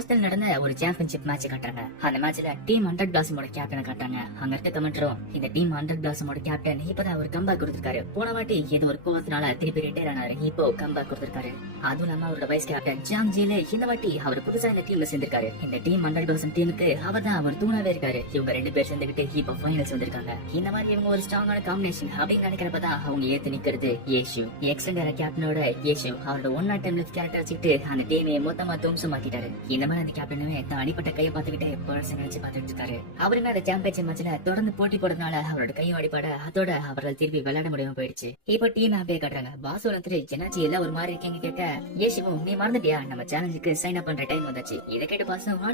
Pastel நடந்த ஒரு championship match காட்டுறாங்க. அந்த மேட்ச்ல டீம் 100 பிளாசமோட கேப்டனை காட்டுறாங்க. அங்க இருக்க கமெண்டரும் இந்த டீம் 100 பிளாசமோட கேப்டன் இப்பதான் ஒரு கம்பேக் கொடுத்திருக்காரு. போன வாட்டி ஏதோ ஒரு கோவத்தினால திருப்பி ரிட்டையர் ஆனாரு. இப்போ கம்பேக் கொடுத்திருக்காரு. அதுவும் இல்லாம அவரோட வைஸ் கேப்டன் ஜாங் ஜீலே இந்த வாட்டி அவர் புதுசா இந்த டீம்ல சேர்ந்திருக்காரு. இந்த டீம் 100 பிளாசம் டீமுக்கு அவர் தான் அவர் தூணாவே இருக்காரு. இவங்க ரெண்டு பேர் சேர்ந்துகிட்டு இப்போ ஃபைனல்ஸ் வந்திருக்காங்க. இந்த மாதிரி இவங்க ஒரு ஸ்ட்ராங்கான காம்பினேஷன் அப்படின்னு நினைக்கிறப்பதான் அவங்க ஏத்து நிக்கிறது ஏஷு. எக்ஸ்டெண்டர் கேப்டனோட ஏஷு அவரோட 1 டைம்ல கேரக்டர் வச்சுட்டு அந்த டீமை மொத்தமா தும்சமாக்கிட்டாரு. இந்த மாதிரி அந்த கேப்டனுமே தான் அடிப்பட்ட கையை பார்த்துக்கிட்டே பர்சன் நினைச்சு பார்த்துட்டு இருக்காரு. அவருமே அந்த சாம்பியன்ஷிப் மேட்ச்ல தொடர்ந்து போட்டி போடுறதுனால அவரோட கையும் அடிப்பட அதோட அவரால் திருப்பி விளையாட முடியாம போயிடுச்சு. இப்போ டீம் ஆப்பே காட்டுறாங்க. பாஸ் வந்துட்டு என்னாச்சு எல்லாம் ஒரு மாதிரி இருக்கீங்க கேட்க, ஏஷுவும் நீ மறந்துட்டியா நம்ம சேலஞ்சுக்கு சைன் அப் பண்ற டைம் வந்தாச்சு. இதை கேட்டு பாசம்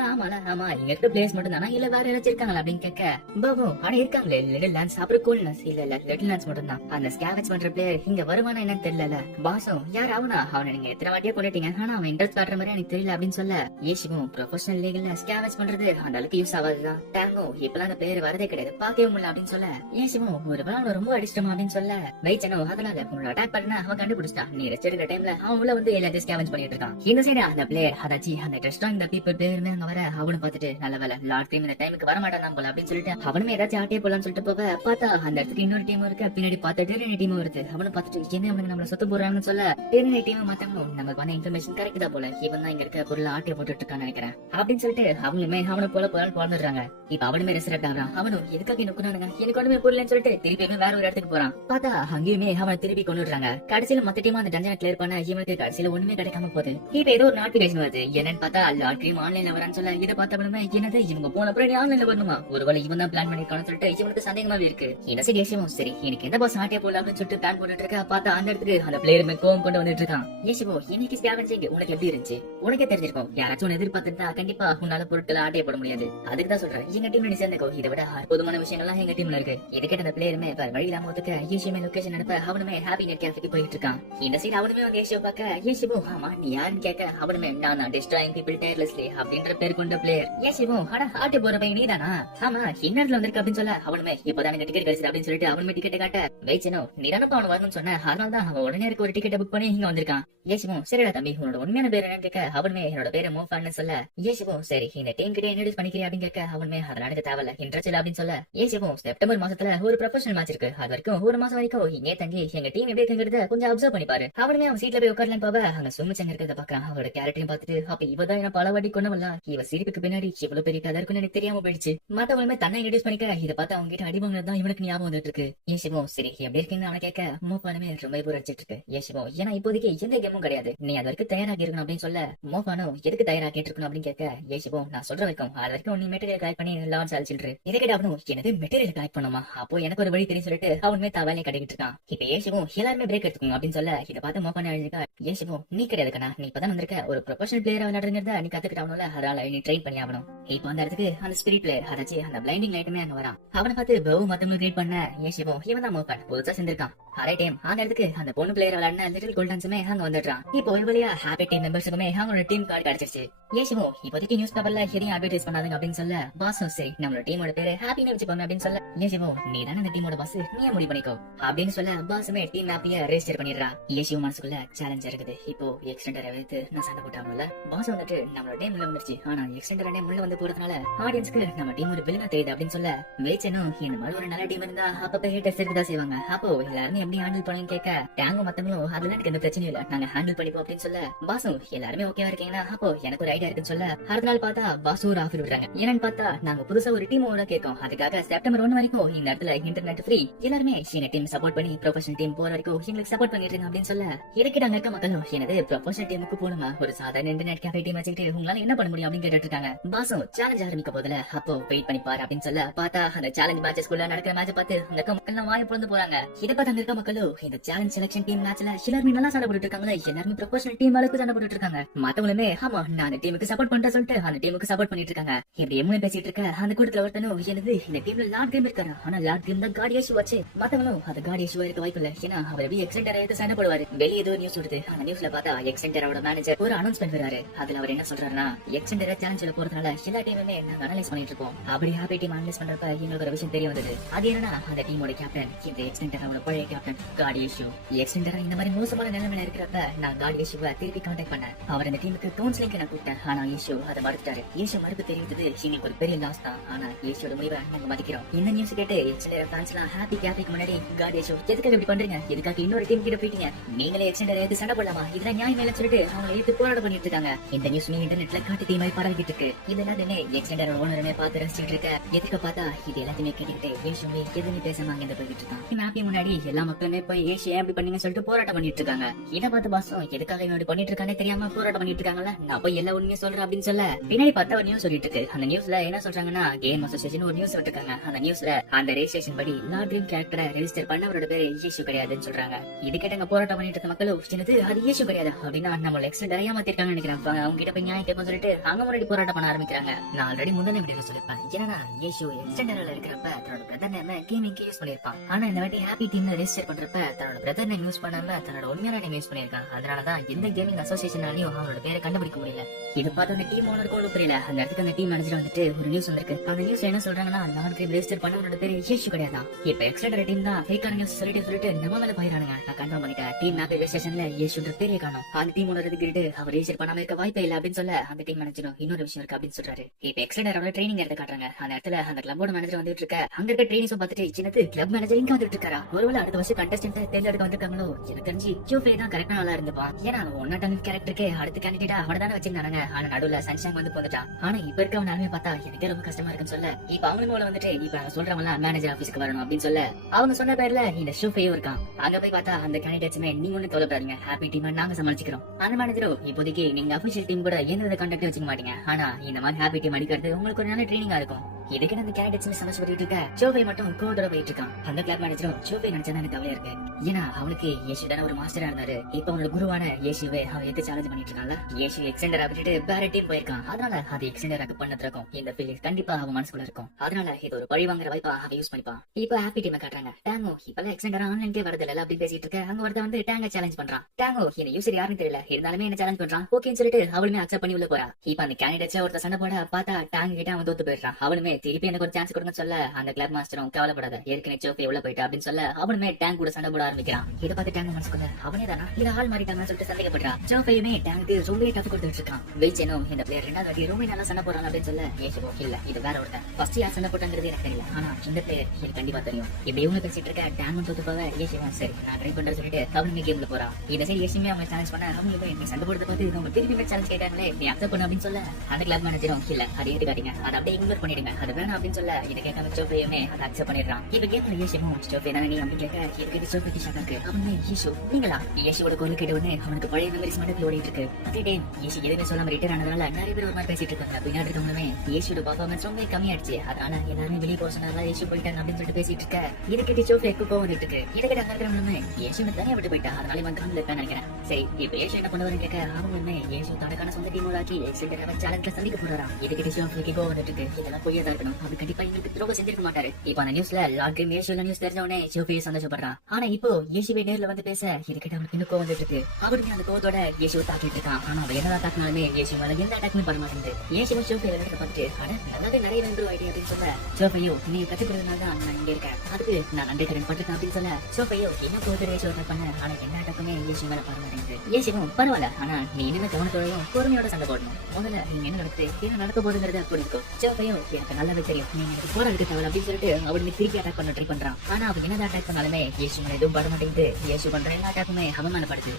ஆமா இங்க இருக்க பிளேயர்ஸ் மட்டும் தானா இல்ல வேற யாராச்சும் இருக்காங்களா அப்படின்னு கேட்க, பாபு ஆனா இருக்காங்களே லிட்டில் லான்ஸ் அப்புறம் கூல்னஸ் இல்ல லிட்டில் லான்ஸ் மட்டும் தான். அந்த ஸ்கேவேஜ் பண்ற பிளேயர் இங்க வருவானா என்னன்னு தெரியல. பாசும் யார் அவனை நீங்க எத்தனை வாட்டியா கொண்டுட்டீங்க, ஆனா அவன் இன்ட்ரெஸ்ட் காட்டுற மாதிரி எனக்கு தெரியல அப்படின்னு சொல்ல, ஏஷுவும் ப்ரொஃபஷனல் லீக்ல ஸ்கேவேஜ் பண்றது அந்த அளவுக்கு யூஸ் ஆகாதுதான். டேங்கோ இப்பெல்லாம் அந்த பிளேயர் வரதே கிடையாது, பாக்கவே முடியல அப்படின்னு சொல்ல, ஏஷுவும் ஒரு வேலை ரொம்ப அடிச்சிட்டோம் அப்படின்னு சொல்ல, வெயிச்சனோ அதனால உங்களோட அட்டாக் பண்ண அவன் கண்டுபிடிச்சிட்டான். நீ ரெஸ்ட் எடுக்கிற டைம்ல அவன் உள்ள வந்து எல்லாத்தையும் ஸ்கேவேஜ் பண்ணிட்டு இருக்கான். இந்த சைடு அந்த பிளேயர் அதாச்சி அந்த டெஸ்ட்ராயிங் த பீப்பிள் பிளேயருமே அங்க வர அவனு பார்த்துட்டு நல்ல வேலை லார்ட் டீம் இந்த டைமுக்கு வர மாட்டான் போல அப்படின்னு சொல்லிட்டு அவனுமே ஏதாச்சும் ஆட்டே போலான்னு சொல்லிட்டு போக பார்த்தா அந்த இடத்துக்கு இன்னொரு டீம் இருக்கு. பின்னாடி பார்த்து டெரினி டீமும் வருது. அவனு பார்த்துட்டு என்ன அவனுக்கு நம்மள சொத்து போறாங்கன்னு சொல்ல, டெரினி டீம் மாத்தணும் நமக்கு வந்த இன்ஃபர்மேஷன் கரெக்ட் தான் போல, இவன் தான் இங்க இருக்க பொருள் ஆட்டிய போட்டுட்டு இருக்கான்னு நினைக்கிறேன் அப்படின்னு சொல்லிட்டு அவங்களுமே அவனை போல பிறந்துடுறாங்க. இப்ப அவனுமே ரெஸ்ட் ஆகிறான். அவனும் எதுக்காக நோக்குறானுங்க எனக்கு ஒண்ணுமே புரியலன்னு சொல்லிட்டு திருப்பியுமே வேற ஒரு இடத்துக்கு போறான். பார்த்தா அங்கேயுமே அவனை திருப்பி கொண்டுடுறாங்க. கடைசியில மத்த டீம் அந்த டஞ்சனை கிளியர் பண்ண இவனுக்கு கடைசியில ஒண்ணுமே கிடைக்காம போகுது. இப்ப ஏதோ ஒரு நோட்டிபிகேஷன் வருது. என்னன்னு பார்த்தா லார்ட் டீம் ஆன்லைன்ல வரான்னு சொல்ல, இதை பார்த்தவனுமே என்னது இவங்க போன அப்புறம் ஆன்லைன்ல வரணுமா, ஒருவேளை இவன் தான் பிளான் பண்ணிருக்கான்னு சொல்லிட்டு இவனுக்கு சந்தேகமாவே இருக்கு. இந்த சைடு ஏஷுவும் சரி எனக்கு எந்த பாஸ் ஆட்டிய போல அப்படின்னு சொல்லிட்டு பிளான் போட்டுட்டு இருக்கா. பார்த்தா அந்த இடத்துக்கு அந்த பிளேயருமே கோவம் கொண்டு வந்துட்டு இருக்கான். ஏஷுவோ இன்னைக்கு ஸ்கேவெஞ்சிங் உனக்கு எப்படி இருந்துச்சு, உனக்கே தெரிஞ்சிருக்கும். யாராச்சும் ஒன்னு எதிர்பார்த்துட்டா கண்டிப்பா உன்னால பொருட்களை ஆட்டைய போட முடியாது. அதுக்கு தான் சொல்றேன் எங்க டீம்ல நீ சேர்ந்துக்கோ. இதை விட அற்புதமான விஷயங்கள்லாம் எங்க டீம்ல இருக்கு. இதை கேட்ட அந்த பிளேயருமே வழி இல்லாம ஒத்துக்க ஏஷியுமே லொகேஷன் அனுப்ப அவனுமே ஹாப்பி நெட் கேஃபேக்கு போயிட்டு இருக்கான். இந்த சைடு அவனுமே வந்து ஏஷியோ பார்க்க, ஏஷிவோ ஆமா நீ யாருன்னு கேட்க, அவனுமே நான் டெஸ்ட்ராயிங் பீப்பிள் டயர்லெஸ்லி அப்படின்ற பேர் கொண்ட பிளேயர். ஏஷிவோ அட ஆட்டை போற பையன் நீதானா, ஆமா இன்னத்துல வந்திருக்கு அப்படின்னு சொல்ல, அவனுமே இப்பதான் எனக்கு டிக்கெட் கிடைச்சது அப்படின்னு சொல்லிட்டு அவனுமே டிக்கெட் காட்ட, வெயிச்சனோ நீ தானப்பா அவன் வரணும்னு சொன்ன, அதனால தான் அவன் உடனே இருக்க ஒரு டிக்கெட் புக் பண்ணி இங்க வந்திருக்கான். ஏஷிவோ சரிடா தம்பி உன்னோட உண்மையான பேர் என்னன்னு கேட்க, அவனுமே என்னோட பேரை மோஃபான்னு சொல்ல, ஏஷிவோ சரி இந்த டீம் கிட்ட இன்ட்ரோடியூஸ் பண்ணிக்கிறேன் அப்படின்னு கேட்க, அவனுமே அதனால எனக்கு தேவையில்ல இன்ட்ரெஸ்ட் இல்ல அப்படின்னு சொல்ல, ஏஷிவோ செப்டம்பர் மாசத்துல ஒரு ப்ரொஃபஷனல் மேட்ச் இருக்கு, அது வரைக்கும் ஒரு மாசம் வரைக்கும் இங்கே தங்கி எங்க டீம் எப்படி இருக்குங்கிறத கொஞ்சம் அப்சர்வ் பண்ணி பாரு. அவனுமே அவன் சீட்ல போய் உட்காரலாம் பாவ அங்க சுமிச்சங்க இருக்கிறத பாக்குறான். அவரோட கேரக்டரையும் பார்த்துட்டு அப்ப இவதான் என்ன பல வாட்டி கொண்டவல்ல, இவ சிரிப்புக்கு பின்னாடி இவ்வளவு பெரிய கதை இருக்குன்னு எனக்கு தெரியாம போயிடுச்சு. மத்தவங்களுமே தன்னை இன்ட்ரோடியூஸ் பண்ணிக்க இதை பார்த்து அவங்க கிட்ட அடிவாங்கதான் இவனுக்கு ஞாபகம் வந்துட்டு இருக்கு. ஏஷிவோ சரி எப்படி இருக்கீங்கன்னு அவனை கேட்க, மோஃபானுமே ரொம்ப போர் அடிச்சிட்டு இருக்கு. ஏஷிவோ ஏன்னா இப்போதைக்கு எந்த கேமும் கிடையாது, நீ அது வரைக்கும் தயாராகி இருக்கணும் அப்படின்னு சொல்ல, மோஃபானோ எதுக்கு தயாராகி இருக்கணும் அப்படின்னு கேட்க, ஏஷிவோ நான் சொல்ற வரைக்கும் அது வரைக்கும் நீ மெட்டீரியல் கலெக்ட் பண்ணி லார்ட்ஸ் அழிச்சிட்டு. இதை கேட்ட அவனும் எனது மெட்டீரியல் கலெக்ட் பண்ணுமா, அப்போ எனக்கு ஒரு வழி தெரியும் சொல்லிட்டு அவனுமே தவாலே கட்டிக்கிட்டு இருக்கான். இப்ப ஏஷிவும் எல்லாருமே பிரேக் எடுத்துக்கோங்க அப்படின்னு சொல்ல, இதை பார்த்து மோஃபானோ அழிஞ்சுக்கா, ஏஷிவும் நீ கிடையாது கண்ணா, நீ இப்பதான் வந்திருக்க, ஒரு ப்ரொஃபஷனல் பிளேயரா விளையாடுறத நீ கத்துக்கிட்டாவணும்ல, அதனால நீ ட்ரெயின் பண்ணி ஆகணும். இப்போ அந்த இடத்துக்கு அந்த ஸ்பிரிட் பிளேயர் அதாச்சு அந்த பிளைண்டிங் லைட்டுமே அங்க வரான். அவனை பார்த்து பவு மத்தவங்க கிரியேட் பண்ண, ஏஷிவும் இவன் தான் மோஃபான் புதுசா செஞ்சிருக்கான். அதே டைம் அந்த இடத்துக்கு அந்த பொண்ணு பிளேயர் விளையாடின லிட்டில் கோல்டன்ஸுமே அங்க வந்துடுறான். இப்போ ஒரு வழியா ஹாப்பி டீம் மெம்பர்ஸுக்குமே அவங்களோட டீம் கார்டு கிடைச்சிருச்சு. ஏஷிவும் இப்போதைக்கு நியூஸ் பேப்பர்ல எதையும் அட்வர்டைஸ் பண்ணாதுங்க அப்படின்னு சொல்ல, பாஸும் சரி நம்மளோட டீமோட பேரு ஹாப்பின்னு வச்சுக்கோங்க அப்படின்னு சொல்ல, ஏஷிவும் நீ தானே அந்த டீமோட பாஸ் நீயே முடிவு பண்ணிக்கோ அப்படின்னு சொல்ல, பாஸுமே டீம் ஹாப்பியா ரெஜிஸ்டர் பண்ணிடுறான். ஏஷிவும் மனசுக்குள்ள சேலஞ்ச் இருக்குது, இப்போ எக்ஸ்டெண்டரை வைத்து நான் சண்டை போட்டாங்கல்ல, பாஸ் வந்துட்டு நம்மளோட டீம் உள்ள வந்துருச்சு, ஆனா எக்ஸ்டெண்டர் உள்ள வந்து போறதுனால ஆடியன்ஸ்க்கு நம்ம டீம் ஒரு வில்லனா தெரியுது அப்படின்னு சொல்ல, வெயிச்சனும் இந்த மாதிரி ஒரு நல்ல டீம் இருந்தா அப்பப்ப ஹேட்டர்ஸ் இருக்கதான் செய்வாங்க, அப்போ எல்லாருமே எப்படி ஹேண்டில் பண்ணி கேட்க, டேங்கோ மத்தவங்களும் அதெல்லாம் எனக்கு எந்த பிரச்சனையும் இல்ல நாங்க ஹேண்டில் பண்ணிப்போம் அப்படின்னு சொல்ல, பாசும் எல்லாருமே ஓகேவா இருக்கீங்கன்னா அப்போ எனக்கு ஒரு ஐடியா இருக்குன்னு சொல்ல, அடுத்த நாள் பார்த்தா பாசு ஒரு ஆஃபர் விடுறாங்க. என்னன்னு பார்த்தா நாங்க புதுசா ஒரு டீம் கேட்கோம், அதுக்காக செப்டம்பர் 1 வரைக்கும் இந்த இடத்துல இன்டர்நெட் ஃப்ரீ, எல்லாருமே சீன டீம் சப்போர்ட் பண்ணி ப்ரொஃபஷனல் டீம் போற வரைக்கும் எங்களுக்கு சப்போர்ட் பண்ணிட்டு இருங்க அப்படின்னு சொல்ல, இதுக்கிட்ட அங்க இருக்க மக்களும் எனது ப்ரொஃபஷனல் டீமுக்கு போகணுமா, ஒரு சாதாரண இன்டர்நெட் கேஃபே டீம் வச்சுக்கிட்டு உங்களால என்ன பண்ண முடியும் அப்படின்னு கேட்டுட்டு இருக்காங்க. பாசும் சேலஞ்ச் ஆரம்பிக்க போதுல அப்போ வெயிட் பண்ணி பாரு அப்படின்னு சொல்ல, பார்த்தா அந்த சேலஞ்ச் மேட்சஸ்குள்ள நடக்கிற மேட்ச் பார்த்து அங்க இருக்க மக்கள் வாய பொழுது போறாங்க. இதை பார்த்து அங்க இருக்க மக்களும் இந்த சேலஞ்ச் செலக்ஷன் டீம் மேட்ச்ல எல்லாருமே நல்லா சண்டை போட்டுட்டு இருக்காங்களா, எல்லாருமே ப்ரொஃபஷனல் டீம் அளவுக்கு சண்டை போட்டுட்டு இருக்காங்க. மத்தவங்களுமே ஆமா நான் அந்த டீமுக்கு சப்போர்ட் பண்றேன் சொல்லிட்டு அந்த டீமுக்கு சப்போர்ட் பண்ணிட்டு இருக்காங்க. இப்படி எம்முனை பேசிட்டு இருக்க அந்த கூட்டத்துல ஒருத்தனும் எனது இந்த டீம்ல லார்ட் கேம் இருக்காரு, ஆனா லார்ட் கேம் தான் கார்டியா ஷூ வச்சு, மத்தவங்களும் அது கார்டியா ஷூ இருக்க வாய்ப்பு இல்ல, ஏன்னா அவர் எப்படி எக்ஸென்டர் எடுத்து சண்டை போடுவாரு. வெளியே ஏதோ நியூஸ் வருது, அந்த நியூஸ்ல பார்த்தா எக்ஸென்டரோட மேனேஜர் ஒரு அனௌன்ஸ்மெண்ட் வராரு. அதுல அவர் என்ன சொல்றாருன்னா, எக்ஸென்டர் சேலஞ்சில போறதுனால எல்லா டீமுமே நாங்க அனலைஸ் பண்ணிட்டு இருக்கோம். அப்படி ஹாப்பி டீம் அனலைஸ் பண்றப்ப எங்களுக்கு ஒரு விஷயம் தெரிய வந்தது. அது என்னன்னா அந்த டீமோட கேப்டன் இந்த எக்ஸென்டரோட பழைய கேப்டன் கேப்டன் காட் இஷ்யூ எக்ஸ்டெண்டரா இந்த மாதிரி மோசமான நிலைமையில இருக்கிறப்ப நான் காட் இஷ்யூவை திருப்பி கான்டாக்ட் பண்ணேன். அவர் இந்த டீமுக்கு கவுன்சிலிங் நான் கூப்பிட்டேன். ஆனா இஷ்யூ அதை மறுத்துட்டாரு. இஷ்யூ மறுப்பு தெரிவித்தது எங்களுக்கு ஒரு பெரிய லாஸ் தான். ஆனா இஷ்யூட முடிவை நாங்க மதிக்கிறோம். இந்த நியூஸ் கேட்டு எக்ஸ்டெண்டர் ஃபேன்ஸ் எல்லாம் ஹாப்பி கேப்க்கு முன்னாடி காட் இஷ்யூ எதுக்காக இப்படி பண்றீங்க, எதுக்காக இன்னொரு டீம் கிட்ட போயிட்டீங்க, நீங்களே எக்ஸ்டெண்டர் எடுத்து சண்டை போடலாமா, இதெல்லாம் நியாயம் இல்லைன்னு சொல்லிட்டு அவங்க எடுத்து போராட பண்ணிட்டு இருக்காங்க. இந்த நியூஸ் இன்டர்நெட்ல காட்டு தீ மாதிரி பரவிட்டு இருக்கு. இதெல்லாம் எக்ஸ்டெண்டர் ஓனருமே பார்த்து ரசிச்சுட்டு இருக்க. எதுக்கு பார்த்தா இது எல்லாத்தையுமே கேட்டுக்கிட்டு ஏஷுமே எதுவுமே பேசாம அங்க இருந்து போயிட்டு இருக்கான். மேப்பி முன்னாடி எல்லா மக்களுமே போய் ஏஷு ஏன் அப்படி பண்ணீங்கன்னு சொல்லிட்டு போராட்டம் பண்ணிட்டு இருக்காங்க. இதை பார்த்து பாசம் எதுக்காக இப்படி பண்ணிட்டு இருக்கானே தெரியாம போராட்டம் பண்ணிட்டு இருக்காங்கல்ல, நான் போய் எல்லா உண்மையும் சொல்றேன் அப்படின்னு சொல்ல பின்னாடி பார்த்தா ஒரு நியூஸ் சொல்லிட்டு இருக்கு. அந்த நியூஸ்ல என்ன சொல்றாங்கன்னா கேம் அசோசியேஷன் ஒரு நியூஸ் விட்டுருக்காங்க. அந்த நியூஸ்ல அந்த ரெஜிஸ்ட்ரேஷன் படி லாட்ரின் கேரக்டரை ரெஜிஸ்டர் பண்ணவரோட பேரு இயேசு கிடையாதுன்னு சொல்றாங்க. இது கேட்டங்க போராட்டம் பண்ணிட்டு இருக்க மக்களும் சின்னது அது இயேசு கிடையாது அப்படின்னா நம்ம எக்ஸ்டெண்டர் ஏமாத்திருக்காங்க நினைக்கிறேன். அவங்க கிட்ட போய் நியாயம் கேட்போம் சொல்லிட்டு அங்க முன்னாடி போராட்டம் பண்ண ஆரம்பிக்கிறாங்க. நான் ஆல்ரெடி முன்னாடி வீடியோ சொல்லிருப்பேன். ஏன்னா இயேசு எக்ஸ்டெண்டர்ல இருக்கிறப்ப தன்னோட பிரதர் நேம் கேமிங் யூஸ் பண்ணிருப்பான். ஆனா இந்த வாட்டி ஹாப்பி டீம்ல ரெஜிஸ்டர் பண்றப்ப தன்னோட பிரதர் நேம் யூஸ் பண்ணாம தன்னோட உண்மையான நேம் யூஸ் பண்ணிருக்கான். அதனாலதான் எந்த கேமிங் அசோசியேஷனாலையும் அவனோட பேரை கண்டுபிடிக்க முடியல. இதை பார்த்து அந்த டீம் ஓனர் கூட புரியல. அந்த இடத்துக்கு அந்த டீம் மேனேஜர் வந்துட்டு ஒரு நியூஸ் வந்திருக்கு. அந்த நியூஸ் என்ன சொல்றாங்கன்னா நான் ரெஜிஸ்டர் பண்ணவனோட பேரு இயேசு கிடையாதா. இப்ப எக்ஸ்டெண்டர் டீம் தான் ஃபேக்கான நியூஸ் சொல்லிட்டு நம்ம மேல போயிடானுங்க. நான் கன்ஃபார்ம் பண்ணிட்டேன். டீம் மேப் ரெஜிஸ்ட்ரேஷன்ல இயேசுன்ற பேரே காணோம். அந்த டீம் ஓனர் கிட்ட அவர் ரெஜிஸ்டர் பண்ணாம இருக்க வாய்ப்பே இல்ல அப்படின்னு சொல்ல அந்த டீம் மேனேஜரும் இன்னொரு விஷயம் இருக்கு அப்படின்னு சொல்றாரு. இப்ப எக்ஸ்டெண்டரோட ட்ரைனிங் எடுத்து காட்டுறாங்க. அந்த இடத்துல அந்த கிளப்போட மேனேஜர் வந்துட்டு இருக்க. அங்க இருக்க ட்ரைனிங்ஸ் பார்த்துட்டு சின்னது கிளப் மேனேஜர் இங்க வந்துட்டு இருக்காரா. ஒருவேளை அடுத்த வருஷம் கண்டஸ்டன்ட் தேர்ந்தெடுக்க வந்திருக்காங்களோ. எனக்கு தெரிஞ்சு ஜோஃபே தான் கரெக்டா நல்லா இருந்துப்பான். ஏன்னா ஒன்னா டன் கேரக்டருக்கு அடுத்த கேண்டிடேட்டா அவன தானே வச்சிருந்தாங்க. ஆனா நடுவுல சன்ஷாங் வந்து போந்துட்டான். ஆனா இப்ப இருக்க நிலைமை பார்த்தா எனக்கு ரொம்ப கஷ்டமா இருக்குன்னு சொல்ல இப்ப அவங்க மூலம் வந்துட்டு இப்ப நாங்க சொல்றவங்க மேனேஜர் ஆபீஸ்க்கு வரணும் அப்படின்னு சொல்ல அவங்க சொன்ன பேர்ல இந்த ஷோஃபே இருக்கான். அங்க போய் பார்த்தா அந்த கேண்டிடேட்ஸ்மே நீங்க ஒண்ணு தொலைப்படாதீங்க, ஹாப்பி டீம் நாங்க சமாளிச்சுக்கிறோம். அந்த மேனேஜரும் இப்போதைக்கு நீங்க அபிஷியல் டீம் கூட எந்த கண்டக்ட் வச்சுக்க மாட்டீங்க. ஆனா இந்த மாதிரி ஹாப்பி டீம் அடிக்கிறது உங்களுக்கு ஒரு நல்ல ட்ரைனிங்கா இருக்கும். இதுக்கு அந்த கேண்டிடேட்ஸ் சமைச்சு இருக்க ஜோஃபை மட்டும் கோடோட போயிட்டு இருக்கான். அந்த கிளப் மேனேஜரும் ஜோஃபை நினைச்சா எனக்கு கவலையா இருக்கு. ஏன்னா அவனுக்கு ஏசு தானே ஒரு மாஸ்டரா இருந்தாரு. இப்ப அவனோட குருவான ஏசுவே அவன் எது சேலஞ்ச் பண்ணிட்டு இருக்கான்ல. ஏசு எக்ஸ்டெண்டர் விட்டுட்டு வேற டீம் போயிருக்கான். அதனால அது எக்ஸ்டெண்டர் பண்ணதுக்கும் இந்த ஃபீல் கண்டிப்பா அவன் மனசுக்குள்ள இருக்கும். அதனால இது ஒரு பழி வாங்குற வாய்ப்பா அவன் யூஸ் பண்ணிப்பான். இப்ப ஹாப்பி டீம் காட்டுறாங்க. டேங்கோ இப்ப எக்ஸ்டெண்டர் ஆன்லைன்கே வரது இல்ல அப்படி பேசிட்டு இருக்க. அங்க ஒருத்த வந்து டேங்க சேலஞ்ச் பண்றான். டேங்கோ இந்த யூசர் யாருன்னு தெரியல, இருந்தாலுமே என்ன சேலஞ்ச் பண்றான். ஓகேன்னு சொல்லிட்டு அவளுமே அக்செப்ட் பண்ணி உள்ள போறா. இப்ப அந்த கேண்டிடேட்ஸ் ஒருத்த சண்டை போட பார்த்தா டேங்க கிட்ட அவன் தோத்து போயிடுறான். அவனுமே திருப்பி எனக்கு ஒரு சான்ஸ் கொடுங்க சொல்ல அந்த கிளப் மாஸ்டரும் கவலைப்படாத ஏற்கனவே ஜோஃபே உள்ள போயிட்டா அப்படின்னு சொல்ல அவனுமே டேங்க் கூட சண்டை போட ஆரம்பிக்கிறான். இதை பார்த்து டேங்க் மனசுக்குள்ள அவனே தானா இல்ல ஆள் மாறிட்டாங்கன்னு சொல்லிட்டு சந்தேகப்படுறான். ஜோஃபையுமே டேங்க்கு ரொம்ப டஃப் கொடுத்துட்டு இருக்கான். வெயிச்சேனோ இந்த பிளேயர் ரெண்டாவது வாட்டி ரொம்ப நல்லா சண்டை போறான் அப்படின்னு சொல்ல ஏசுவோ இல்ல இது வேற ஒருத்தன் ஃபர்ஸ்ட் யார் சண்டை போட்டாங்கிறது எனக்கு தெரியல, ஆனா இந்த பிளேயர் எனக்கு கண்டிப்பா தெரியும். இப்படி இவங்க பேசிட்டு இருக்க டேங்க் தோத்து போக ஏசுவா சரி நான் ட்ரை பண்றேன் சொல்லிட்டு அவனுமே கேம்ல போறான். இந்த சைடு ஏசுமே அவங்க சேலஞ்ச் பண்ண அவங்களுக்கு நீ சண்டை போடுறத பார்த்து அவங்க திருப்பி சேலஞ்ச் கேட்டாங்களே நீ அக்செப்ட் பண்ண அப்படின்னு சொல்ல அந்த கிளப் மேனேஜரும் இல்ல அதை ஏற்றுக்காதீங்க அதை அப்படியே இன்வெர்ட் பண்ணிடுங்க அது வேணும் அப்படின்னு சொல்ல இதை கேட்காம ஜோஃபையுமே அதை அக்செப்ட் பண்ணிடுறான். இப்ப கேட்கல ஏசுமும் ஜோஃபை தானே நீ அப்படி கேட்க இதுக்கு ஜோஃபைக்கு ஷாக்கா இருக்கு. அவனே ஈஷு நீங்களா ஏசுவோட கொண்டு கேட்ட உடனே அவனுக்கு பழைய மெமரிஸ் மட்டும் ஓடிட்டு இருக்கு. அதே டைம் ஏசு எதுவுமே சொல்லாம ரிட்டர் ஆனதால நிறைய பேர் ஒரு மாதிரி பேசிட்டு இருக்காங்க. பின்னாடி இருக்கவங்களுமே ஏசுவோட பர்ஃபார்மன்ஸ் ரொம்ப கம்மியாயிடுச்சு, அதனால எல்லாருமே வெளியே போக சொன்னால ஏசு போயிட்டாங்க அப்படின்னு சொல்லிட்டு பேசிட்டு இருக்க. இதை கேட்டு ஜோஃபை கோவம் வந்துட்டு இருக்கு. இதை கேட்டு அங்க இருக்கிறவங்களுமே ஏசு தனியா விட்டு போயிட்டா அதனால வந்து காமில் இருக்கான்னு நினைக்கிறேன். சரி இப்ப ஏசு என்ன பண்ணுவாருன்னு கேட்க அவங்களுமே ஏசு தனக்கான சொந்த டீம் ஆக்கி எக்ஸிடென்ட் சேலஞ்சில சந்திக்க போறாராம். இதை கேட்டு ஜோஃபைக்கு கோவம் வந்துட்டு இருக்கு. இதெல்லாம் பொய்யா தான் இருக்கணும், அது கண்டிப்பா எங்களுக்கு துரோகம் செஞ்சிருக்க மாட்டாரு. இப்ப அந்த நியூஸ்ல லாட்ரிம் ஏசுல நியூஸ் தெரிஞ்சவனே ஜோஃபையை சந்தோஷப்படுறான். ஆனா இப்போ ஏசுவை நேர்ல வந்து பேச இது கிட்ட அவனுக்கு இன்னும் கோவம் வந்துட்டு இருக்கு. அவருமே அந்த கோவத்தோட ஏசுவை தாக்கிட்டு இருக்கான். ஆனா அவன் என்னதான் தாக்கினாலுமே ஏசு மேல எந்த அட்டாக்குமே பண்ண மாட்டேங்குது. ஏசுவும் ஜோஃபை விளையாட்டு பார்த்துட்டு ஆனா நல்லாவே நிறைய இம்ப்ரூவ் ஆயிட்டு அப்படின்னு சொல்ல ஜோஃபையோ நீ கத்துக்கிறதுனால தான் நான் இங்க இருக்கேன், அதுக்கு நான் நன்றி கடன் பட்டுருக்கேன் அப்படின்னு சொல்ல ஜோஃபையோ என்ன கோவத்தோட ஏசு அட்டாக் பண்ண ஆனா என்ன அட்டாக்குமே ஏசு மேல பண்ண மாட்டேங்குது. ஏசுவும் பரவாயில்ல ஆனா நீ என்ன கவனத்தோடையும் பொறுமையோட சண்டை போடணும், முதல்ல நீங்க என்ன நடக்குது என்ன நடக்க போதுங்கிறத புரிஞ்சுக்கோ. ஜோஃபையோ எனக்கு நல்லாவே தெரியும் நீங்க எனக்கு போராடுறது தேவை அப்படின்னு சொல்லிட்டு அவனுக்கு திருப்பி அட்டாக் பண்ண ட்ரை பண்றான். ஆனா அவன் என்னதான் அட்டாக் பண்ணாலுமே ஏசு மேல எதுவும் பட மாட்டேங்குது. ஏசு பண்ற எல்லா அட்டாக்குமே அவமானப்படுது.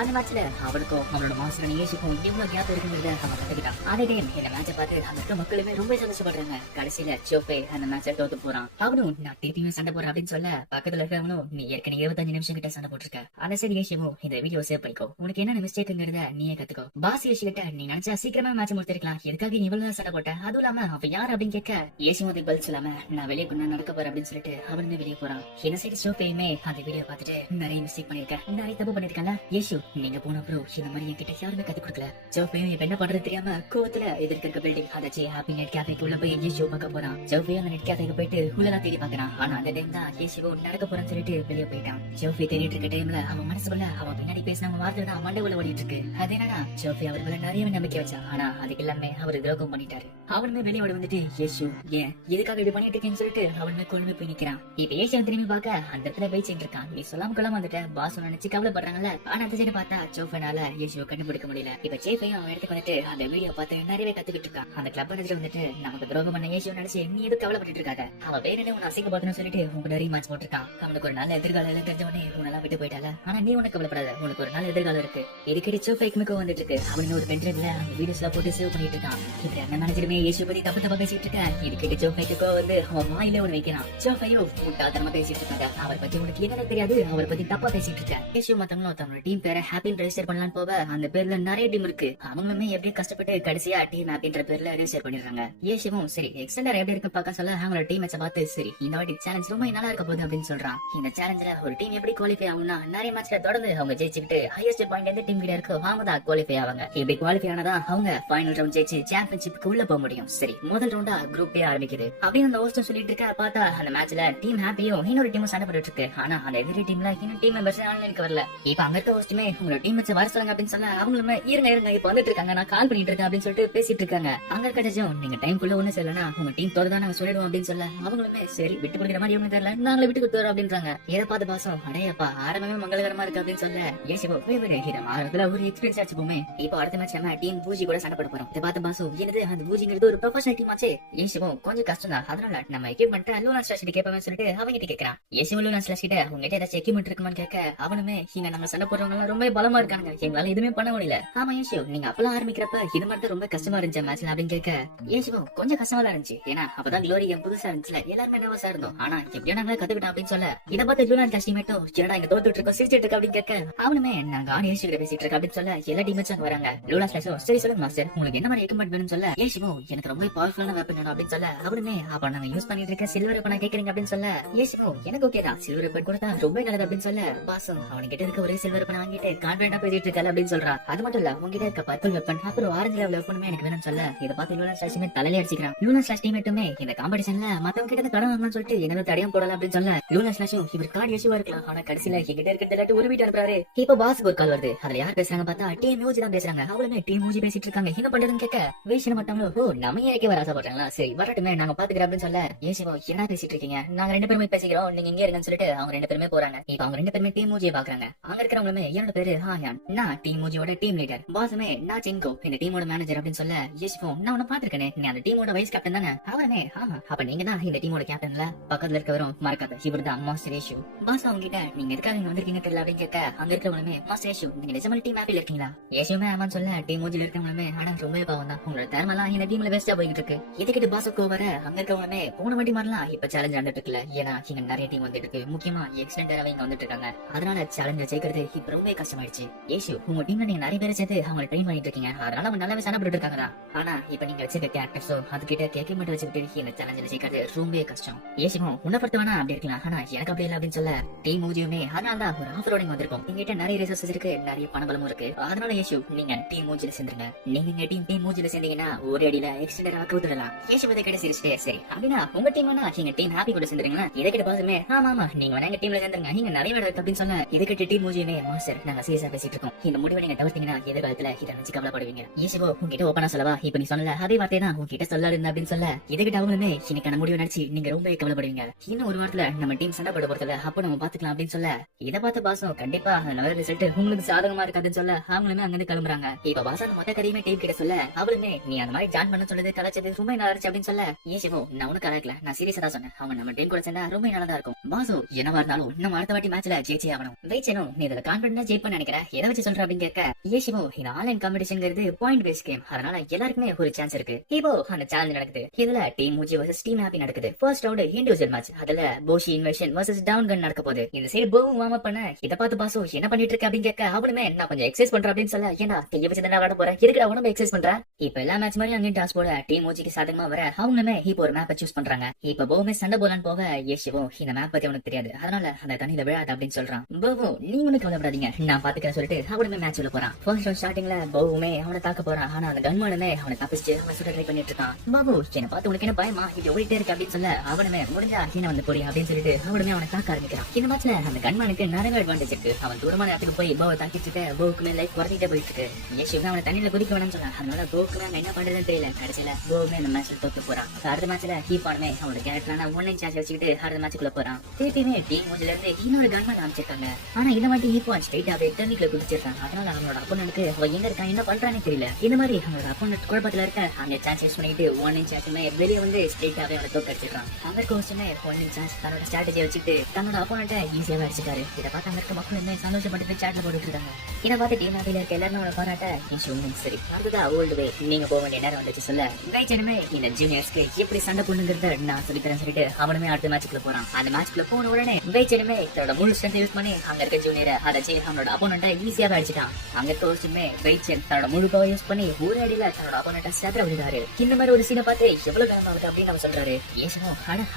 அந்த மேட்ச்ல அவனுக்கும் அவனோட மாஸ்டர் ஏசுக்கும் எவ்வளவு கேப் இருக்குங்கிறத அவன் கத்துக்கிட்டான். அதே டைம் இந்த மேட்சை பார்த்து அந்த மக்களுமே ரொம்ப சந்தோஷப்படுறாங்க. கடைசியில ஜோஃபை அந்த மேட்சை தோத்து போறான். அவனும் நான் திருப்பியும் சண்டை போறேன் அப்படின்னு சொல்ல பக்கத்துல இருக்கிறவனும் நீ ஏற்கனவே 25 நிமிஷம் கிட்ட சண்டை போட்டிருக்க, அந்த சைடு ஏசியமும் இந்த வீடியோ சேவ் பண்ணிக்கோ, உனக்கு என்ன மிஸ்டேக்குங்கிறத நீயே கத்துக்கோ. பாஸ் ஏசி கிட்ட நீ நினைச்சா சீக்கிரமா மேட்ச் முடிச்சிருக்கலாம், எதுக்காக நீ இவ்வளவு சண்டை போட்ட, அதுவும் இல்லாம அவ யார் அப்படின்னு கேட்க ஏசியும் அதுக்கு பதில் சொல்லாம நான் வெளியே கொண்டு நடக்க போறேன் அப்படின்னு சொல்லிட்டு அவனுமே வெளியே போறான். இந்த சைடு ஜோஃபையுமே அந்த வீடியோ பார்த்துட்டு நிறைய மிஸ்டேக் பண்ணிருக்க நிறைய தப்பு பண்ணிருக்கல ஏசு நீங்க போன அப்புறம் இந்த மாதிரி என்கிட்ட யாருமே கத்து கொடுக்கல. ஜோஃபையும் இப்ப என்ன பண்றது தெரியாம கோவத்துல எதிர்க்க இருக்க பில்டிங் அதாச்சு ஹாப்பி நெட் கேஃபேக்கு உள்ள போய் யேசு பார்க்க போறான். ஜோஃபையும் அந்த நெட் கேஃபேக்கு போயிட்டு உள்ளதான் தேடி பாக்குறான். ஆனா அந்த டைம் தான் யேசுவும் நடக்க போறான்னு சொல்லிட்டு வெளியே போயிட்டான். ஜோஃபி தேடிட்டு இருக்க டைம்ல அவன் மனசுக்குள்ள அவன் பின்னாடி பேசின வார்த்தை தான் மண்டை உள்ள ஓடிட்டு இருக்கு. அது என்னன்னா ஜோஃபி அவர் மேல நிறைய நம்பிக்கை வச்சான். ஆனா அதுக்கு எல்லாமே அவர் துரோகம் பண்ணிட்டாரு. அவனுமே வெளியே ஓடி வந்துட்டு யேசு ஏன் எதுக்காக இது பண்ணிட்டு இருக்கேன்னு சொல்லிட்டு அவனுமே கொழும்பு போய் நிக்கிறான். இப்ப யேசு திரும்பி பார்க்க அந்த இடத்துல பேசிட்டு இருக்கான். நீ சொல்லாம கொள்ளாம வந்துட்ட பாஸ் நினைச்சு கவலைப்படுறாங்கல்ல. ஆனா அந்த சைடு பார்த்தா ஜோஃபனால யேசுவை கண்டுபிடிக்க முடியல. இப்ப ஜேஃபையும் அவன் இடத்துக்கு வந்துட்டு அந்த வீடியோ பார்த்து நிறையவே கத்துக்கிட்டு இருக்கான். அந்த கிளப் மேனேஜர் வந்துட்டு நமக்கு துரோகம் பண்ண யேசு நினைச்சு நீ எதுவும் கவலைப்பட்டு இருக்காத. அவன் வேற உன்னை அசிங்கப்படுத்தணும்னு சொல்லிட்டு உங்க நிறைய மேட்ச் போட்டிருக்கான். அவனுக்கு ஒரு நல்ல எதிர்காலம் எல்லாம் தெரிஞ்சவனே உன்னெல்லாம் விட்டு போயிட்டால. ஆனா நீ உனக்கு கவலைப்படாத, உனக்கு ஒரு நல்ல எதிர்காலம் இருக்கு. இதுக்கிட்ட ஜோஃபைக்கு வந்துட்டு இருக்கு. அவனு ஒரு பென்ட்ரைவ்ல வீடியோஸ்ல போட்டு சேவ் பண்ணிட்டு இருக்கான். இப்ப அந்த மேனேஜருமே யேசு பத்தி தப்பு தப்பா பேசிட்டு இருக்கான். இதுக்கிட்ட ஜோஃபைக்கு வந்து அவன் வாயிலே ஒண்ணு வைக்கிறான். ஜோஃபையோ முட்டாள்தனமா பேசிட்டு இருக்காங்க. அவரை பத்தி உனக்கு என்ன தெரியாது, அவரை பத்தி தப்பா பேசிட்டு இருக்க. யேசு மத்தவங்களும் தன்னோட டீம் பேரை ஹாப்பின்னு ரெஜிஸ்டர் பண்ணலான்னு போக அந்த பேர்ல நிறைய டீம் இருக்கு. அவங்களுமே எப்படி கஷ்டப்பட்டு கடைசியா டீம் ஹாப்பின்ற பேர்ல ரெஜிஸ்டர் பண்ணிடுறாங்க. யேசுவும் சரி எக்ஸ்டெண்டர் எப்படி இருக்கு பார்க்க சொல்ல அவங்களோட டீம் மேட்சை பார்த்து சரி இந்த வாட்டி சேலஞ்ச் ரொம்ப நல்லா இருக்க போகுது அப்படின்னு சொல்றான். இந்த சேலஞ்சில ஒரு டீம் எப்படி குவாலிஃபை ஆகும்னா நிறைய மேட்ச்ல தொடர்ந்து அவங்க ஜெயிச்சுக்கிட்டு ஹையஸ்ட் பாயிண்ட் எந்த டீம் கிட்ட இருக்கோ அவங்க தான் குவாலிஃபை ஆவாங்க. இப்படி குவாலிஃபை ஆனதா அவங்க ஃபைனல் ரவுண்ட் ஜெயிச்சு சாம்பியன்ஷிப்க்கு உள்ள போக முடியும். சரி முதல் ரவுண்டா குரூப் ஏ ஆரம்பிக்குது அப்படின்னு அந்த ஹோஸ்ட் சொல்லிட்டு இருக்க. பார்த்தா அந்த மேட்ச்ல டீம் ஹாப்பியும் இன்னொரு டீமும் சண்டை போட்டுட்டு இருக்கு. ஆனா அந்த எதிரி டீம்ல இன்னும் டீம் மெம்பர்ஸ் ஆன்லைனுக்கு வரல. இப்ப அங்க இருக்க ஹோஸ்டுமே உங்களோட டீம் மேட்ச் வர சொல்லுங்க அப்படின்னு சொல்ல அவங்களுமே இருங்க இருங்க இப்ப வந்துட்டு இருக்காங்க நான் கால் பண்ணிட்டு இருக்கேன் அப்படின்னு சொல்லிட்டு பேசிட்டு இருக்காங்க. அங்க இருக்க ஜட்ஜும் நீங்க டைம் குள்ள ஒண்ணு சொல்லனா உங்க டீம் தோறதா நாங்க சொல்லிடுவோம் அப்படின்னு சொல்ல அவங்களுமே சரி விட்டு கொடுக்குற மாதிரி ஒண்ணு தெரியல நாங்களே விட்டு கொடுத்துறோம் அப்படின்றாங்க. இதை பார்த்து பாசம் அடையப்பா ஆரம்பமே மங்களகரமா இருக்கு அப்படின்னு சொல்ல யேசுவோ ஆரம்பத்துல ஒரு எக்ஸ்பீரியன்ஸ் ஆச்சு போமே. இப்போ அடுத்த மேட்ச் நம்ம டீம் பூஜி கூட சண்டை போட போறோம். இதை பார்த்து பாசம் என்னது அந்த பூஜிங்கிறது ஒரு ப்ரொஃபஷனல் டீம் ஆச்சே. யேசுவோ கொஞ்சம் கஷ்டம் தான், அதனால நம்ம எக்யூப்மெண்ட் லூனா ஸ்டாஷ் கிட்ட கேட்போம்னு சொல்லிட்டு அவங்க கிட்ட கேட்கறான். யேசுவோ லூனா ஸ்டாஷ் கிட்ட உங்ககிட்ட ஏதாச்சும் எக்யூப்மெண்ட் இருக்குமான்னு கேட்க அவனுமே இங்க நம்ம சண்டை போடுறவங்க எல்லாம் ரொம்ப பலமா இருக்காங்க, எங்களால எதுவுமே பண்ண முடியல. ஆமா யேசு நீங்க அப்பெல்லாம் ஆரம்பிக்கிறப்ப இது மாதிரி தான் ரொம்ப கஷ்டமா இருந்துச்சு மேட்ச்ல அப்படின்னு கேட்க யேசுவோ கொஞ்சம் கஷ்டமா தான் இருந்துச்சு. ஏன்னா அப்பதான் க்ளோரி கேம் புதுசா இருந்துச்சுல எல்லாருமே நர்வஸா இருந்தோம். ஆனா எப்படியா நாங்க கத்துக்கிட்டோம் அப்படின்னு சொல்ல இதை பார்த்து லூனா ஸ்டாஷ் டீமேட்டோ என்னடா இங்க தோத்துட்டு இருக்கோம் சிரிச்சிட்டு இருக்க அப்படின்னு கேட்க அவனுமே நாங்க யேசு கிட்ட பேசிட்டு இருக்க அப்படின்னு சொல்ல எல்லா டீமேட்ஸும் அங்க வராங்க. லூனா ஸ்டாஷோ சரி சொல்லுங்க மாஸ்டர் உங்களுக்கு என்ன மாதிரி எக்யூப்மெண்ட் வேணும்னு சொல்ல யேசுவோ எனக்கு ரொம்ப பவர்ஃபுல்லான வெப்பன் வேணும் அப்படின்னு சொல்ல அவனுமே அப்ப நாங்க யூஸ் பண்ணிட்டு இருக்க சில்வர் வெப்பனா கேக்குறீங்க அப்படின்னு சொல்ல யேசுவோ எனக்கு ஓகே தான் சில்வர் வெப்பன் கொடுத்தா ரொம்ப நல்லது அப்படின்னு சொல்ல பாசம் அவன்கிட்ட இருக்க ஒரே சில்வர் வெப்பன் வாங்கிட்டு கான்ஃபிடென்ட்டா பேசிட்டு இருக்காரு அப்படின்னு சொல்றான். அது மட்டும் இல்ல உங்ககிட்ட இருக்க பர்பிள் வெப்பன் அப்புறம் ஆரஞ்சு லெவல் வெப்பனுமே எனக்கு வேணும்னு சொல்ல இதை பார்த்து லூனா ஸ்டாஷுமே தலையில அடிச்சுக்கிறான். லூனா ஸ்டாஷ் டீமேட்டுமே இந்த காம்படிஷன்ல மத்தவங்க கிட்ட இருந்து கடன் வாங்கலாம்னு சொல்லிட்டு என்ன தடையும் போடலாம் அப்படின்னு சொல்ல லூனா ஸ்டாஷும் இவர் கார்டு யேசுவா இருக்கலாம் ஆனா கடைசியில எங்கிட்ட இருக்கிறது எல்லாத்தையும் ஒரு வீட்டு அனுப்புறாரு. இப்ப பாஸுக்கு ஒரு கால் வருது. அதுல யார் பேசுறாங்க பார்த்தா டீம் மூஜி தான் பேசுறாங்க. அவளுமே டீம் மூஜி பேசிட்டு இருக்காங்க. என்ன பண்றதுன்னு கேட்க வேஷன மத்தவங்களும் ஓ நம்ம ஏற்கே வர ஆசைப்படுறாங்களா சரி வரட்டுமே நாங்க பாத்துக்கிறோம் அப்படின்னு சொல்ல யேசுவோ என்ன பேசிட்டு இருக்கீங்க நாங்க ரெண்டு பேருமே பேசிக்கிறோம் நீங்க இங்கே இருங்கன்னு சொல்லிட்டு அவங்க ரெண்டு பேருமே போறாங்க. இப்ப அவங்க ரெண்டு பேருமே டீம் மூஜியை பாக்குறாங்க. அங்க இருக்கிறவங்களுமே என்னோட பேரு ஹாயான் நான் டீம் மூஜியோட டீம் லீடர். பாஸுமே நான் சின்கோ இந்த டீமோட மேனேஜர் அப்படின்னு சொல்ல யேசுவோ நான் உன்ன பாத்துருக்கேனே நீ அந்த டீமோட வைஸ் கேப்டன் தானே. அவருமே ஆமா அப்ப நீங்க தான் இந்த டீமோட கேப்டன்ல பக்கத்துல இருக்கவரும் மறக்காத இவர் தான் மாஸ்டர் யேசு. பாஸ் அவங்க கிட்ட நீங்க எதுக்காக இங்க வந்திருக்கீங்க தெரியல அப்படின்னு கேட்க அங்க இருக்கிறவங்களுமே மாஸ்டர் யேசு நீங்க நிஜமான டீம் ஹாப்பில இருக்கீங்களா. யேசுமே ஆமான்னு சொல்ல டீம் மூஜில இருக்கவங்களுமே ஆனா ரொம்ப பாவம் தான் உங்களோட திறமெல்லாம் இந்த டீம்ல வேஸ்டா போயிட்டு இருக்கு. இதுக்கிட்ட பாஸுக்கு வர அங்க இருக்கவங்களுமே போன வாட்டி மாதிரிலாம் இப்ப சேலஞ்ச் நடந்துட்டு இருக்குல்ல ஏன்னா இங்க நிறைய டீம் வந்துட்டு இருக்கு முக்கியமா எக்ஸ்டெண்டராக இங்க வந்துட்டு இருக்காங்க. அதனால சேலஞ்ச ஜெயிக்கிறது இப்ப ரொம்ப கஷ்டமாயிடுச்சு. யேசு உங்க டீம்ல நீங்க நிறைய பேரை சேர்த்து அவங்க ட்ரெயின் பண்ணிட்டு இருக்கீங்க அதனால அவங்க நல்லாவே சண்டை போட்டு இருக்காங்க. ஆனா இப்ப நீங்க வச்சிருக்க கேரக்டர்ஸோ அதுக்கிட்ட கேட்க மட்டும் வச்சுக்கிட்டு இந்த சேலஞ்சில ஜெயிக்கிறது ரொம்ப கஷ்டம். யேசுவும் உன்ன பொறுத்த வேணா அப்படி இருக்கலாம் ஆனா எனக்கு அப்படி இல்லை அப்படின்னு சொல்ல டீம் மூஜியுமே அதனாலதான் ஒரு ஆஃப் ரோடிங் வந்திருக்கும். எங்கிட்ட நிறைய ரிசோர்சஸ் இருக்கு நிறைய பணபலமும் இருக்கு. அதனால யேசு நீங்க டீம் மூஜில சேர்ந்துருங்க. நீங்க டீம் மூஜில சேர்ந்தீங்கன்னா ஒரு அடியில எக்ஸ்டெண்டரா கூத்துடலாம். யேசு இதை கிட்ட சிரிச்சிட்டே சரி அப்படின்னா உங்க டீம் வேணா நீங்க டீம் ஹாப்பி கூட சேர்ந்துருங்களா. இதை கிட்ட பாசுமே ஆமா ஆமா நீங்க வேணா எங்க டீம்ல சேர்ந்துருங்க நீங்க நிறைய வேலை இருக்கு அப்படின்னு சொன்ன இதை கிட்ட டீம் மூஜியுமே மாஸ்டர் நாங்க சீரியஸா பேசிட்டு இருக்கோம் இந்த முடிவை நீங்க தவிர்த்தீங்கன்னா எதிர்காலத்துல இதை நினைச்சு கவலைப்படுவீங்க. யேசுவோ உங்ககிட்ட ஓப்பனா சொல்லவா இப்ப நீ சொன்னல அதே வார்த்தை தான் உங்ககிட்ட சொல்லாது அப்படின்னு சொல்ல இதை கிட்ட அவங்களுமே இன்னைக்கான முடிவு நினைச்சு நீங்க ரொம்ப கவலைப்படுவீங்க. இன்னும் ஒரு வாரத்துல நம்ம டீம் சண்டை போட போறதுல அப்ப நம்ம பாத்துக்கலாம் அப்படின்னு சொல்ல இதை பார்த்து பாசம் கண்டிப்பா நல்ல ரிசல்ட் உங்களுக்கு சாதகமா இருக்காதுன்னு சொல்ல அவங்களுமே அங்கிருந்து கிளம்புறாங்க. இப்ப பாசம் மொத்த கதையுமே டீம் கிட்ட சொல்ல அவளுமே நீ அந்த மாதிரி ஜாயின் பண்ண சொல்லுது கலாச்சது ரொம்ப நல்லா இருந்துச்சு அப்படின்னு சொல்ல யேசுவோ நான் உனக்கு கலாக்கல நான் சீரியஸா தான் சொன்னேன் அவங்க நம்ம டீம் கூட சேர்ந்தா ரொம்ப நல்லதா இருக்கும். பாசோ என்னவா இருந்தாலும் நம்ம அடுத்த வாட்டி மேட்ச்ல ஜெயிச்சே ஆகணும். வெயிச்சனும் நீ இதுல கான்பிடன்டா ஜெயிப்பன்னு நினைக்கிறேன் எதை வச்சு சொல்ற அப்படின்னு கேட்க யேசுவோ இந்த ஆன்லைன் காம்படிஷன்ங்கிறது பாயிண்ட் பேஸ் கேம் அதனால எல்லாருக்குமே ஒரு சான்ஸ் இருக்கு. இப்போ அந்த சேலஞ்ச் நடக்குது. இதுல டீம் மூஜி வர்சஸ் டீம் ஹாப்பி நடக்குது. ஃபர்ஸ்ட் ரவுண்ட் இண்டிவிஜுவல் மேட்ச் அதுல போஷி இன்வெஷன் வர்சஸ் டவுன் கன் நடக்க போகுது. இந்த சைடு போவும் வார்ம் அப் பண்ண இத பார்த்து பாசோ என்ன பண்ணிட்டு இருக்க அப்படின்னு கேட்க அவளுமே நான் கொஞ்சம் எக்ஸசைஸ் பண்றேன் அப்படின்னு சொல்ல ஏன்னா கைய வச்சு தான் விளையாட போறேன் எதுக்கு உடம்பு எக்ஸசைஸ் பண்ற. இப்ப எல்லா மேட்ச் மாதிரி அங்கே டாஸ் போட டீம் மூஜிக்கு சாதகமா வர அவங்களுமே இப்போ ஒரு மேப்பை சூஸ் பண்றாங்க. இப்ப போவுமே சண்டை போலான்னு போக யேசுவோ இந்த மேப் பத்தி அவனுக்கு தெரியாது அதனால அந்த தண்ணியில விழாது அப்படின்னு சொல்றான். போவோ நீங்க ஒண்ணு கவலைப்படாதீங்க நான் பாத்துக்கிறேன் சொல்லிட்டு அவனுமே மேட்ச் உள்ள போறான். ஃபர்ஸ்ட் ரவுண்ட் ஸ்டார்டிங்ல பாபுமே அவனை தாக்க போறான். ஆனா அந்த கன்மானுமே அவனை தப்பிச்சு அவன் சுட ட்ரை பண்ணிட்டு இருக்கான். பாபு என்ன பார்த்து உனக்கு என்ன பயமா, இது ஓடிட்டே இருக்கு அப்படின்னு சொல்ல அவனுமே முடிஞ்சா என்ன வந்து போறீ அப்படின்னு சொல்லிட்டு அவனுமே அவனை தாக்க ஆரம்பிக்கிறான். இந்த மேட்ச்ல அந்த கன்மானுக்கு நிறைய அட்வான்டேஜ் இருக்கு. அவன் தூரமான இடத்துக்கு போய் பாவை தாக்கிட்டு இருக்க பாவுக்குமே லைஃப் குறைஞ்சிட்டே போயிட்டு இருக்கு. ஏசுமே அவனை தண்ணியில குதிக்க வேணும்னு சொன்னான். அதனால பாவுக்குமே என்ன பண்றதுன்னு தெரியல. கடைசியில பாவுமே அந்த மேட்ச்ல தோத்து போறான். அடுத்த மேட்ச்ல கீப்பானுமே அவனோட கேரக்டரான ஒன்லைன் சார்ஜ் வச்சுக்கிட்டு அடுத்த மேட்ச்க்குள்ள போறான். திருப்பியுமே டீம் மூஞ்சில இருந்து இன்னொரு கன்மான் அமைச்சிருக்காங்க. ஆனா இந்த மாதிரி இப்போ ஸ்ட்ரைட்டாவே டர்னிக்ல குதிச்சிருக்கான். அதனால அவனோட அப்போனனுக்கு அவன் எங்க இருக்கான் என்ன பண்றானே தெரியல. இந்த மாதிரி அவனோட அப்போனட் குழப்பத்துல இருக்க அந்த சான்ஸ் யூஸ் பண்ணிட்டு ஒன்லைன் சார்ஜுமே வெளியே வந்து ஸ்ட்ரைட்டாவே அவனை தோக்கடிச்சிடறான். அந்த கோச்சுமே ஒன்லைன் சார்ஜ் தன்னோட ஸ்ட்ராட்டஜியை வச்சுட்டு தன்னோட அப்போனட்டை ஈஸியாவே அடிச்சிட்டாரு. இதை பார்த்து அங்க இருக்க மக்களுமே சந்தோஷப்பட்டு சாட்ல போட்டுட்டு இருக்காங்க. இதை பார்த்து டீம் ஆவில இருக்க எல்லாரும் அவனை பாராட்ட சரி அடுத்ததா ஓல்டு வே நீங்க போக வேண்டிய நேரம் வந்துச்சு சொல்ல கைச்சனுமே இந்த ஜூனியர்ஸ்க்கு எப்படி சண்டை பண்ணுங்கிறத நான் சொல்லித்தரேன் சொல்லிட்டு அவனுமே அடுத்த மேட்ச்க்குள்ள போறான். அந்த மேட்ச்க்குள்ள போன உடனே கைச்சனுமே தன்னோட முழு ஸ்ட்ரென்த் யூஸ் பண்ணி அங்க இருக்க ஜூனியரை அடைச்சு அவனோட அப்போனட்டை ஈஸியாவே அடிச்சிட்டான். அங்க இருக்க கோச்சுமே கைச்சன் தன்னோட முழு பவர் யூஸ் பண்ணி ஒரு அடியில தன்னோட அப்போனட்டை சேத்திர விடுறாரு. இந்த மாதிரி ஒரு சீனை பார்த்து எவ்வளவு காலம் ஆகுது அப்படின்னு அவன் சொல்றாரு. ஏசனோ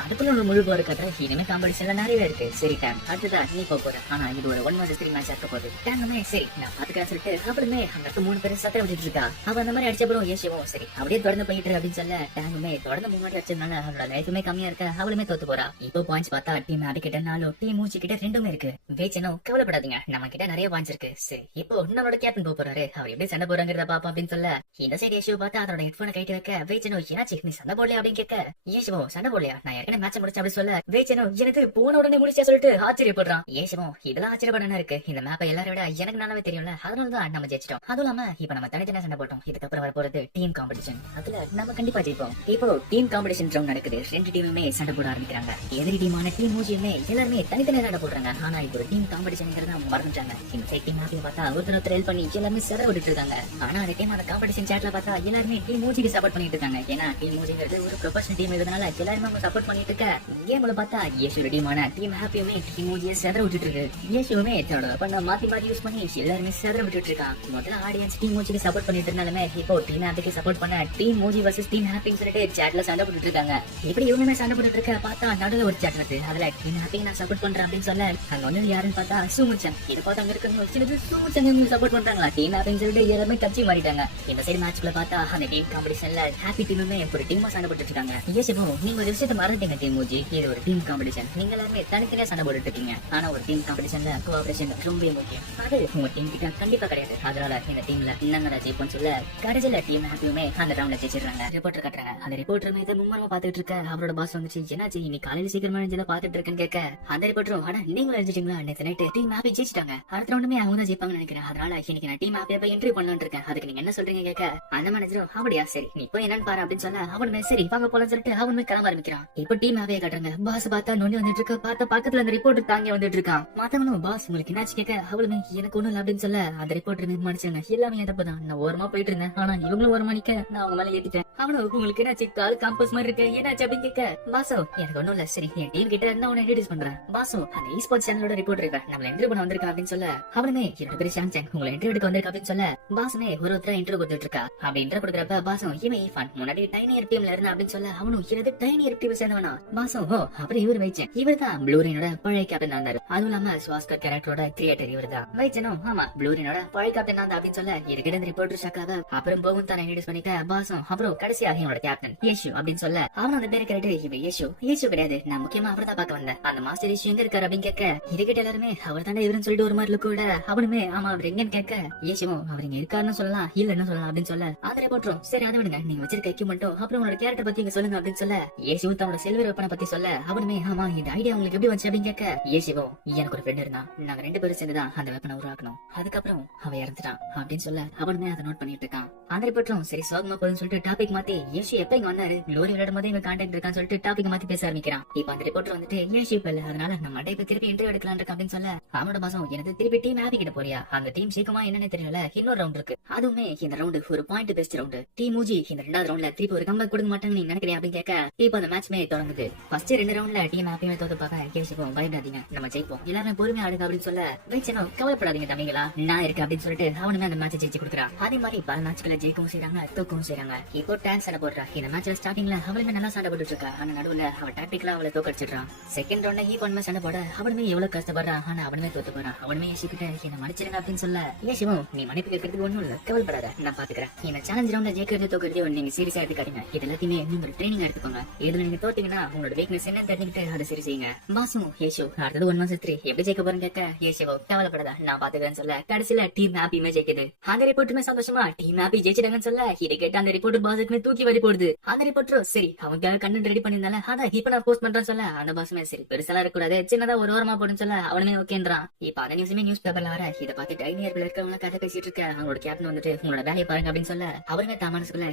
அதுக்குள்ள ஒரு முழு பவர் கட்டுற இனிமே காம்படிஷன்ல நிறைய இருக்கு. சரி டேம் அடுத்ததா நீ போற. ஆனா இது ஒரு 1-3 மேட்ச் இருக்க போகுது. டேங்குமே சரி நான் பாத்துக்கிறேன் சொல்லிட்டு அப்படிமே அங்க 3 பேரும் சத்திர விட்டுட்டு இருக்கா. அவன் அந்த மாதிரி அடிச்சப்பறம் ஏசுவோம் சரி அப்படியே தொடர்ந்து போயிட்டு அப்படின்னு சொல்ல டேங்குமே தொடர்ந்து முன்னாடி அடிச்சதுனால அவனோட லைஃபுமே கம்மியா இருக்க அவளுமே தோத்து போறா. இப்போ பாயிண்ட்ஸ் பார்த்தா டீம் அடிக்கிட்ட 4 டீம் மூச்சு கிட்ட 2 இருக்கு. வேச்சனோ கவலைப்படாதீங்க நம்ம கிட்ட நிறைய பாயிண்ட்ஸ் இருக்கு. சரி இப்போ நம்மளோட கேப்டன் போறாரு. அவர் எப்படி சண்டை போறாங்கிறத பாப்பா அப்படின்னு சொல்ல இந்த சைடு ஏசுவை பார்த்தா அதோட ஹெட்போனை கைட்டு வைக்க வேச்சனோ ஏனாச்சு நீ சண்டை போடலையா அப்படின்னு கேட்க ஏசுவோ சண்டை போடலையா நான் ஏற்கனவே மேட்ச் முடிச்சேன் அப்படி சொல்ல வேச்சனோ எனக்கு போன உடனே முடிச்சா சொல்லிட்டு ஆச்சரியப்படுறான். ஏசுவோ இதெல்லாம் ஆச்சரியப்பட இருக்கு. இந்த மேப்பை எல்லாரும் விட எனக்கு நல்லாவே தெரியும்ல. அதனாலதான் நம்ம ஜெயிச்சிட்டோம். அதுவும் இல்லாம இப்ப நம்ம தனித்தனியா சண்டை போட்டோம். இதுக்கப்புறம் வர போறது டீம் காம்படிஷன். அதுல நம்ம கண்டிப்பா ஜெயிப்போம். இப்போ டீம் காம்படிஷன் ரவுண்ட் நடக்குது. 2 டீமுமே சண்டை போட ஆரம்பிக்கிறாங்க. எதிரி டீமான டீம் மூஜியுமே எல்லாருமே தனித்தனியா சண்டை போடுறாங்க. ஆனா இப்போ ஒரு டீம் காம்படிஷன்ங்கிறத மறந்துட்டாங்க. இந்த சைட் டீம் ஆப்பிய பார்த்தா ஒருத்தர் ஹெல்ப் பண்ணி எல்லாருமே செதற விட்டுட்டு இருக்காங்க. ஆனா அந்த டீம் அந்த காம்படிஷன் சாட்ல பார்த்தா எல்லாருமே டீம் மூஜிக்கு சப்போர்ட் பண்ணிட்டு இருக்காங்க. ஏன்னா டீம் மூஜிங்கிறது ஒரு ப்ரொஃபஷனல் டீம் இதனால எல்லாருமே அவங்க சப்போர்ட் பண்ணிட்டு இருக்க. கேம்ல பார்த்தா ஏஷு டீமான டீம் ஹாப்பியுமே டீம் மூஜியை செதற விட்டுட்டு இருக்கு. ஏஷுமே தன்னோட பண்ண மாத்தி மாத்தி யூஸ் பண்ணி எல்லாருமே செதற விட்டுட்டு இருக்கான். முதல்ல ஆடியன்ஸ் டீம் மூஜிக்கு சப்போர்ட் பண்ணிட்டு இருந்தாலுமே இப்போ டீம் ஹாப்பிக்கு சப்போர்ட் பண்ண டீம் மூஜி வர்சஸ் டீம் ஹாப்பின்னு சொல்லிட்டு சாட்ல சண்டை போட்டுட்டு இருக்காங்க. இப்படி இவங்களுமே சண்டை போட்டுட்டு இருக்க பார்த்தா நடுவில் ஒரு சாட் இருக்கு. அதுல டீம் ஹாப்பிக்கு நான் சப்போர்ட் பண்றேன் அப்படின்னு சொல்ல அங்க ஒண்ணு யாருன்னு பார்த்தா சூமுச்சன். இதை பார்த்து அங்க இருக்க சிலது சூமுச்சன் சப்போர்ட் பண்றாங்களா டீம் ஹாப்பின்னு சொல்லிட்டு எல்லாருமே கட்சி மாறிட்டாங்க. இந்த சைடு மேட்ச்ல பார்த்தா அந்த டீம் காம்படிஷன்ல ஹாப்பி டீமுமே ஒரு டீமா சண்டை போட்டுட்டு இருக்காங்க. ஏசோ நீங்க ஒரு விஷயத்தை மறந்துட்டீங்க டீம் மூஜி, இது ஒரு டீம் காம்படிஷன். நீங்க எல்லாருமே தனித்தனியா சண்டை போட்டுட்டு இருக்கீங்க. ஆனா ஒரு டீம் காம்படிஷன்ல கோஆபரேஷன் ரொம்ப முக்கியம். அது உங்க டீம் கிட்ட கண்டிப்பா கிடையாது. அதனால இந்த டீம்ல நாங்க ஜெயிப்போம் சொல்ல கடைசியில டீம் ஹாப்பியுமே அந்த ரவுண்ட்ல ஜெயிச்சிடுறாங்க. ரிப்போர்ட்டர் கட்டுறாங்க. அந்த ரிப்போர்ட்டர் மீது மும்மரமா பாத்துட்டு இருக்க அவரோட பாஸ் வந்துச்சு. என்னாச்சு நீ காலையில சீக்கிரமா எழுந்து பாத்துட்டு இருக்கேன்னு கேட்க அந்த ரிப்போர்ட்டரும் ஆனா நீங்களும் எழுதிட்டீங்களா நேத்து நைட்டு டீம் ஹாப்பி ஜெயிச்சிட்டாங்க. அடுத்த ரவுண்டுமே அவங்க தான் ஜெயிப்பாங்கன்னு நினைக்கிறேன். அதனால இன்னைக்கு நான் டீம் ஹாப்பியா போய் என்ட்ரி பண்ணலாம்னு இருக்கேன். அதுக்கு நீங்க என்ன சொல்றீங்க கேட்க அந்த மேனேஜரும் அப்படியா சரி நீ போய் என்னன்னு பாரு அப்படின்னு சொன்னா அவனுமே சரி வாங்க போலாம் சொல்லிட்டு அவனுமே கிளம்ப ஆரம்பிக்கிறான். இப்போ டீம் ஹாப்பியா கட்டுறாங்க. பாஸ் பார்த்தா நொண்டி வந்துட்டு இருக்க. பார்த்தா பக்கத்துல அந்த ரிப்போர்ட்டர் தாங்கி வந்துட்டு இருக்கான். மத்தவனும் பாஸ் உங்களுக்கு என்னாச்சு கேட்க அவளுமே எனக்கு ஒண்ணும் இல்ல அப்படின்னு சொல்ல அந்த ரிப்போர்ட்டர் மனுஷங்க எல்லாமே எதப்பதான் நான் ஓரமா போயிட்டு இருந்தேன். ஆனா இவங்களும் ஓரமா நிக்க நான் அவங்க மேல ஏத்திட்டேன். அவனும் உங்களுக்கு என்னாச்சு கால் காம்பஸ் மாதிரி இருக்கு என்னாச்சு அப்படின்னு கேட்க பாசோ எனக்கு ஒண்ணும் இல்ல சரி என் டீம் கிட்ட இருந்தா உன்னை இன்ட்ரோடியூஸ் பண்றேன். பாசோ அந்த eSports சேனலோட ரிப்போர்ட்டர் இருக்க நம்மள இன்டர்வியூ பண்ண வந்திருக்கா அப்படின்னு சொல்ல அவனுமே என்னோட பேரு சாம்சங் உங்களை இன்டர்வியூ எடுக்க வந்திருக்கா அப்படின்னு சொல்ல பாசுமே ஒருத்தர இன்டர்வியூ கொடுத்துட்டு இருக்கா. அப்படி இன்டர்வியூ கொடுக்குறப்ப பாசம் இவன் ஈஃபான் முன்னாடி டைனியர் டீம்ல இருந்தா அப்படின்னு சொல்ல அவனும் இது டைனியர் டீம் சேர்ந்தவனா பாசம் ஓ அப்படி இவர் வைச்சேன் இவர் தான் ப்ளூரினோட பழைய கேப்டன் வந்தாரு. அதுவும் இல்லாம சுவாஸ்கர் கேரக்டரோட கிரியேட்டர் இவர் தான் வைச்சனும். ஆமா ப்ளூரினோட பழைய கேப்டன் தான் அப்படின்னு சொல்ல இருக்கிற இந்த ரிப்போர்ட்டர் ஷாக்காக அப்புறம் போகும் தான் இன்ட்ரோடியூஸ் பண்ணிக்க பாசம் அப்புறம் கடைசியாக என்னோட கேப்டன் ஏஷு அப்படின்னு சொல்ல அவன் அந்த பேரு கேட்டு இவ ஏஷு கிடையாது நான் முக்கியமா அவர் தான் பார்க்க வந்தேன். அந்த மாஸ்டர் ஏஷு எங்க இருக்காரு அப்படின்னு கேட்க இதுகிட்ட எல்லாருமே அவர் தானே இவருன்னு சொல்லிட்டு ஒரு மாதிரி கூட அவனுமே ஆமா அவர் எங்கன்னு கேட்க ஏஷுவும் அவர் இங்க இருக்காருன்னு சொல்லலாம் இல்லன்னு சொல்லலாம் அப்படின்னு சொல்ல அதை போட்டுரும். சரி அதை விடுங்க நீங்க வச்சிருக்க எக்யூப்மெண்ட்டும் அப்புறம் உங்களோட கேரக்டர் பத்தி இங்க சொல்லுங்க அப்படின்னு சொல்ல ஏஷு தன்னோட செல்வர் வெப்பனை பத்தி சொல்ல அவனுமே ஆமா இந்த ஐடியா உங்களுக்கு எப்படி வந்துச்சு அப்படின்னு கேட்க ஏஷுவோ எனக்கு ஒரு ஃப்ரெண்ட் இருந்தான் நாங்க 2 பேரும் சேர்ந்துதான் அந்த வெப்பனை உருவாக்கணும் அதுக்கப்புறம் அவ இறந்துட்டான் அப்படின்னு சொல்ல அவனுமே அதை நோட் பண்ணிட்டு இருக்கான். அந்த ரிப்போர்ட்டரும் சரி சோகமா போதுன்னு சொல்லிட்டு டாபிக் மாத்தி ஏஷு எப்ப இங்க வந்தாரு லோரி விளையாடும் போது இவங்க கான்டாக்ட் இருக்கான்னு சொல்லிட்டு டாபிக் மாத்தி பேச ஆரம்பிக்கிறான். இப்ப அந்த ரிப்போர்ட்டர் வந்துட்டு ஏஷு இப்ப இல்ல அதனால நம்ம இப்ப திருப்பி இன்டர்வியூ எடுக்கலாம் இருக்கு அப்படின்னு சொல்ல அவனோட பாசம் எனக்கு திருப்பி டீம் ஹாப்பி கிட்ட போறியா அந்த டீம் சீக்கிரமா என்னன்னு தெரியல இன்னொரு ரவுண்ட் இருக்கு அதுவுமே இந்த ரவுண்டு ஒரு பாயிண்ட் பெஸ்ட் ரவுண்டு டீம் மூஜி இந்த 2வது ரவுண்ட்ல திருப்பி ஒரு கம்பேக் கொடுக்க மாட்டாங்க நீங்க நினைக்கிறீங்க அப்படின்னு கேட்க இப்ப அந்த மேட்ச்மே தொடங்குது. ஃபர்ஸ்ட் 2 ரவுண்ட்ல டீம் ஹாப்பியுமே தோத்து பார்க்க ஏஷுக்கும் பயப்படாதீங்க நம்ம ஜெயிப்போம் எல்லாருமே பொறுமையா ஆடுங்க அப்படின்னு சொல்ல வைச்சனும் கவலைப்படாதீங்க தம்பிங்களா நான் இருக்கு அப்படின்னு சொல்லிட்டு அவனுமே அந்த மேட்சை ஜெயிச்சு கொடுக்குறான். அதே மாதிரி பல மேட்ச்களை ஜெயிக்கவும் செய்யறாங்க தோக்கவும் செய்யறாங்க. இப்போ டான்ஸ் சண்டை போடுறா. இந்த மேட்ச்ல ஸ்டார்டிங்ல அவளுமே நல்லா சண்டை போட்டுட்டு இருக்கா. ஆனா நடுவுல அவ டாக்டிக்கலா அவளை தோக்கடிச்சிடுறான். செகண்ட் ரவுண்ட்ல ஈ பண்ண சண்டை போட அவனுமே எவ்வளவு கஷ்டப்படுறான். ஆனா அவனுமே தோத்து போறான். அவனுமே ஏஷு கிட்ட என்ன மன்னிச்சிருங்க அப்படின்னு சொல்ல ஏஷுவும் நீ மன்னிப்பு கேட்கறதுக்கு ஒண்ணும் இல்ல, கவலைப்படாத, நான் பாத்துக்கிறேன். இந்த சேலஞ்ச் ரவுண்ட்ல ஜெயிக்கிறது தோக்குறதையோ நீங்க சீரியஸா எடுத்துக்காதீங்க. இது எல்லாத்தையுமே நீங்க ஒரு ட்ரைனிங் எடுத்துக்கோங்க. இதுல நீங்க தோத்தீங்கன்னா உங்களோட வீக்னஸ் என்னன்னு தெரிஞ்சுக்கிட்டு அதை சரி செய்யுங்க. பாசும் ஏஷு அடுத்தது 1 மாசம் 3 எப்படி ஜெயிக்க போறேன்னு கேட்க ஏஷுவோ கவலைப்படாத, நான் பாத்துக்கிறேன்னு சொல்ல கடைசியில டீம் ஹாப்பியுமே ஜெயிக்குது. அந்த ரிப்போர்ட்டுமே சந்தோஷமா டீம் ஹாப்பி ஜெயிச்சிட்டாங்கன்னு சொல்ல இதை கேட்டு அந்த ரிப்போர்ட் பாஸுக்குமே தூக்கி வரி போடுது. அந்த ரிப்போர்ட்டரும் சரி அவங்க கண்டென்ட் ரெடி பண்ணிருந்தால அதான் இப்ப நான் போஸ்ட் பண்றேன்னு சொல்ல அந்த பாசுமே சரி பெருசா இருக்கக்கூடாது, சின்னதா ஒரு ஓரமா போடுன்னு சொல்ல அவனுமே ஓகேன்றான். இப்ப அந்த நியூஸுமே நியூஸ் பேப்பர்ல வர இதை பார்த்து டைனியர்ல இருக்கவங்க கதை பேசிட்டு இருக்க அவங்களோட கேப்டன் வந்துட்டு உங்களோட வேலையை பாருங்க அப்படின்னு சொல்ல அவருமே தான் மனசுக்குள்ள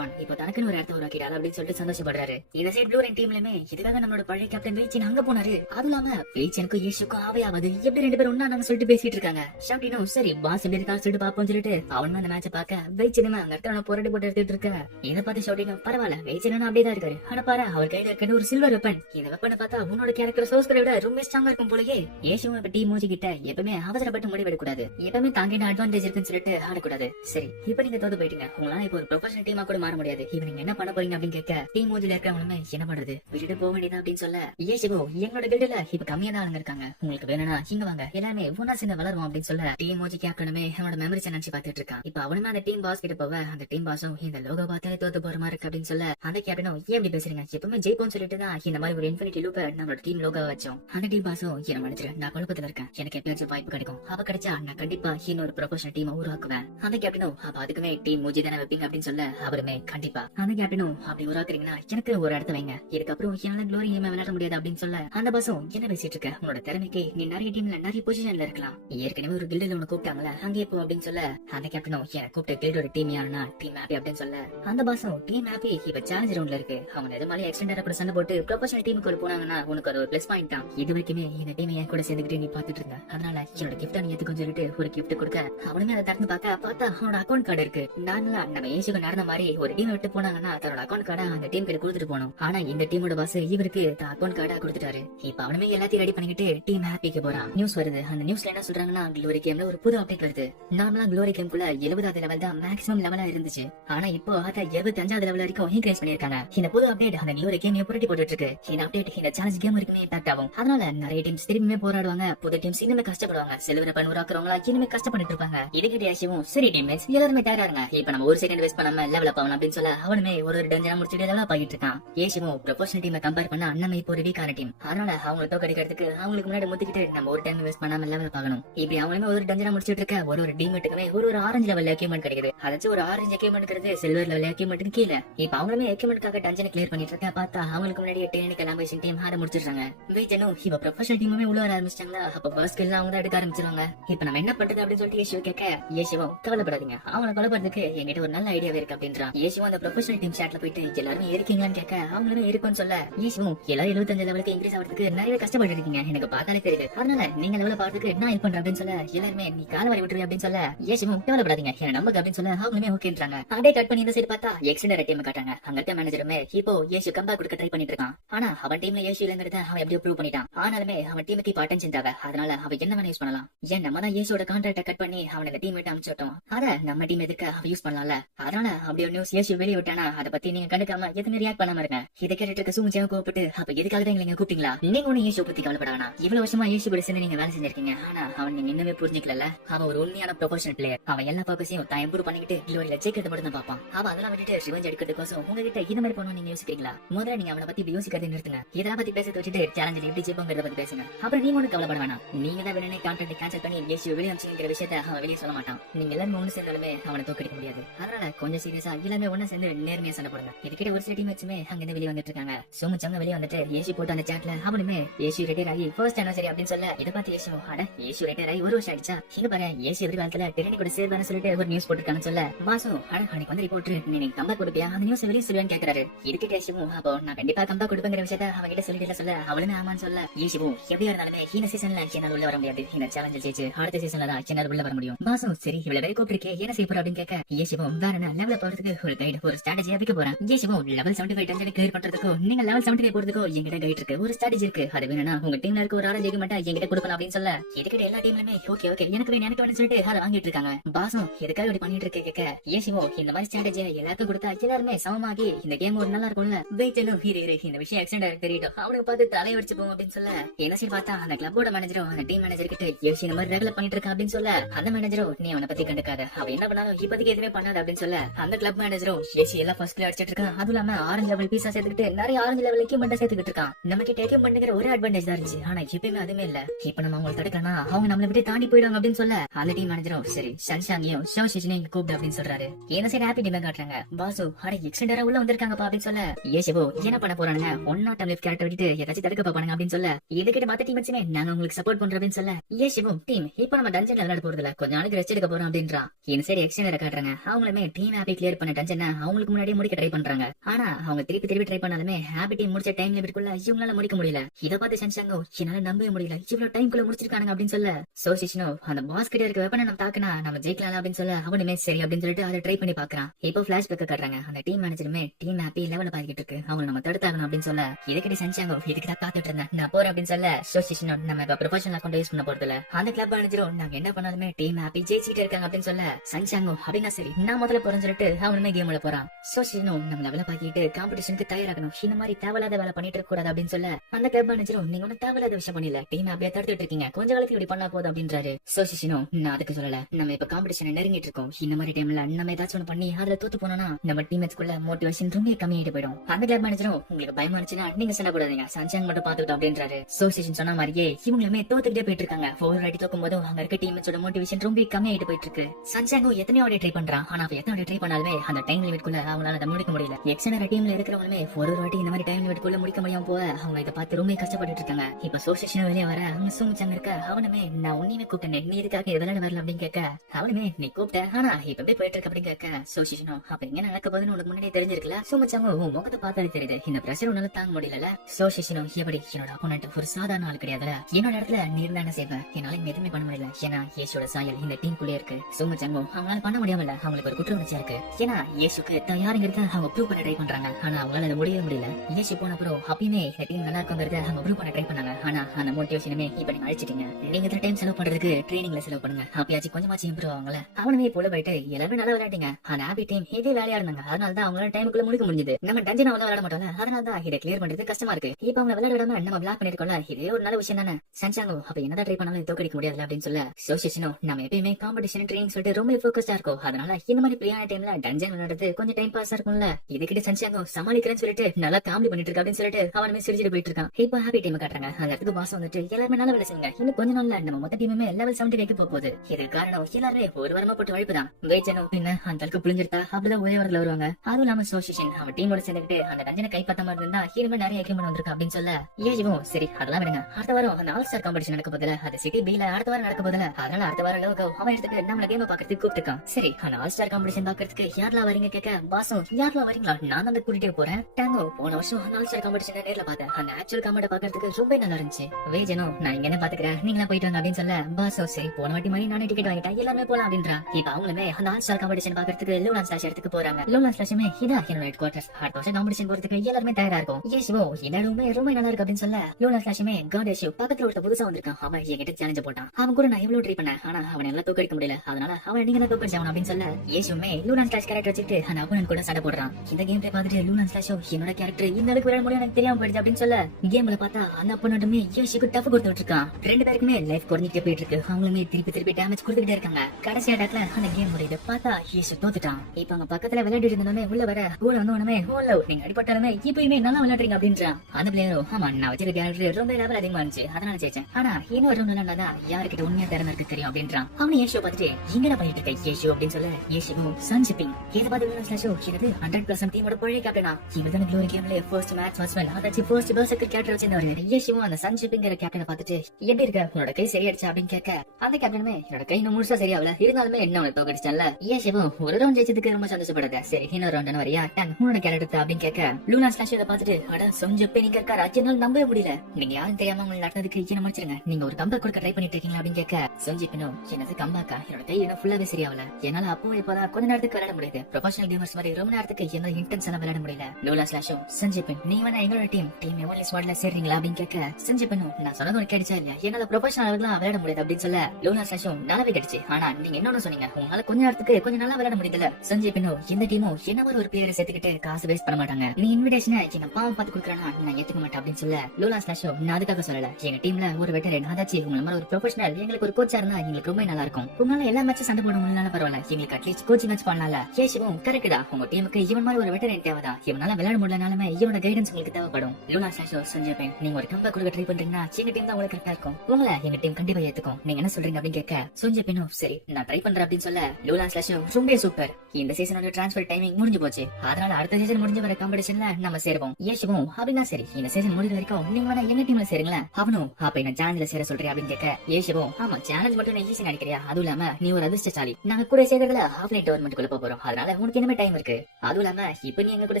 இப்போ தனக்குன்னு ஒரு இடத்த உருவாக்கிடாது அப்படின்னு சொல்லிட்டு சந்தோஷப்படுறாரு. இந்த சைட் ப்ளூ ரெயின் டீம்லயுமே இதுக்காக நம்மளோட பழைய கேப்டன் வீச்சின் அங்க போனாரு. அது இல்லாம வீச்சனுக்கும் ஏஷுக்கும் ஆவையாவது எப்படி 2 பேரும் ஒன்னா நாங்க சொல்லிட்டு பேசிட்டு இருக்காங்க. ஷாப்டினும் சரி பாஸ் எப்படி இருக்கா சொல்லிட்டு பாப்போம்னு சொல்லிட்டு அவனுமே அந்த மேட்சை பார்க்க வீச்சனுமே அங்க இருக்க போராடி போட்டு எடுத்துட்டு இருக்க. இதை பார்த்து ஷாப்டினும் பரவாயில்ல வீச்சனும் அப்படியே தான் இருக்காரு, ஆனா பாரு அவர் கையில இருக்க ஒரு சில்வர் வெப்பன். இந்த வெப்பனை பார்த்தா உன்னோட கேரக்டர் சோஸ்கரை விட ரொம்ப ஸ்ட்ராங்கா இருக்கும் போலயே. ஏஷுவும் இப்ப டீம் மூஞ்சி கிட்ட எப்பவுமே அவசரப்பட்டு முடிவெடுக்கூடாது, எப்பவுமே தாங்கிட்ட அட்வான்டேஜ் இருக்குன்னு சொல்லிட்டு ஆடக்கூடாது. சரி இப்ப நீங்க தோத்து போயிட்டீங்க, உங்களால இப்ப ஒரு ப்ரொஃபஷனல் டீமா கூட மாற முடியாது, இப்ப நீங்க என்ன பண்ண போறீங்க அப்படின்னு கேட்க டீம் மூஞ்சில இருக்கவங்களுமே என்ன பண்றது விட்டுட்டு போக வேண்டியதா அப்படின்னு சொல்ல ஏஷுவோ எங்களோட கில்டுல இப்ப கம்மியா தான் ஆளுங்க இருக்காங்க, உங்களுக்கு வேணும்னா இங்க வாங்க எல்லாமே ஒன்னா சேர்ந்து வளரும் அப்படின்னு சொல்ல டீம் மூஞ்சி கேப்டனுமே அவனோட மெமரிஸ் நினைச்சு பாத்துட்டு இருக்கான். இப்ப அவனுமே அந்த டீம் பாஸ் கிட்ட போவ அந்த டீம் பாஸும் இந்த லோகோ பார்த்தாலே தோத்து போற மாதிரி இருக்கு அப்படின்னு சொல்ல அந்த கேப்டனும் ஏன் இப்படி பேசுறீங்க, எப்பவுமே ஜெயிப்போம்னு சொல்லிட்டு தான் இந்த மாதிரி ஒரு இன்ஃபினிட்டி லூப்பை நம்மளோட டீம் லோகோ வச்சோம். அந்த டீம் பாஸும் என்ன மன்னிச்சிரு, நான் குழப்பத்துல இருக்கேன், எனக்கு எப்பயாச்சும் வாய்ப்பு கிடைக்கும், அவ கிடைச்சா நான் கண்டிப்பா இன்னொரு ப்ரொஃபஷனல் டீம் உருவாக்குவேன். அந்த கேப்டனும் அப்ப அதுக்குமே டீம் மூஞ்சி தானே வைப்பீங்க அப்படின்னு சொல்ல அவருமே கண்டிப்பா. அந்த கேப்டனும் அப்படி உருவாக்குறீங்கன்னா எனக்கு ஒரு இடத்த வைங்க, இதுக்கப்புறம் என்னால க்ளோரி கேம் விளையாட முடியாது அப்படின்னு சொல்ல அந்த பாஸும் என்ன பேசிட்டு இருக்க, உன்னோட திறமைக்கு நீ நிறைய டீம்ல நிறைய பொசிஷன்ல இருக்கலாம், ஏற்கனவே ஒரு கில்டுல உனக்கு கூப்பிட்டாங்களா அங்கே போ அப்படின்னு சொல்ல அந்த கேப்டனும் எனக்கு கூப்பிட்ட கில்டோட டீம் யாருன்னா டீம் ஹாப்பி அப்படின்னு சொல்ல அந்த பாஸும் டீம் ஹாப்பி இப்ப சேலஞ்ச் ரவுண்ட்ல இருக்கு, அவங்க எதுமாதிரி எக்ஸ்டெண்டர் கூட சண்டை போட்டு ப்ரொஃபஷனல் டீமுக்கு ஒரு போனாங்கன்னா உனக்கு ஒரு பிளஸ் பாயிண்ட் தான், இது வரைக்குமே இந்த டீம் என் கூட சேர்ந்துக்கிட்டு நீ பாத்துட்டு இருந்த, அதனால என்னோட கிஃப்ட் நீ எதுக்கும் சொல்லிட்டு ஒரு கிஃப்ட் கொடுக்க அவனுமே அதை திறந்து பார்த்தா அவனோட அக்கௌண்ட் கார்டு இருக்கு. நார்மலா நம்ம ஏசுக்கு நடந்த மாதிரி ஒரு டீம் விட்டு போனாங்கன்னா தன்னோட அக்கௌண்ட் கார்டை அந்த டீம் கிட்ட கொடுத்துட்டு போனோம், ஆனா இந்த டீமோட பாஸ் இவருக்கு அக்கௌண்ட் கார்டா கொடுத்துட்டாரு. இப்ப அவனுமே எல்லாத்தையும் ரெடி பண்ணிக்கிட்டு டீம் ஹாப்பிக்கு போறான். நியூஸ் வருது, அந்த நியூஸ்ல என்ன சொல்றாங்கன்னா க்ளோரி கேம்ல ஒரு புது அப்டேட் வருது. நார்மலா க்ளோரி கேம்குள்ள 70வது லெவல் தான் மேக்ஸிமம் லெவலா இருந்துச்சு, ஆனா இப்போ அதை 75வது லெவல் வரைக்கும் இன்க்ரீஸ் பண்ணிருக்காங்க. இந்த புது அப்டேட் அந்த க்ளோரி கேம் புரட்டி போட்டுட்டு இருக்கு. இந்த அப்டேட் இந்த சேலஞ்ச் கேம் இருக்குமே இம்பாக்ட் ஆகும், அதனால நிறைய டீம்ஸ் திரும்பியுமே போராடுவாங்க, புது டீம்ஸ் இன்னுமே கஷ்டப்படுவாங்க, சில்வர் வெப்பன் உருவாக்குறவங்களா இனிமே கஷ்டப்பட்டு இருப்பாங்க. இதுக்கிட்ட ஏஷுவும் சரி டீம்மேட்ஸ் எல்லாருமே தயாரா இருங்க, இப்ப நம்ம ஒரு செகண்ட் வேஸ்ட் பண்ணாம லெவல் அப் ஆகணும் அப்படின்னு சொல்ல அவனுமே ஒரு டஞ்சனா முடிச்சுட்டு லெவல் அப் ஆகிட்டு இருக்கான். ஏஷுவும் ப்ரொஃபஷனல் டீமை கம்பேர் பண்ணா அண்ணன் இப்போ ஒரு வீக்கான டீம், அதனால அவங்களை தோக்கடிக்கிறதுக்கு அவங்களுக்கு முன்னாடி முத்திக்கிட்டு நம்ம ஒரு டைம் வேஸ்ட் பண்ணாம லெவல் அப் ஆகணும். இப்படி அவங்களுமே ஒரு டஞ்சனா முடிச்சிட்டு இருக்க ஒரு டீமெட்டுக்குமே ஒரு ஆரஞ்சு லெவல் எக்யூப்மெண்ட் கிடைக்குது, அதாச்சும் ஒரு orange equipment silver level equipment கீழே. இப்ப அவங்களுமே எக்யூப்மெண்ட்காக டஞ்சனை கிளியர் பண்ணிட்டு இருக்க பார்த்தா அவங்களுக்கு முன்னாடி டெக்னிக்கல் ஆம்பிஷன் டீம் ஆட முடிச்சிருக்காங்க. வீச்சனும் இப்ப ப்ரொஃபஷனல் டீமுமே உள்ள வர ஆரம்பிச்சிட்டாங்களா, அப்ப ஃபர்ஸ்ட் கில் அவங்க தான் எடுக்க ஆரம்பிச்சிருவாங்க. இப்ப நம்ம என்ன பண்றது அப்படின்னு சொல்லிட்டு ஏஷுவை கேட்க ஏஷுவும் கவலைப்படாதீங்க, அவனை கொலைப்படுறதுக்கு என்கிட்ட ஒரு நல்ல ஐடியாவே இருக்கு அப்படின்றான். ஏஷுவும் அந்த ப்ரொஃபஷனல் டீம் சாட்ல போயிட்டு எல்லாருமே இருக்கீங்களான்னு கேட்க அவங்களுமே இருக்கும்னு சொல்ல ஏஷுவும் எல்லாரும் 75 லெவலுக்கு இன்க்ரீஸ் ஆகிறதுக்கு நிறைய கஷ்டப்பட்டு இருக்கீங்க, எனக்கு பார்த்தாலே தெரியுது, அதனால நீங்க லெவல பார்த்துக்கு நான் ஹெல்ப் பண்றேன் அப்படின்னு சொல்ல எல்லாருமே நீ கால வரி விட்டுருவே அப்படின்னு சொல்ல ஏஷுவும் கவலைப்படாதீங்க என்ன நம்புங்க அப்படின்னு சொல்ல அவங்களுமே ஓகேன்றாங்க. அப்படியே கட் பண்ணி இந்த சைடு பார்த்தா எக்ஸ்டெண்டர் டீம் காட்டாங்க. அங்க இருக்க மேனேஜருமே இப்போ ஏஷு கம்பேக் கொடுக்க ட்ரை பண்ணிட்டு இருக்கான், ஆனா அவன் டீம்ல ஏஷு இல்லங்கிறத அவன் எப்படியோ ப்ரூவ் பண்ணிட்டான். ஆனாலுமே அவன் டீமுக்கு இப்ப அட்டென்ஷன் தேவை, அதனால அவன் என்ன வேணா யூஸ் பண்ணலாம். ஏன் நம்ம தான் ஏஷோட கான்ட்ராக்ட கட் பண்ணி அவனை இந்த டீம் விட்டு அனுப்பிச்சுட்டோம், அத நம்ம டீம் எதுக்கு அவ யூஸ் பண்ணலாம்ல, அதனால அப்படி ஒரு நியூஸ் ஏஷு வெளியே விட்டானா அதை பத்தி நீங்க கண்டுக்காம எதுவுமே ரியாக்ட் பண்ணாம இருங்க. இதை கேட்டுட்டு இருக்க சூழ்ச்சியாக கோவப்பட்டு அப்ப எதுக்காக தான் எங்களை கூப்பிட்டீங்களா, நீங்க ஒண்ணு ஏஷு பத்தி கவலைப்பட வேணாம், இவ்வளவு வருஷமா ஏஷு கூட சேர்ந்து நீங்க வேலை செஞ்சிருக்கீங்க, ஆனா அவன் நீங்க இன்னுமே புரிஞ்சிக்கல, அவன் ஒரு உண்மையான ப்ரொஃபஷனல் பிளேயர், அவன் எல்லா பர்பஸையும் தான் இம்ப்ரூவ் பண்ணிக்கிட்டு க்ளோரியில ஜெயிக்கிறது மட்டும் தான் பாப்பான், அவன் அதெல்லாம் விட்டுட்டு ரிவெஞ்ச் எடுக்கிறதுக்கோசம் உங்ககிட்ட இந்த மாதிரி பண்ணணும் நீங்க யோசிக்கிறீங்களா, முதல்ல நீங்க அவனை பத்தி யோசிக்கிறதை நிறுத்துங்க, இதெல்லாம் பத்தி பேச வச்சுட்டு சேலஞ்சில் எப்படி ஜெயிப்போங்கிறத பத்தி பேசுங்க, அப்புறம் நீங்க ஒண்ணு கவலைப்பட வேணாம், நீங்க தான் வேணும்னே கான்ட்ராக்ட் கேன்சல் பண்ணி ஏஷு வெளியே அனுப்பிச்சுங்கிற விஷயத்த அவன் வெளியே சொல்ல மாட்டான், நீங்க எல்லாரும் ஒண்ணு சேர்ந்தாலுமே அவனை தோக்கடிக்க முடியாது, அதனால கொஞ்சம் சீரியஸா எல்லாமே ஒண்ணு சேர்ந்து நேர்மையா சண்டை போடுங்க. இதுக்கிட்ட ஒரு சில டீம் வச்சுமே அங்க இருந்து வெளியே வந்துட்டு இருக்காங்க. சோமுச்சங்க வெளியே வந்துட்டு ஏஷு போட்டு அந்த சாட்ல அவனுமே ஏஷு ரிட்டையர் ஆகி ஃபர்ஸ்ட் ஆனிவர்சரி அப்படின்னு சொல்ல இதை பார்த்து ஏஷு அட ஏஷு ரிட்டையர் ஆகி 1 வருஷம் ஆயிடுச்சா, இங்க பாரு ஏஷு எதிர்காலத்துல டெரினி கூட சேர்வான்னு சொல்லிட்டு ஒரு நியூஸ் போட்டுருக்கான்னு சொல்ல மாசு அட அன்னைக்கு வந்து ரிப்போர்ட் நீ கம்பேக் கொடுப்பியா அந்த நியூஸ் வெளியே சொல்லுவேன்னு கேக்குறாரு. இதுக்கிட்ட ஏஷுவும் அப்போ நான் கண்டிப்பா கம்பேக் கொடுப்பேங்கிற விஷயத்த அவங்க கிட்ட சொல்லிட்டு சொல்ல அவளுமே ஆமான்னு சொல்ல ஏஷுவும் எப்படியா இருந்தாலுமே இந்த சீசன்ல என்னால உள்ள வர முடியாது, இந்த சேலஞ்சில் ஜெயிச்சு அடுத்த சீசன்ல தான் என்னால உள்ள வர முடியும். மாசு சரி இவ்வளவு பேர் கூப்பிட்டுருக்கே என்ன செய்ய போற அப்படின்னு கேட்க ஏஷுவும் வேற என்ன லெவல போறதுக்கு ஒரு கைடு ஒரு ஸ்ட்ராட்டஜி வைக்க போறேன். ஏஷுவும் லெவல் 75 டஞ்சனை கிளியர் பண்றதுக்கோ நீங்க லெவல் 75 போறதுக்கோ என்கிட்ட கைட் இருக்கு, ஒரு ஸ்ட்ராட்டஜி இருக்கு, அது வேணும்னா உங்க டீம்ல இருக்க ஒரு ஆரஞ்சு மட்டும் என்கிட்ட கொடுக்கணும் அப்படின்னு சொல்ல இதுக்கிட்ட எல்லா டீம்லயுமே ஓகே ஓகே எனக்கு வேணும் சொல்லிட்டு அதை வாங்கிட்டு இருக்காங்க. பாசும் எதுக்காக இப்படி பண்ணிட்டு இருக்க கேட்க ஏஷுவோ இந்த மாதிரி ஸ்ட்ராட்டஜி எல்லாருக்கும் கொடுத்தா எல்லாருமே சமமாகி இந்த கேம் ஒரு நல்லா இருக்கும்ல, வெயிட்டனும் இந்த விஷயம் எக்ஸ்டெண்டர் தெரியட்டும் அவனுக்கு பார்த்து தலையை வச்சு போவோம் அப்படின்னு சொல்ல என்ன சரி பார்த்தா அந்த கிளப்போட மேனேஜரும் அந்த டீம் மேனேஜர் கிட்ட ஏசி இந்த மாதிரி ரெகுலர் பண்ணிட்டு இருக்கா அப்படின்னு சொல்ல அந்த மேனேஜரும் நீ அவனை பத்தி கண்டுக்காத, அவன் என்ன பண்ணாலும் இப்போதைக்கு எதுவுமே பண்ணாத அப்படின்னு சொல்ல அந்த கிளப் மேனேஜரும் ஏசி எல்லாம் ஃபர்ஸ்ட்ல அடிச்சிட்டு இருக்கான். அதுவும் இல்லாம ஆரஞ்சு லெவல் பீஸா சேர்த்துக்கிட்டு நிறைய ஆரஞ்சு லெவல் எக்யூப்மெண்ட் சேர்த்துக்கிட்டு இருக்கான். நம்ம கிட்ட எக்யூப்மெண்ட்ங்கிற ஒரு அட்வான்டேஜ் தான் இருந்துச்சு, ஆனா இப்பயுமே அதுமே இல்ல. இப்ப நம்ம அவங்களை தடுக்கனா அவங்க நம்மளை விட்டு தாண்டி போயிடுவாங்க அப்படின்னு சொல்ல அந்த டீம் மேனேஜரும் சரி சன்ஷாங்கையும் ஷோஷிஷனையும் கூப்பிடு அப்படின்னு சொல்றாரு. என்ன சைடு ஹாப்பி டீம் காட்டுறாங்க. பாசு அட எக்ஸ்டெண்டரா உள்ள வந்திருக்காங்கப்பா அப்படின்னு சொல்ல ஏசிவோ என்ன பண்ண போறானுங்க, ஒன் நாட் டைம் கேரக்டர் விட்டு ஏதாச்சும் தடுக்க பாப்பானுங்க அப்படின்னு சொல்ல இதுக்கிட்ட மத்த டீம்ஸுமே நாங்க உங்களுக்கு சப்போர்ட் பண்றோம் அப்படின்னு சொல்ல ஏசிவோ டீம் இப்ப நம்ம டஞ்சன்ல விளையாட போறதுல கொஞ்ச நாளைக்கு ரெஸ்ட் எடுக்க போறோம் அப்படின்றான். இந்த சைடு எக்ஸ்டெண்டரை காட்டுறாங்க. அவங்களுமே டீம் ஹாப்பி கிளியர் பண்ண டஞ்சனை அவங்களுக்கு முன்னாடி முடிக்க ட்ரை பண்றாங்க. ஆனா அவங்க திருப்பி ட்ரை பண்ணாலுமே ஹாப்பி டீம் முடிச்ச டைம் லிமிட்குள்ள இவங்களால முடிக்க முடியல. இத பார்த்து சன்ஷாங்கோ என்னால நம்பவே முடியல, இவ்வளவு டைம் குள்ள முடிச்சிருக்காங்க அப்படின்னு சொல்ல சோசிஷனோ அந்த பாஸ் கிட்ட இருக்க வெப்பனை நம்ம தாக்குனா நம்ம ஜெயிக்கலாம் அப்படின்னு சொல்ல அவனுமே சரி அப்படின்னு சொல்லிட்டு அதை ட்ரை பண்ணி பாக்குறான். இப்போ பிளாஷ் பேக்க காட்டுறாங்க. அந்த டீம் மேனேஜருமே டீம் ஹாப்பி லெவல பாக்கிட்டு இருக்கு, அவங்க நம்ம தடுத்தாகணும் அப்படின்னு சொல்ல இதுக்கிட்ட சன்ஷாங்கோ இதுக்கு தான் காத்துட்டு இருந்தேன் நான் போறேன் அப்படின்னு சொல்ல சோசிஷனோ நம்ம இப்ப ப்ரொஃபஷனல் அக்கௌண்ட் யூஸ் பண்ண போறதுல அந்த கிளப் மேனேஜரும் நாங்க என்ன பண்ணாலுமே டீம் ஹாப்பி ஜெயிச்சிட்டு இருக்காங்க அப்படின்னு சொல்ல சன்ஷாங்கோ அப்படின்னா சரி நான் முதல்ல போறேன்னு சொல்லிட்டு அவனுமே கேம் உள்ள போறான். சோசிஷனோ நம்ம லெவல பாக்கிட்டு காம்படிஷனுக்கு தயாராகணும், இந்த மாதிரி தேவையில்லாத வேலை பண்ணிட்டு இருக்க கூடாது அப்படின்னு சொல்ல அந்த கிளப் மேனேஜரும் நீங்க ஒன்னும் தேவையில்லாத விஷயம் பண்ணல, டீம் அப்படியே தடுத்துட்டு இருக்கீங்க, கொஞ்ச காலத்துக்கு இப்படி பண்ணா போதும் அப்படின்றாரு. சோசிஷனோ நான் அதுக்கு சொல்லல, நம்ம இப்ப காம்படிஷன் நெருங்கிட்டு இருக்கோம், இந்த மாதிரி டைம்ல நம்ம ஏதாச்சும் ஒண்ணு பண்ணி அதுல தோத்து போனோம்னா நம்ம டீம்மேட்ஸ்குள்ள மோட்டிவேஷன் ரொம்ப கம்மியாயிட்டு போயிடும். அந்த கிளப் மேனேஜரும் உங்களுக்கு பயமா இருந்துச்சுன்னா நீங்க சண்டை போடாதீங்க, சன்ஷாங் மட்டும் பாத்துக்கிட்டோம் அப்படின்றாரு. சோசிஷன் சொன்ன மாதிரியே இவங்களுமே தோத்துக்கிட்டே போயிட்டு இருக்காங்க. ஒரு அடி தோக்கும் போதும் அங்க இருக்க டீம்மேட்ஸோட மோட்டிவேஷன் ரொம்ப கம்மியாயிட்டு போயிட்டு இருக்கு. சன்ஷாங்கோ எத்தனையோ வாட்டி ட்ரை பண்றான், ஆனா அவ எத்தனை வாட்டி ட்ரை பண்ணாலுமே அந்த டைம் லிமிட்குள்ள அவங்களால அதை முடிக்க முடியல. எக்ஸ்டெண்டர் டீம்ல இருக்கிறவங்களுமே ஒரு வாட்டி இந்த மாதிரி டைம் லிமிட்குள்ள முடிக்க முடியாம போக அவங்க இதை பார்த்து ரொம்ப கஷ்டப்பட்டு இருக்காங்க. இப்ப சோசிஷன் வெளியே வர அவங்க சூங்சங் இருக்க அவனுமே நான் உன்னையுமே கூப்பிட்டேன், நீ இதுக்காக விளையாட வரல அப்படின்னு கேட்க அவனுமே நீ கூப்பிட்ட ஆனா இப்ப எப்படி போயிட்டு இருக்க அப்படின்னு கேட்க சோசிஷனோ அப்ப எங்க நடக்க போகுதுன்னு உனக்கு முன்னாடியே தெரிஞ்சிருக்கல, சூங்சங்கோ உன் முகத்தை பார்த்தாலே தெரியுது இந்த பிரஷர் உன்னால தாங்க முடியல. சோசிஷனோ எப்படி என்னோட அப்போனன்ட் ஒரு சாதாரண ஆள் கிடையாதுல, என்னோட இடத்துல நீ இருந்தா என்ன செய்வேன், என்னால எதுவுமே பண்ண முடியல, ஏன்னா ஏசோட சாயல் இந்த டீம் குள்ளே இருக்கு. சூங்சங்கோ அவங்களால பண்ண முடியாமல, அவங்களுக்கு ஒரு குற்ற உணர்ச்சியா இருக்கு, ஏன்னா ஏசுக்கு யாருங்கிறத அவங்க ப்ரூவ் பண்ண ட்ரை பண்றாங்க, ஆனா அவங்களால அது முடியவே முடியல. ஏசு போன அப்புறம் அப்பயுமே இந்த டீம் நல்லா இருக்குங்கிறத அவங்க ப்ரூவ் பண்ண ட்ரை பண்ணாங்க, ஆனா அந்த மோட்டிவேஷனுமே இப்ப நீங்க அழிச்சிட்டீங்க. நீங்க இந்த டைம் செலவு பண்றதுக்கு ட்ரைனிங்ல செலவு பண்ணுங்க, அப்பயாச்சும் கொஞ்சமாச்சும் இம்ப்ரூவ் ஆகுங்களே. அவனுமே போல போயிட்டு எல்லாரும் நல்லா விளையாட்டீங்க, ஆனா ஹாப்பி டீம் இதே வேலையா இருந்தாங்க, அதனாலதான் அவங்களால டைமுக்குள்ள முடிக்க முடிஞ்சது. நம்ம டஞ்சன் அவங்க விளையாட மாட்டோம்ல, அதனாலதான் இதை கிளியர் பண்றது கஷ்டமா இருக்கு. இப்ப அவங்க விளையாட விடாம நம்ம பிளாக் பண்ணிருக்கோம்ல, இதே ஒரு நல்ல விஷயம் தானே. சன்ஷாங்கோ அப்ப என்னதான் ட்ரை பண்ணாலும் தோக்கடிக்க முடியாதுல அப்படின்னு சொல்ல சோசிஷனோ நம்ம எப்பயுமே காம்படிஷன் ட்ரைனிங் சொல்லிட்டு ரொம்ப ஃபோக்கஸ்டா இருக்கும், அதனால இந்த மாதிரி பிரியான டைம்ல டஞ்சன் விளையாடுறது கொஞ்சம் டைம் பாஸ் இருக்கும்ல, இதுக்கிட்ட சன்ஷாங்கோ சமாளிக்கிறேன்னு சொல்லிட்டு நல்லா காமெடி பண்ணிட்டு இருக்கா அப்படின்னு சொல்லிட்டு அவனுமே சிரிச்சிட்டு போயிட்டு இருக்கான். இப்ப ஹாப்பி டீம் காட்டுறாங்க. அந்த இடத்துக்கு பாஸ் வந்துட்டு எல்லாருமே நல்ல வேலை செய்யுங்க, இன்னும் கொஞ்ச நாள்ல நம்ம மொத்த டீமுமே லெவல் 70 போகுது. இது காரணம் எல்லாருமே ஒரு வாரமா போட்டு வழிப்புதான். வெயிச்சனோ என்ன அந்த அளவுக்கு புளிஞ்சிருத்தா அப்படிதான் ஒரே வாரத்துல வருவாங்க. அதுவும் இல்லாம சோசிஷன் அவன் டீமோட சேர்ந்துட்டு அந்த டஞ்சனை கைப்பற்றாம இருந்தா இனிமே நிறைய எக்யூப்மெண்ட் வந்திருக்கு அப்படின்னு சொல்ல ஏஜிவும் சரி அதெல்லாம் விடுங்க, அடுத்த வாரம் அந்த ஆல் ஸ்டார் காம்படிஷன் நடக்க போதுல, அது சிட்டி பில அடுத்த வாரம் நடக்க போதுல, அதனால அடுத்த வாரம் லோகோ அவன் எடுத்துட்டு நம்மள கேம் பாக்குறதுக்கு கூப்பிட்டுருக்கான். சரி அந்த ஆல் ஸ்டார் காம்படிஷன் பாக்குறதுக்கு யாரெல்லாம் வரீங்க கேட்க பாசும் யாரெல்லாம் வரீங்களா நான் அந்த கூட்டிட்டே போறேன். டேங்கோ போன வருஷம் அந்த ஆல் ஸ்டார் காம்படிஷன் நேர்ல பார்த்தேன், அந்த ஆக்சுவல் காமெடி பாக்குறதுக்கு ரொம்ப நல்லா இருந்துச்சு. வேஜனோ நான் இங்க என்ன பாத்துக்கிறேன் நீங்களா போயிட்டு வாங்க அப்படின்னு சொல்ல பாசோ சரி போன வாட்டி மாதிரி நானே டிக்கெட் வாங்கிட்டேன் எல்லாமே போலாம் அப்படின்றான். இப்ப அவங்களுமே அந்த ஆல் ஸ்டார் காம்படிஷன் பாக்குறதுக்கு லூனா ஸ்லாஷ் இடத்துக்கு போறாங்க. லூனா ஸ்லாஷுமே இதா என்னோட ஹெட் குவார்டர்ஸ், அடுத்த வருஷம் காம்படிஷன் போறதுக்கு எல்லாருமே தயாரா இருக்கும். ஏசுவோ இடமே ரொம்ப நல்லா இருக்கு அப்படின்னு சொல்ல லூனா ஸ்லாஷுமே காட் ஏஷு பக்கத்துல ஒருத்த புதுசா வந்திருக்கான், அவன் என்கிட்ட சேலஞ்ச் போட்டான், அவன் கூட நான் எவ்வளவு ட்ரை பண்ணேன், ஆனா அவன் எல்லாம் தோக்கடிக்க முடியல, அதனால அவன் நீங்க தான் தோக்கடிச்சவன் அப்படின்னு சொல்ல ஏசுமே லூனா ஸ்லாஷ் கேரக்டர் வச்சுட்டு அந்த அப்போனன்ட் கூட சண்டை போடுறான். இந்த கேம் பிளே பார்த்துட்டு லூனா ஸ்லாஷோ என்னோட கேரக்டர் இந்த அளவுக்கு விளையாட முடியும் எனக்கு தெரியாம போயிடுச்சு அப்படின்னு சொல்ல கேம்ல பார்த்தா அந்த அப்போனன்ட்டுமே ஏசுக்கு டஃப் கொடுத்துட்டு இருக்கான். ரெண்டு பேருக்குமே லைஃப் குறைஞ்சிட்டே போயிட்டு இருக்கு, அவங்களுமே திருப்பி டேமேஜ் கொடுத்துக்கிட்டே இருக்காங்க. கடைசி அட்டாக்ல அந்த கேம் முடியுது பார்த்தா ஏசு தோத்துட்டான். இப்ப அவங்க பக்கத்துல விளையாடிட்டு இருந்தோமே உள்ள வர கூட வந்து உடனே ஹோலோ நீங்க அடிப்பட்டாலுமே இப்பயுமே நல்லா விளையாடுறீங்க அப்படின்றான். அந்த பிளேயரும் ஆமா நான் வச்சிருக்க கேரக்டர் ரொம்ப லெவல் அதிகமா இருந்துச்சு அதனால ஜெயிச்சேன், ஆனா இன்னொரு விளையாடாதான் யாருக்கிட்ட உண்மையா திறமை இருக்கு தெரியும் அப்படின்றான். அவனு ஏஷோ பார்த்துட்டு இங்கட பண்ணிட்டு இருக்க ஏஷோ அப்படின்னு சொல்ல ஏஷுவும் சன்ஷிப்பிங் இதை பார்த்து ஸ்லாஷோ இது 100% டீமோட பழைய கேப்டனா இவர்தான் க்ளோரி கேம்ல ஃபர்ஸ்ட் மேட்ச் ஃபர்ஸ்ட் வெல் அதாச்சு ஃபர்ஸ்ட் பர்சர்க்கர் கேரக்டர் வச்சிருந்தவர். ஏஷுவும் அந்த சன்ஷிப்பிங்கிற கேப்டனை பார்த்துட்டு எப்படி இருக்க உன்னோட கை சரியாயிடுச்சா அப்படின்னு கேட்க அந்த கேப்டனுமே என்னோட கை இன்னும் முழுசா சரியாவல இருந்தாலுமே என்ன உனக்கு தோக்கடிச்சல. ஏஷுவும் ஒரு ரவுண்ட் ஜெயிச்சதுக்கு ரொம்ப சந்தோஷப்படாத, சரி இன்னொரு ரவுண்ட் வரையா டன் உன்னோட கேரக்டர் அப்படின்னு கேட்க லூனா ஸ்லாஷ் இதை பார்த்துட்டு அட சஞ்சப்பே நீங்க இருக்காரு அச்சனால நம்பவே முடியல, நீங்க யாரும் தெரியாம உங்களுக்கு நடந்ததுக்கு என்ன மன்னிச்சிருங்க, நீங்க ஒரு கம்பேக் கொடுக்க ட்ரை பண்ணிட்டு இருக்கீங்களா அப்படின்னு கேட்க சஞ்சீப்பினோ என்னது கம்பேக்கா என்னோட கை இன்னும் ஃபுல்லாவே சரியாவல, என்னால அப்போ இப்பதான் கொஞ்ச நேரத்துக்கு விளையாட முடியுது, ப்ரொஃபஷனல் கேமர்ஸ் மாதிரி ரொம்ப நேரத்துக்கு என்ன இன்டென்ஸா விளையாட முடியல. லூனா ஸ்லாஷும் சஞ்சீப்பன் நீ வேணா எங்களோட டீம் எவன்லி ஸ்குவாட்ல சேர்றீங்களா அப்படின்னு கேட்க சஞ்சீப்பனும் நான் சொன்னது உனக்கு கிடைச்சா இல்லையா, என்னால ப்ரொஃபஷனல் அளவுக்கு விளையாட முடியாது அப்படின்னு சொல்ல லூனா ஸ்லாஷும் நல்லாவே கிடைச்சு, ஆனா நீங்க என்ன சொன்னீங்க உங்களால கொஞ்ச நேரத்துக்கு கொஞ்சம் நல்லா விளையாட முடியல. சஞ்சீப்பனோ இந்த டீமும் என்ன மாதிரி ஒரு பிளேயரை சேர்த்துக்கிட்டு காசு வேஸ்ட் பண்ண மாட்டாங்க, நீ இன்விடேஷனை எங்க பாவம் பார்த்து கொடுக்குறானா நான் ஏத்துக்க மாட்டேன் அப்படின்னு சொல்ல லூனா ஸ்லாஷும் நான் அதுக்காக சொல்லல, எங்க டீம்ல ஒரு வெட்டரன் அதாச்சு உங்களை மாதிரி ஒரு ப்ரொஃபஷனல் எங்களுக்கு ஒரு கோச்சா இருந்தா எங்களுக்கு ரொம்ப நல்லா இருக்கும். உங்களால எல்லா மேட்சும் சண்டை போட முடியல பரவாயில்ல, எங்களுக்கு அட்லீஸ்ட் கோச்சிங் மேட்ச் பண்ணலாம்ல. யேசுவும் கரெக்ட் தான், உங்க டீமுக்கு இவன் மாதிரி ஒரு வெட்டரன் தேவைதான். இவனால விளையாட முடியலனாலுமே இவனோட கைடன்ஸ் உங்களுக்கு தேவைப்படும். லூனா சாஷோ சஞ்சய் பென், நீங்க ஒரு கம்பேக் கொடுக்க ட்ரை பண்றீங்கன்னா எங்க டீம் தான் உங்களுக்கு கரெக்டா இருக்கும். உங்களை எங்க டீம் கண்டிப்பா ஏத்துக்கும். நீங்க என்ன சொல்றீங்க அப்படின்னு கேட்க சஞ்சய் பெனும் சரி நான் ட்ரை பண்றேன் அப்படின்னு சொல்ல லூனா சாஷோ ரொம்ப சூப்பர், இந்த சீசனோட டிரான்ஸ்ஃபர் டைமிங் முடிஞ்சு போச்சு, அதனால அடுத்த சீசன் முடிஞ்ச வர காம்படிஷன்ல நம்ம சேருவோம். யேசுவும் அப்படின்னா சரி இந்த சீசன் முடிஞ்ச வரைக்கும் நீங்க வேணா எங்க டீம்ல சேருங்களேன். அவனும் அப்ப என்ன சேலஞ்சில சேர சொல்றேன் அப்படின்னு கேட்க யேசுவும் ஆமா சேலஞ்ச் மட்டும் நீ ஈஸி நினைக்கிறியா, அதுவும் இல்லாம நீ ஒரு அதிர்ஷ்டசாலி, நாங்க கூட சேர்க்கறதுல ஹாஃப் நைட் டோர்னமெண்ட் குள்ள போறோம், அதனால உனக்கு என்ன டைம் இருக்கு. அதுவும் இல்லாம இப்ப நீ எங்க கூட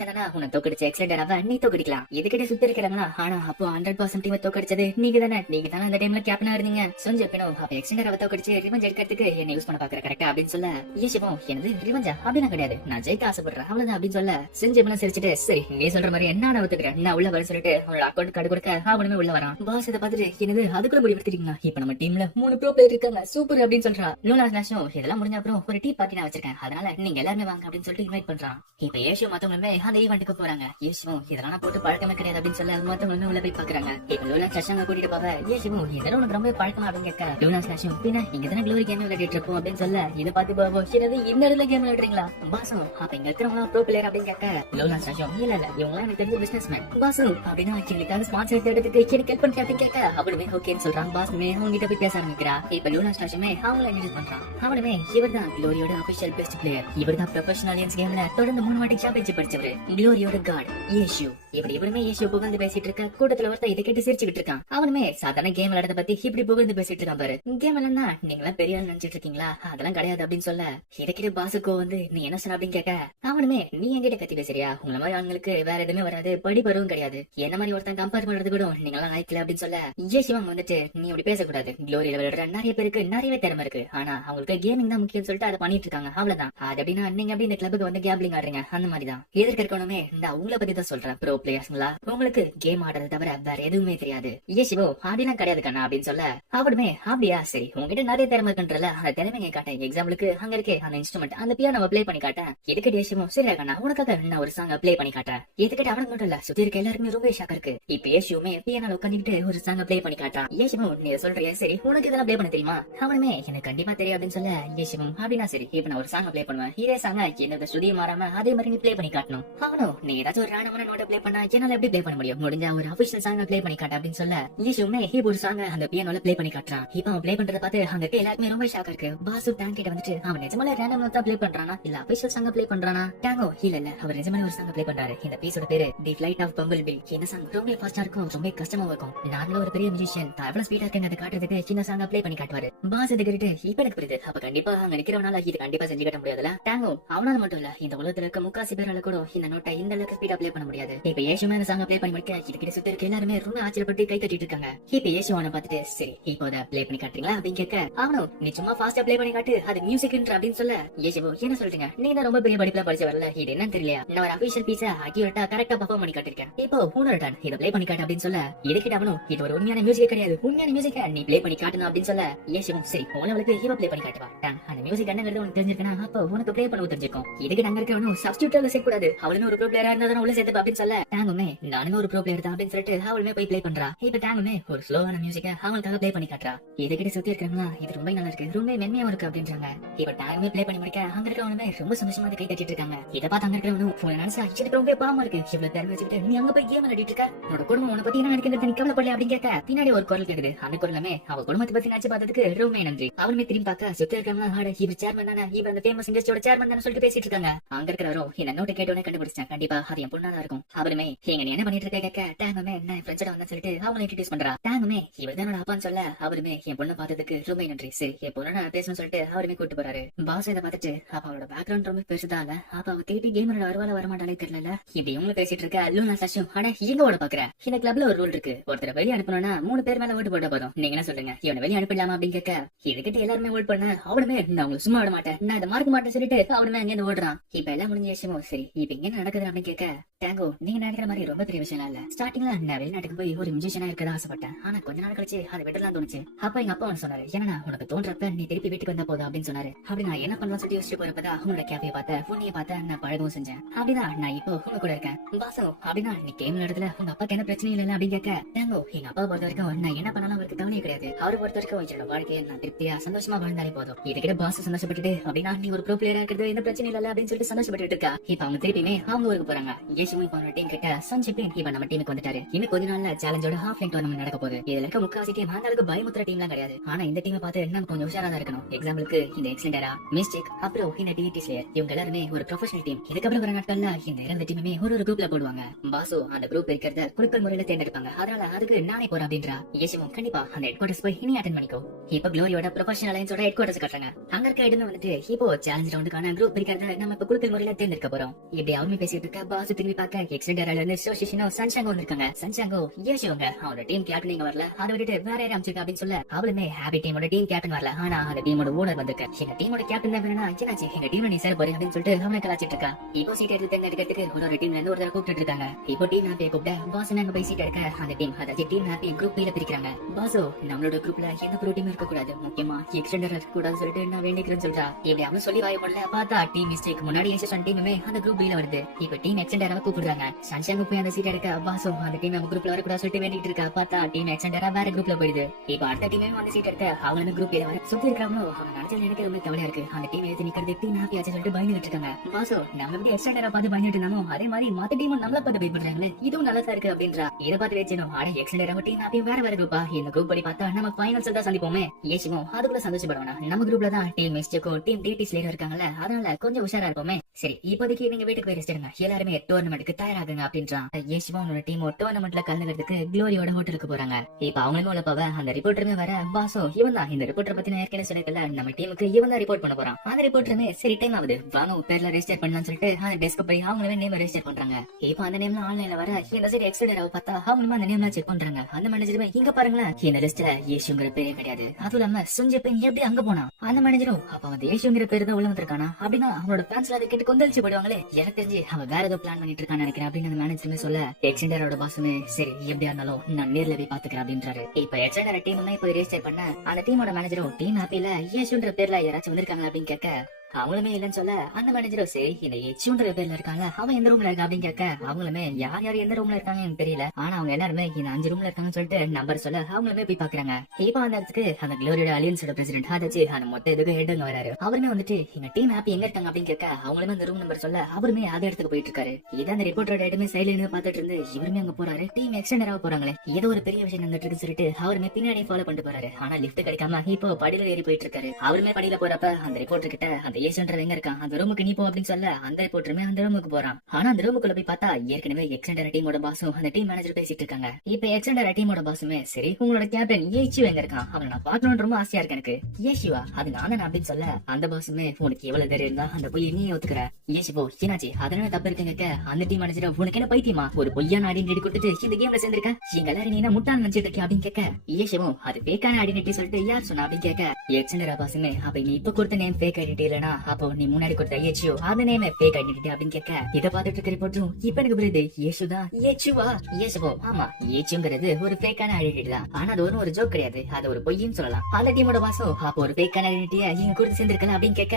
சேர்ந்தா உன்னை தோக்கடிச்ச எக்ஸலண்டா நீ தோக்கடிக்கலாம். இதுக்கிட்ட சுத்தி இருக்கிறாங்களா, ஆனா அப்போ 100% டீம் தோக்கடிச்சது நீங்க தானே அந்த டைம்ல கேப்டனா இருந்தீங்க. சஞ்சய் பெனோ அப்ப எக்ஸலண்டா தோக்கடிச்சு ரிவெஞ்ச் எடுக்கிறதுக்கு என்ன யூஸ் பண்ண பாக்குற கரெக்டா அப்படின்னு சொல்ல யேசுவும் எனது ரிவெஞ்சா அப்படின்னா கிடையாது, நான் ஜெயிக்க ஆசைப்படுறேன் அவ்வளவுதான் அப்படின்னு சொல்ல சஞ்சய் பெனோ சிரிச்சிட்டு சரி நீ சொல்ற மாதிரி என்ன ஒத்துக்கிறேன், நான் உள்ள வர சொல்லிட்டு அவனோட அக்கௌண்ட் கார்டு கொடுக்க அவனுமே உள்ள வரான். பாஸ் இதை பார்த்துட்டு என்னது அதுக்குள்ள முடிவு எடுத்துட்டீங்களா, இப்ப நம்ம டீம்ல 3 ப்ரோ பிளேயர் இருக்காங்க சூப்பர் அப்படின்னு சொல்றா. லூனா ஸ்லாஷும் இதெல்லாம் முடிஞ்ச அப்புறம் ஒரு டீ பார்ட்டி நான் வச்சிருக்கேன், அதனால நீங்க எல்லாருமே வாங்க அப்படின்னு சொல்லிட்டு இன்வைட் பண்றான். இப்ப யேசு மத்தவங்களுமே அந்த ஈவென்ட்டுக்கு போறாங்க. யேசுவும் இதெல்லாம் போட்டு பழக்கமே கிடையாது அப்படின்னு சொல்ல மத்தவங்களுமே உள்ள போய் பாக்குறாங்க. இப்ப லூனா ஸ்லாஷங்க கூட்டிட்டு போக யேசுவும் இதெல்லாம் உனக்கு ரொம்ப பழக்கமா அப்படின்னு கேட்க லூனா ஸ்லாஷும் பின்ன இங்க தானே க்ளோரி கேம் விளையாடிட்டு இருப்போம் அப்படின்னு சொல்ல இதை பார்த்து பாபோ என்னது இன்னொரு கேம் விளையாடுறீங்களா பாசம், அப்ப இங்க இருக்கிறவங்க ப்ரோ பிளேயர் அப்படின்னு கேட்க லூனா ஸ்லாஷும் இல்ல இவங்க எனக்கு தெரிஞ்ச பிசினஸ் மேன் பாசு அப்படின்னா எங்களுக்காக ஸ்பான்சர் எடுத்துக்கு எனக்கு ஹெல்ப் பண்ணி கேட்க அவனுமே ஓகேன்னு சொல்றான். பாஸ்மே அவங்க கிட்ட போய் பேச ஆரம்பிக்கிறா. இப்ப லூனா ஸ்லாஷுமே அவங்கள இன்ட்ரோடியூஸ் பண்றான். அவனுமே இவர்தான் க்ளோரியோட அபிஷியல் பெஸ்ட் பிளேயர், இவர்தான் ப்ரொஃபஷனல் அலியன்ஸ் கேம்ல தொடர்ந்து 3 வாட்டி சாம்பியன்ஷிப் அடிச்சவர், க்ளோரியோட காட் யேசு. இப்படி இவருமே யேசு புகழ்ந்து பேசிட்டு இருக்க கூட்டத்துல ஒருத்தர் இதை கேட்டு சிரிச்சுக்கிட்டு இருக்கான். அவனுமே சாதாரண கேம் விளையாட பத்தி இப்படி புகழ்ந்து பேசிட்டு இருக்கான் பாரு. கேம் விளையாடுனா நீங்களா பெரிய ஆள் நினைச்சிட்டு இருக்கீங்களா, அதெல்லாம் கிடையாது அப்படின்னு சொல்ல இதை கேட்டு பாசுக்கோ வந்து நீ என்ன சொன்ன அப்படின்னு கேட்க அவனுமே நீ என்கிட்ட கத்தி பேசுறியா, உங்களை மாதிரி ஆண்களுக்கு வேற எதுவுமே வராது, படிப்பருவும் கிடையாது, என்ன மாதிரி ஒருத்தன் கம்பேர் பண்றது கூட நீங்களா லைக்கல அப்படின்னு சொல்ல யேசுவங்க வந்துட்டு நீ அப்படி பேசக்கூடாது, க்ளோரியில விளையாடுற நிறைய பேருக்கு நிறையவே திறமை இருக்கு, ஆனா அவங்களுக்கு கேமிங் தான் முக்கியம் சொல்லிட்டு அதை பண்ணிட்டு இருக்காங்க அவ்வளவுதான். அது அப்படின்னா நீங்க அப்படி இந்த கிளப்புக்கு வந்து கேம்பிளிங் ஆடுறீங்க அந்த மாதிரி தான். எதிர்க்க இருக்கணுமே நான் உங்களை பத்தி தான் சொல்றேன், ப்ரோ பிளேயர்ஸ்ங்களா உங்களுக்கு கேம் ஆடுறத தவிர வேற எதுவுமே தெரியாது. யேசுவோ அப்படிலாம் கிடையாது கண்ணா அப்படின்னு சொல்ல அவனுமே அப்படியா சரி உங்ககிட்ட நிறைய திறமை இருக்குன்றல அந்த திறமையை காட்டேன், எக்ஸாம்பிளுக்கு அங்க இருக்கே அந்த இன்ஸ்ட்ருமெண்ட் அந்த பியானோ பிளே பண்ணி காட்டேன். இதுக்கிட்ட யேசுவோ சரி கண்ணா உனக்காக நான் ஒரு சாங் பிளே பண்ணி காட்டேன். இதுக்கிட்ட அவனுக்கு மட்டும் இல்ல சுத்தி இருக்க எல்லாருமே ரொம்ப ஷாக்கா இருக்கு. இப்ப யேசுவுமே பியானோ உட்காந்துட்டு ஒரு சாங் பிளே பண்ணி காட்டான். யேசுவோ நீ சொல்றியா சரி உனக்கு இதெல்லாம் பிளே பண்ண தெரியுமா, அவனுமே எனக்கு கண்டிப்பா தெரியும் அப்படின்னு சொல்ல யேசுவும் அப்படின்னா சரி இப்ப நான் ஒரு சாங் பிளே பண்ணுவேன், இதே சாங் என்னோட ஸ்டுடியோ மாறாம அதே மாதிரி நீ பிளே பண்ணி காட்டணும். அவனும் நீ ஏதாச்சும் ஒரு ரேண்டமான நோட்டை பிளே பண்ணா என்னால எப்படி பிளே பண்ண முடியும், முடிஞ்ச ஒரு அபிஷியல் சாங் பிளே பண்ணி காட்ட அப்படின்னு சொல்ல யேசுவுமே ஒரு சாங் அந்த பியானோல பிளே பண்ணி காட்டுறான். இப்ப அவன் பிளே பண்றத பார்த்து அங்க இருக்க எல்லாருமே ரொம்ப ஷாக்கா இருக்கு. பாசு டேங்க் கிட்ட வந்துட்டு அவன் நிஜமால ரேண்டம் நோட்டா பிளே பண்றானா இல்ல அபிஷியல் சாங் பிளே பண்றானா. டேங்கோ இல்ல அவர் நிஜமான ஒரு சாங் பிளே பண்றாரு. இந்த பீஸோட பேரு தி ஃபிளைட் ஆஃப் பம்பிள் பீ. இந்த சாங் ரொம்ப ஃபாஸ்டா இருக்கும், ரொம்ப கஷ்டமா இருக்கும். நானும் ஒரு பெரிய மியூசிஷியன் எவ்வளவு ஸ்பீடா இருக்குன்னு அதை காட்டுறதுக்கு சின்ன சாங் பிளே பண்ணி காட்டுவாரு. பாஸ் இதை கேட்டு இப்ப எனக்கு புரியுது, அப்ப கண்டிப்பா அங்க நிக்கிறவனால இது கண்டிப்பா செஞ்சு கட்ட முடியாதுல. டேங்கோ அவனால மட்டும் இல்ல இந்த உலகத்துல இருக்க முக்காசி பேரால கூட இந்த நோட்டை இந்த அளவுக்கு ஸ்பீடா பிளே பண்ண முடியாது. இப்ப யேசுமே அந்த சாங் பிளே பண்ணி முடிக்க இதுக்கிட்ட சுத்தி இருக்க எல்லாருமே ரொம்ப ஆச்சரியப்பட்டு கை தட்டிட்டு இருக்காங்க. இப்ப யேசுவான பார்த்துட்டு சரி இப்போ அதை பிளே பண்ணி காட்டுறீங்களா அப்படின்னு கேட்க அவனும் நீ சும்மா ஃபாஸ்டா பிளே பண்ணி காட்டு அது மியூசிக்ன்ற அப்படின்னு சொல்ல யேசுவோ என்ன சொல்றீங்க நீங்க தான் ரொம்ப பெரிய படிப்புல படிச்ச வரல, இது என்னன்னு தெரியல, நான் ஒரு அபிஷியல் பீஸ அக்யூரேட்டா கரெக்டா பெர்ஃபார்ம் பண்ணி காட்டிருக்கேன், இப்போ உன்னோட டர்ன் இதை பிளே பண்ணி காட்டு அப்படின்னு சொல்ல இதுக்கிட்ட அவனும் இது ஒரு உண்மையான மியூசிக் கிடையாது, உண்மையான மியூசிக் நீ பிளே பண்ணி காட்டணும் அப்படின்னு சொல்ல யேசுவும் சரி உங்களுக்கு இவ பிளே பண்ணி காட்டுவா. அந்த மியூசிக் என்னங்கிறது உனக்கு தெரிஞ்சிருக்கா, அப்போ உனக்கு பிளே பண்ண தெரிஞ்சிருக்கும். இதுக்கு நாங்க இருக்கவனும் சப்ஸ்டியூட்ல சேர்க்க கூடாது, அவளுமே ஒரு ப்ரோ பிளேயரா இருந்தா உள்ள சேர்த்து அப்படின்னு சொல்ல டேங்குமே நானுமே ஒரு ப்ரோ பிளேயர் தான் அப்படின்னு சொல்லிட்டு அவளுமே போய் பிளே பண்றா. இப்ப டேங்குமே ஒரு ஸ்லோவான மியூசிக்க அவங்களுக்காக பிளே பண்ணி காட்டுறா. இதுக்கிட்ட சுத்தி இருக்கிறவங்களா இது ரொம்ப நல்லா இருக்கு, ரொம்ப மென்மையா இருக்கு அப்படின்றாங்க. இப்ப டேங்குமே பிளே பண்ணி முடிக்க அங்க இருக்கவனுமே ரொம்ப சந்தோஷமா கை தட்டிட்டு இருக்காங்க. இதை பார்த்து அங்க இருக்கிறவனும் உன நினைச்சா இது ரொம்ப பாவமா இருக்கு, இவ்வளவு திறமை வச்சுக்கிட்டு நீ அங்க போய் கேம் விளையாடிட்டு இருக்க, உன்னோட குடும்பம் உன பத்தி என்ன நினைக்கிறது நீ கவலைப்படல அப்படின்னு கேட்க பின்னாடி ஒரு குரல் கேக்குது. அந்த குரலுமே அவ குடும்பத்தை பத்தி நினைச்சு பார்த்ததுக்கு ரொம்ப நன்றி. அவனுமே திரும்பி பார்க்க சுத்தி இருக்கிறவங்க இவர் சேர்மன் தானே, இவர் அந்த ஃபேமஸ் இண்டஸ்ட்ரியோட சேர்மன் தானே சொல்லிட்டு பேசிட்டு இருக்காங்க. அங்க இருக்கிறவரும் இந்த நோட்டை கேட்டோன்னே கண்டுபிடிச்சேன், கண்டிப்பா அது என் பொண்ணா இருக்கும். அவருமே எங்க நீ என்ன பண்ணிட்டு இருக்க கேட்க டேங்குமே நான் ஃப்ரெண்ட்ஸோட வந்தேன் சொல்லிட்டு அவங்களை இன்ட்ரோடியூஸ் பண்றா. டேங்குமே இவர் தான் என்னோட அப்பான்னு சொல்ல அவருமே என் பொண்ணை பார்த்ததுக்கு ரொம்ப நன்றி, சரி என் பொண்ணு நான் பேசணும்னு சொல்லிட்டு அவருமே கூட்டு போறாரு. பாஸ் இதை பார்த்துட்டு அப்ப அவளோட பேக்ரவுண்ட் ரொம்ப பெருசுதான் இல்ல, அப்ப அவ தேடி கேமரோட வருவால வரமாட்டாலே தெரியல. இப்படி இவங்க பேசிட்டு இருக்க லூனா சஷும் ஆனா எங்க ஓட பாக்குற, இந்த கிளப்ல ஒரு ரூல் இருக்கு, ஒருத்தர் வெளியே அனுப்பணும்னா 3 பேர் மேல ஓட்டு போட போதும், நீங்க என்ன சொல்லுங்க இவனை வெளியே அனுப்பிடலாமா அப்படின்னு கேட்க இதுகிட்ட எல்லாருமே ஓட் பண்ண அவனுமே நான் உங்களுக்கு சும்மா விட மாட்டேன், நான் இதை மார்க்க மாட்டேன் சொல்லிட்டு அவனுமே அங்கே ஓடுறான். இப்ப எல்லாம் முடிஞ்ச விஷயமோ சரி இப்ப இங்க நடக்குது அப்படின்னு கேட்க டேங்கோ, நீங்க நினைக்கிற மாதிரி ரொம்ப பெரிய விஷயம் இல்ல. ஸ்டார்டிங்ல நான் வெளிநாட்டுக்கு போய் ஒரு மியூசிஷியனா இருக்கதா ஆசைப்பட்டேன். ஆனா கொஞ்ச நாள் கழிச்சு அதை விடலாம் தோணுச்சு. அப்ப எங்க அப்பா வந்து சொன்னாரு, ஏன்னா உனக்கு தோன்றப்ப நீ திருப்பி வீட்டுக்கு வந்தா போதும் அப்படின்னு சொன்னாரு. அப்படி நான் என்ன பண்ணலாம் சொல்லி யோசிச்சு போறப்பதான் உங்களோட கேஃபே பார்த்தேன், புண்ணிய பார்த்தேன், நான் பழகவும் செஞ்சேன். அப்படிதான் நான் இப்போ உங்க கூட இருக்கேன். பாசோ, அப்படின்னா நீ கேம் இடத்துல உங்க அப்பாக்கு என்ன பிரச்சனை இல்ல அப்படின்னு கேட்க, டேங்கோ, எங்க அப்பா பொறுத்த வரைக்கும் நான் என்ன பண்ணாலும் அவருக்கு கவலையே கிடையாது. அவரை பொறுத்த வரைக்கும் என்னோட வாழ்க்கையை நான் திருப்தியா சந்தோஷமா வாழ்ந்தாலே போதும். இதுக்கிட்ட பாஸ் சந்தோஷப்பட்டுட்டு அப்படின்னா நீ ஒரு ப்ரோ பிளேயரா இருக்கிறது எந்த பிரச்சனை இல்ல அப்படின்னு சொல்லிட்டு சந்தோஷப்பட்டு இருக்கா. இப்ப அவங்க திருப்பியுமே அவங்க ஊருக்கு போறாங்க. யேசுவும் இப்போ டீம் கிட்ட சஞ்சிப்பின் இப்ப நம்ம டீமுக்கு வந்துட்டாரு. இன்னும் கொஞ்ச நாள்ல சேலஞ்சோட ஹாஃப் லைன் டோர்னமெண்ட் நடக்க போகுது. இதுல இருக்க முக்காவாசி டீம் அந்த அளவுக்கு பயமுத்துற டீம்லாம் கிடையாது. ஆனா இந்த டீமை பார்த்து நம்ம கொஞ்சம் உஷாரா தான் இருக்கணும். எக்ஸாம்பிளுக்கு இந்த எக்ஸலண்டரா, மிஸ்டேக், அப்புறம் இந்த டிடி ஸ்லேயர், இவங்க எல்லாருமே ஒரு ப்ரொஃபஷனல் டீம். இதுக்கப்புறம் வர நாட்கள்ல இந்த இரண்டு டீமுமே ஒரு குரூப்ல போடுவாங்க. பாசோ அந்த குரூப் இருக்கிறத குழுக்கள் முறையில தேர்ந்தெடுப்பாங்க. அதனால அதுக்கு நானே போறேன் அப்படின்றா. யேசுவும் கண்டிப்பா அந்த ஹெட் குவார்டர்ஸ் போய் இனி அட்டெண்ட் பண்ணிக்கோ. இப்ப க்ளோரியோட ப்ரொஃபஷனல் அலைன்ஸோட ஹெட் குவார்டர்ஸ் கட்டுறாங்க. அங்க இருக்க இடம் வந்துட்டு இப்போ சேலஞ்ச் ரவுண்டுக்கான குரூப் இருக்கிறத நம்ம இப்ப குழுக்கள் முறையில தேர்ந்தெடுக்க போறோம். இப்படி அவருமே பேசிட்டு இருக்க பாசு திரும்பி பார்க்க எக்ஸலண்டரால இருந்து சோஷிஷனோ சன்ஷாங்கோ வந்திருக்காங்க. சன்ஷாங்கோ யேசுவங்க அவரோட டீம் கேப்டன் இங்க வரல, அதை விட்டுட்டு வேற யாரும் அமைச்சிருக்க அப்படின்னு சொல்ல அவளுமே ஹாப்பி டீமோட டீம் கேப்டன் வரல, ஆனா அந்த டீமோட ஓனர் வந்திருக்க. எங்க டீமோட கேப்டன் தான் வேணும்னா என்னாச்சு எங்க டீம்ல நீ சேர போறீங்க அப்படின்னு சொல்லிட்டு அவனை கலாச்சிட்டு இருக்கா. இப்போ சீட் எடுத்து தேர்ந்தெடுக்கிறதுக்கு ஒரு டீம்ல இருந்து ஒரு தடவை கூப்பிட்டு இருக்காங்க. இப்போ டீம் ஹாப்பியை கூப்பிட்ட பாஸ் நாங்க போய் சீட் எடுக்க அந்த டீம் அதாவது டீம் ஹாப்பி குரூப் பீல பிரிக்கிறாங்க. பாசோ நம்மளோட குரூப்ல எந்த ப்ரோ டீம் இருக்க கூடாது, முக்கியமா எக்ஸ்டெண்டர் இருக்க கூடாது சொல்லிட்டு நான் வேண்டிக்கிறேன்னு சொல்றா. இப்படி அவன் சொல்லி வாய பண்ணல பார்த்தா டீம் மிஸ்டேக் முன்னாடி எஸ்எஸ்என் டீமுமே அந்த குரூப் பீல வருது. இப்போ டீம் எக்ஸ்டெண்டராவை கூப்பிடுறாங்க. சன்ஷாங்க போய் அந்த சீட் எடுக்க பாசோ அந்த டீம் நம்ம குரூப்ல வரக்கூடாது சொல்லிட்டு வேண்டிட்டு இருக்கா. பார்த்தா டீம் எக்ஸ்டெண்டரா வேற குரூப்ல போயிடுது. இப்போ அடுத்த டீமே அந்த சீட் எடுக்க அவங்க குரூப் பீல வர சுத்தி இருக்காங்களோ அவங்க நினைச்சது எனக்கு ரொம்ப கவலையா இருக்கு. அந்த டீம் எடுத்து நிக்கிறது டீம் ஹாப்பி ஆச்சு சொல்லிட்டு பயந்துட்டு இருக்காங்க. பாசோ நம்ம எப்படி எக்ஸ்டெண்டரா பார்த்து பயந்துட்டு இருந்தாலும் அதே மாதிரி மத்த டீம் நம்மள பார்த்து பயப்படுறாங்களே, இதுவும் நல்லா இருக்கு அப்படின்றா. இதை பார்த்து வச்சனும் ஆட எக்ஸ்டெண்டரா டீம் ஹாப்பி வேற குரூப்பா இந்த குரூப் படி பார்த்தா நம்ம ஃபைனல்ஸ் தான் சந்திப்போமே. ஏசிமோ அதுக்குள்ள சந்தோஷப்படுவானா நம்ம குரூப்ல தான் டீம் மிஸ்டேக்கோ டீம் டிடி ஸ்லேயர் இருக்காங்கல்ல, அதனால கொஞ்சம் உஷாரா இருப்போமே. சரி இப்போதைக்கு நீங்க வீட்டுக்கு போய் ரெஸ்ட் எடுங்க, எல்லாருமே டோர்னமெண்ட்டுக்கு தயாராகுங்க அப்படின்றான். ஏசிமோனோட டீம் டோர்னமெண்ட்ல கலந்துக்கிறதுக்கு க்ளோரியோட ஹோட்டலுக்கு போறாங்க. இப்ப அவங்களுமே உள்ள போவ அந்த ரிப்போர்ட்டருமே வர பாசோ இவன் தான் இந்த ரிப்போர்ட்டர் பத்தி நான் ஏற்கனவே சொல்லிருக்கல, நம்ம டீமுக்கு இவன் தான் ரிப்போர்ட் பண்ண போறான். அந்த ரிப்போர்ட்டருமே சரி டைம் ஆகுது வாங்க பேர்ல ரெஜிஸ்டர் பண்ணலாம்னு சொல்லிட்டு அந்த டெஸ்க் போய் அவங்களே நேம் ரெஜிஸ்டர் பண்றாங்க. இப்ப அந்த நேம்ல ஆன்லைன்ல வர இந்த சரி எக்ஸ்டெண்டராவை பார்த்தா அவங்களுமே அந்த நேம்ல செக் பண்றாங்க. அந்த மேனேஜருமே இங்க பாருங்களேன் இந்த லிஸ்ட்ல ஏசுங்கிற பேரே கிடையாது, அதுவும் இல்லாம சுஞ்சப்பன் எப்படி அங்க போனா. அந்த மேனேஜரும் அப்ப வந்து ஏசுங்கிற பேரு தான் உள்ள வந்திருக்கானா அப்படின்னா அவனோட ஃபேன்ஸ்ல அதை கேட்டு கொந்தளிச்சு போடுவாங்களே, எனக்கு தெரிஞ்சு அவன் வேற ஏதோ பிளான் பண்ணிட்டு இருக்கான்னு நினைக்கிறேன் அப்படின்னு அந்த மேனேஜருமே சொல்ல எக்ஸ்டெண்டரோட பாசுமே சரி எப்படியா இருந்தாலும் நான் நேர்ல போய் பாத்துக்கிறேன் அப்படின்றாரு. இப்ப எக்ஸ்டெண்டர் டீம் தான் இப்ப ரெஜிஸ்டர் பண்ண அந்த டீமோட மேனேஜரும் டீம் ஹாப்பில ஏசுன்ற பேர்ல யாராச்சும் வந்திருக்காங்க அப்படின்னு கேட்க அவங்களுமே இல்லன்னு சொல்ல அந்த மேனேஜரும் சரி இந்த எச்சுன்ற பேர்ல இருக்காங்க அவன் எந்த ரூம்ல இருக்கா அப்படின்னு கேட்க அவங்களுமே யார் யார் எந்த ரூம்ல இருக்காங்க எனக்கு தெரியல, ஆனா அவங்க எல்லாருமே இந்த 5 ரூம்ல இருக்காங்கன்னு சொல்லிட்டு நம்பர் சொல்ல அவங்களுமே போய் பாக்குறாங்க. இப்ப அந்த இடத்துக்கு அந்த க்ளோரியோட அலியன்ஸோட பிரசிடென்ட் அதாச்சு அந்த மொத்த இதுக்கு ஹெட்ங்க வராரு. அவருமே வந்துட்டு எங்க டீம் ஹாப்பி எங்க இருக்காங்க அப்படின்னு கேட்க அவங்களுமே அந்த ரூம் நம்பர் சொல்ல அவருமே அதே இடத்துக்கு போயிட்டு இருக்காரு. இதை அந்த ரிப்போர்ட்டரோட இடமே சைட்ல இருந்து பாத்துட்டு இருந்து இவருமே அங்க போறாரு. டீம் எக்ஸ்டெண்டராக போறாங்களே ஏதோ ஒரு பெரிய விஷயம் நடந்துட்டு இருக்கு சொல்லிட்டு அவருமே பின்னாடி ஃபாலோ பண்ணிட்டு போறாரு. ஆனா லிஃப்ட் கிடைக்காம இப்போ படியில ஏறி போயிட்டு இருக்காரு. அவருமே படியில போறப்ப அந்த ரிப்போர்ட்டர் கிட்ட அந்த ஏஜென்டர் எங்க இருக்கான் அந்த ரூமுக்கு நீ போ அப்படின்னு சொல்ல அந்த ரிப்போர்ட்டருமே அந்த ரூமுக்கு போறான். ஆனா அந்த ரூமுக்குள்ள போய் பார்த்தா ஏற்கனவே எக்ஸ்டெண்டர் டீமோட பாஸும் அந்த டீம் மேனேஜர் பேசிட்டு இருக்காங்க. இப்ப எக்ஸ்டெண்டர் டீமோட பாஸுமே சரி உங்களோட கேப்டன் ஏசிவா எங்க இருக்கான் அவனை நான் பாக்கணும்னு ரொம்ப ஆசையா இருக்கு எனக்கு. ஏசிவா அது நானே அப்படின்னு சொல்ல அந்த பாஸுமே உனக்கு எவ்வளவு தைரியம் இருந்தா அந்த பொய்யை நீ ஒத்துக்கிற ஏசிபோ என்னாச்சு அதனால தப்பு இருக்குங்க. அந்த டீம் மேனேஜர் உனக்கு என்ன பைத்தியமா ஒரு பொய்யான ஐடென்டிட்டி கொடுத்துட்டு இந்த கேம்ல சேர்ந்திருக்க எங்க எல்லாரும் நீ என்ன முட்டாள் நினைச்சிட்டு இருக்க அப்படின்னு கேட்க ஏசிபோ அது பேக்கான ஐடென்டிட்டி சொல்லிட்டு யார் சொன்னா அப்படின்னு கேட்க எக்ஸ்டெண்டர் பாஸுமே அப்ப நீ இப்ப கொடுத்த நேம் பேக் ஐடென்டிட்டி இல்லனா அப்போ நீ முன்னாடி கொடுத்த ஏச்சியோ அந்த நேம் பேக் ஐடென்டிட்டி அப்படின்னு கேட்க இத பாத்துட்டு இருக்க ரிப்போர்ட்டும் இப்ப எனக்கு புரியுது ஏசுதா ஏச்சுவா ஏசுவோ ஆமா ஏச்சுங்கிறது ஒரு பேக்கான ஐடென்டிட்டி தான், ஆனா அது ஒரு ஜோக் கிடையாது, அது ஒரு பொய்ன்னு சொல்லலாம். அந்த டீமோட பாஸோ அப்போ ஒரு பேக்கான ஐடென்டிட்டியா இங்க கொடுத்து சேர்ந்திருக்கலாம் அப்படின்னு கேட்க